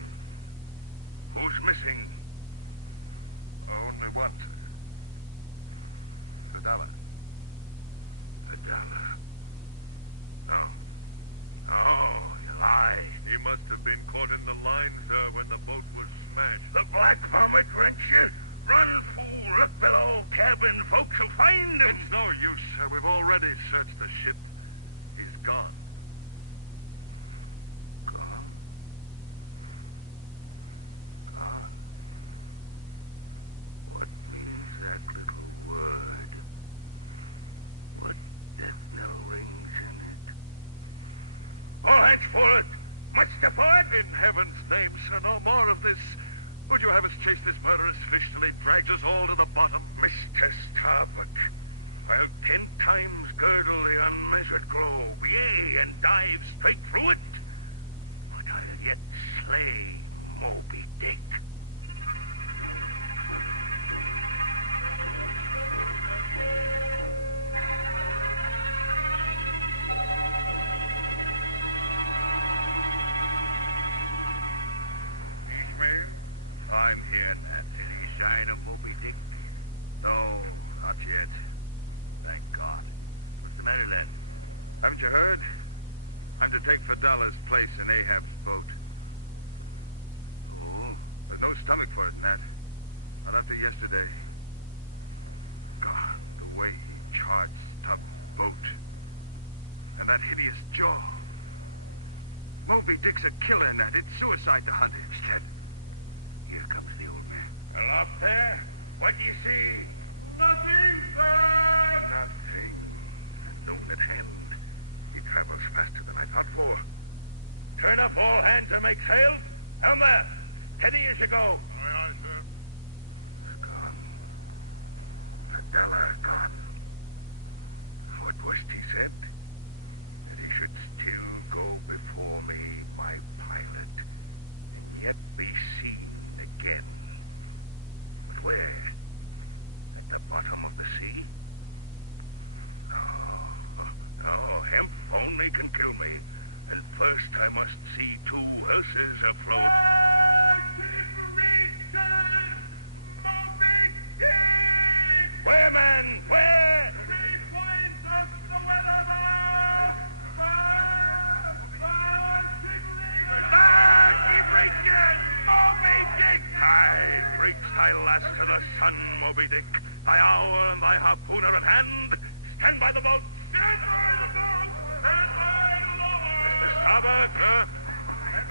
Who's missing? Only one. The dollar. The dollar. No. No, you lie. He must have been caught in the line, sir, when the boat was smashed. The black vomit wrench you. Run, fool. Look below. Cabin. Folks will find him. It's no use, sir. We've already searched the ship. He's gone. Place in Ahab's boat. Oh, there's no stomach for it, Nat. Not after yesterday. God, the way he charged Stubbs' boat. And that hideous jaw. Moby Dick's a killer, Nat. It's suicide to hunt. Step. Here comes the old man. Aloft there? What do you see? Nothing, sir! Nothing. No one at hand. He travels faster than I thought for. Turn up all hands and make sail. Helm there. Steady as you go. Gone. The dollar gone. What was he said? That he should still go before me, my pilot, and yet be seen again. But where? At the bottom of the sea? No, hemp only can kill me. And first I must see two hearses afloat. Where, man? Where? Keep right thy last to the sun, Moby Dick. Thy hour and thy harpooner at hand. Stand by the boat. Stand by the boat! Stand by the boat! Mr. Starbuck,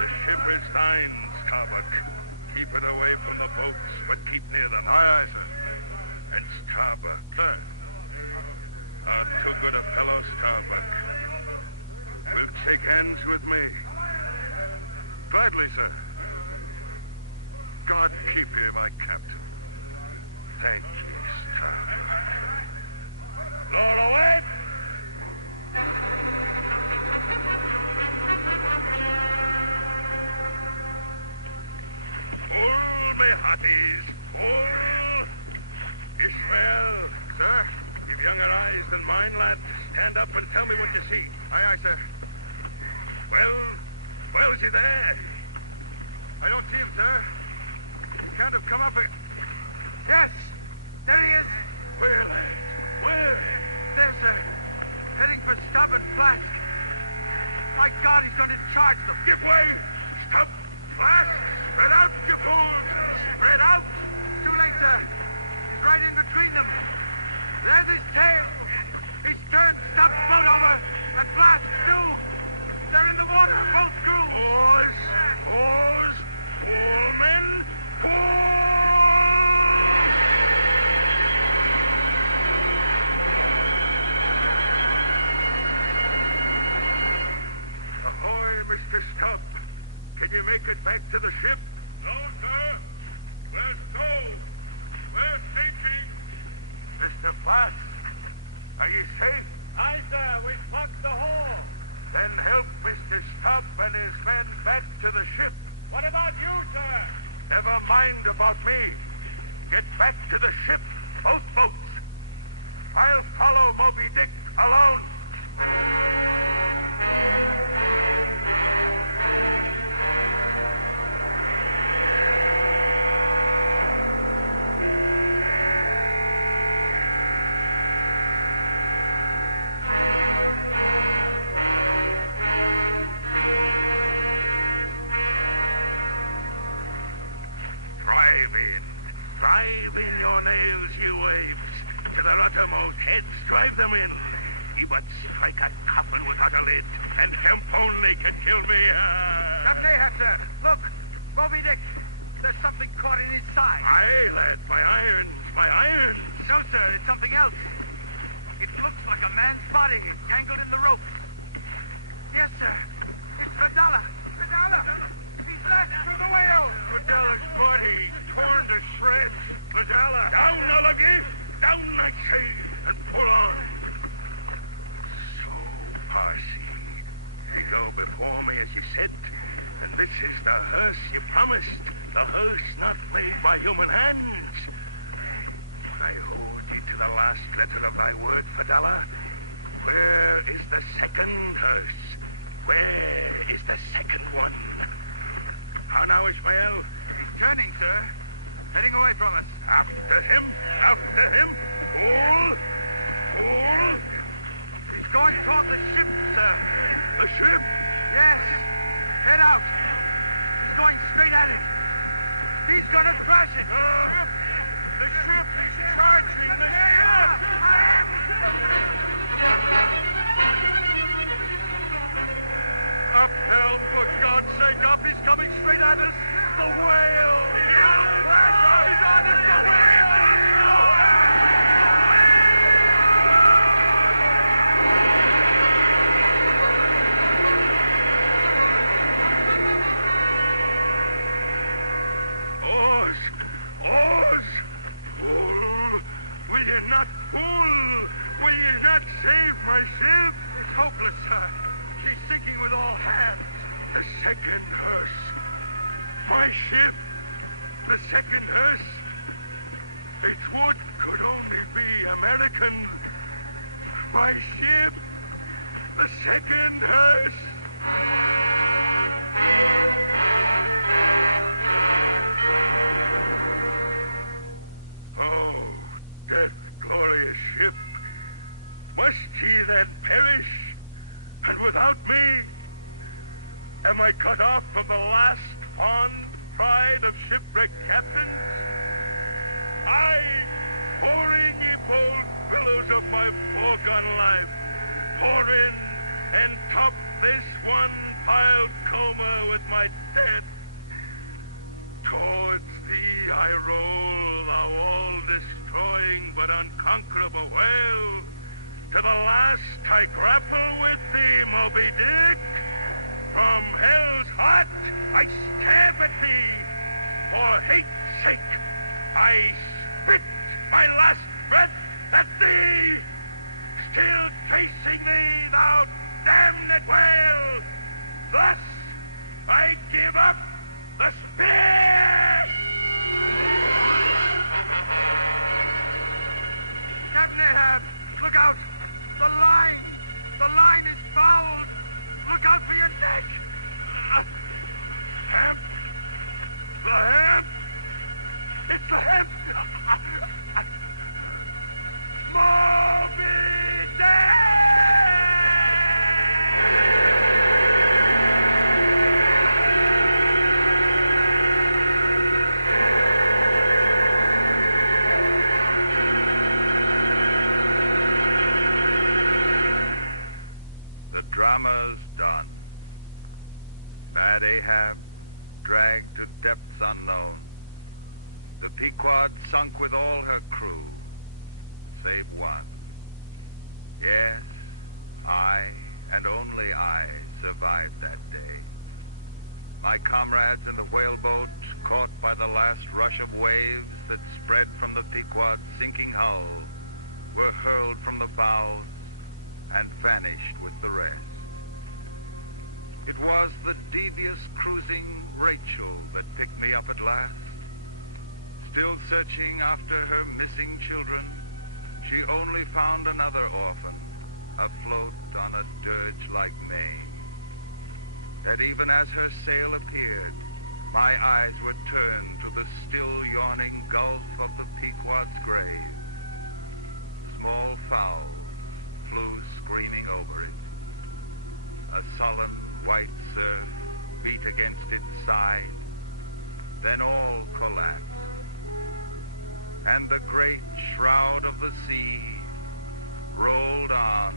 the ship is thine, Starbuck. Keep it away from the boats, but keep near them. Aye, aye, sir. And Starbuck, sir. Art too good a fellow, Starbuck. Will shake hands with me. Gladly, sir. God keep you, my captain. Thank you, Starbuck. Lower away! Pull, me hearties, pull! Ishmael, sir, you've younger eyes than mine, lad. Stand up and tell me what you see. Aye, aye, sir. Well, is he there? I don't see him, sir. He can't have come up here. Yes, there he is. Where, lad? Where? There, sir. Heading for Stubb and Flask. My God, he's not in charge of them. Give way! Stubb! Flask! Spread out, you fools! Spread out! Too late, sir. He's right in between them. There's his tail. He's turned Stubb's boat over. And Flask, too. They're in the water, both crew. Oars! Oars! All men! Ahoy, Mr. Stubb. Can you make it back to the ship? No, sir. We're stowed. We're sinking. Mr. Flask, are you safe? Aye, sir. We've plugged the hole. Then help Mr. Stubb and his men back to the ship. What about you, sir? Never mind about me. Get back to the ship, both boats. I'll follow Moby Dick alone. Drive in your nails, you waves. To the ruddermost heads, drive them in. But strike a coffin without a lid, and hemp only can kill me. Captain Ahab, sir. Look, Moby Dick. There's something caught in his side. Aye, lad, my irons, my irons. No, sir, it's something else. It looks like a man's body tangled in the rope. Yes, sir. It's Fidala. Fidala! He's lashed through the whale. Fidala's body torn to shreds. Fidala! Down, all of you! Down, I say, and pull on. So, Parsi, you go before me as you said, and this is the hearse you promised. The hearse not made by human hands. I hold you to the last letter of thy word, Fidala. Where is the second hearse? Where is the second one? How now, Ishmael? He's turning, sir. Heading away from us. After him! After him! Pull! Pull! He's going toward the ship, sir. The ship? Yes. Head out. He's going straight at it. He's gonna crash it. The ship is charging. The ship! Up, help, for God's sake, up! He's coming straight at us! The whale! Oars! Oars! Pull! Will you not pull? Will you not save my ship? It's hopeless, sir. She's sinking with all hands. The second hearse. My ship. The second hearse. Its wood could only be American. My ship. The second hearse. Oh, that glorious ship. Must ye then perish? And without me? Am I cut off from the last fond pride of shipwrecked captains? I, pouring ye bold billows of my foregone life, pour in and top this one piled coma with my dead. Towards thee I roll, thou all-destroying but unconquerable whale. To the last I grapple with thee, Moby Dick. From hell's heart I stab at thee. For hate's sake I spit my last breath at thee. Still facing thee, thou damned whale. Thus I give up the spear. Captain Ahab, look out. The line is fouled. Look out for your neck. Hemp. The hemp. It's the hemp. Moby The drama's done. Bad Ahab dragged to depths unknown. The Pequod sunk with all her crew, save one. Yes, I, and only I, survived that day. My comrades in the whaleboat, caught by the last rush of waves that spread from the Pequod's sinking hull, were hurled from the bows and vanished with the rest. It was the devious cruising Rachel that picked me up at last. Still searching after her missing children, she only found another orphan, afloat on a dirge like May. And even as her sail appeared, my eyes were turned to the still yawning gulf of the Pequod's grave. Small fowl flew screaming over it. A sullen white surf beat against its side. Then all collapsed. And the great shroud of the sea rolled on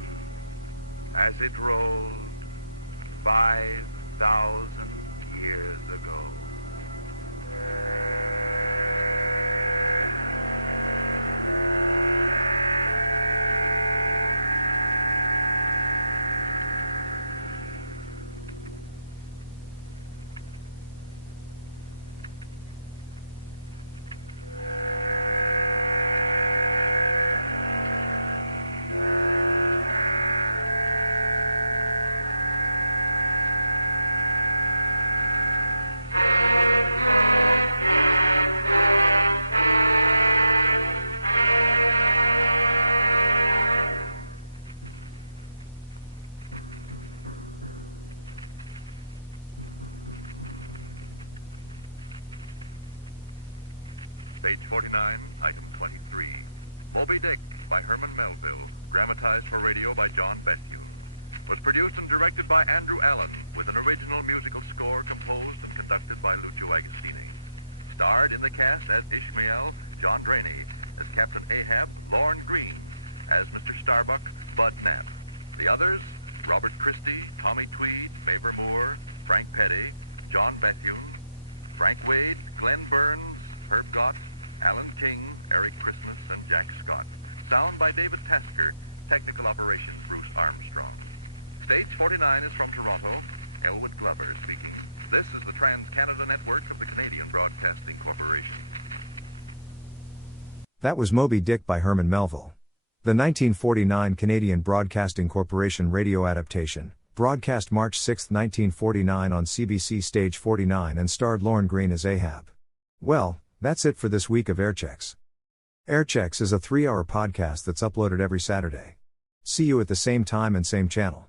as it rolled 5,000 years ago. Page 49, item 23. Moby Dick by Herman Melville, dramatized for radio by John Bethune. Was produced and directed by Andrew Allen, with an original musical score composed and conducted by Lucio Agostini. Starred in the cast as Ishmael, John Greene, as Captain Ahab, Lorne Greene, as Mr. Starbuck, Bud Knapp. The others, Robert Christie, Tommy Tweed, Faber Moore, Frank Petty, John Bethune, Frank Wade, Glenn Burns, Herb Gott, Alan King, Eric Christmas, and Jack Scott. Sound by David Tasker. Technical operations, Bruce Armstrong. Stage 49 is from Toronto. Elwood Glover speaking. This is the Trans-Canada Network of the Canadian Broadcasting Corporation. That was Moby Dick by Herman Melville. The 1949 Canadian Broadcasting Corporation radio adaptation, broadcast March 6, 1949 on CBC Stage 49 and starred Lorne Greene as Ahab. Well, that's it for this week of Airchecks. Airchecks is a 3-hour podcast that's uploaded every Saturday. See you at the same time and same channel.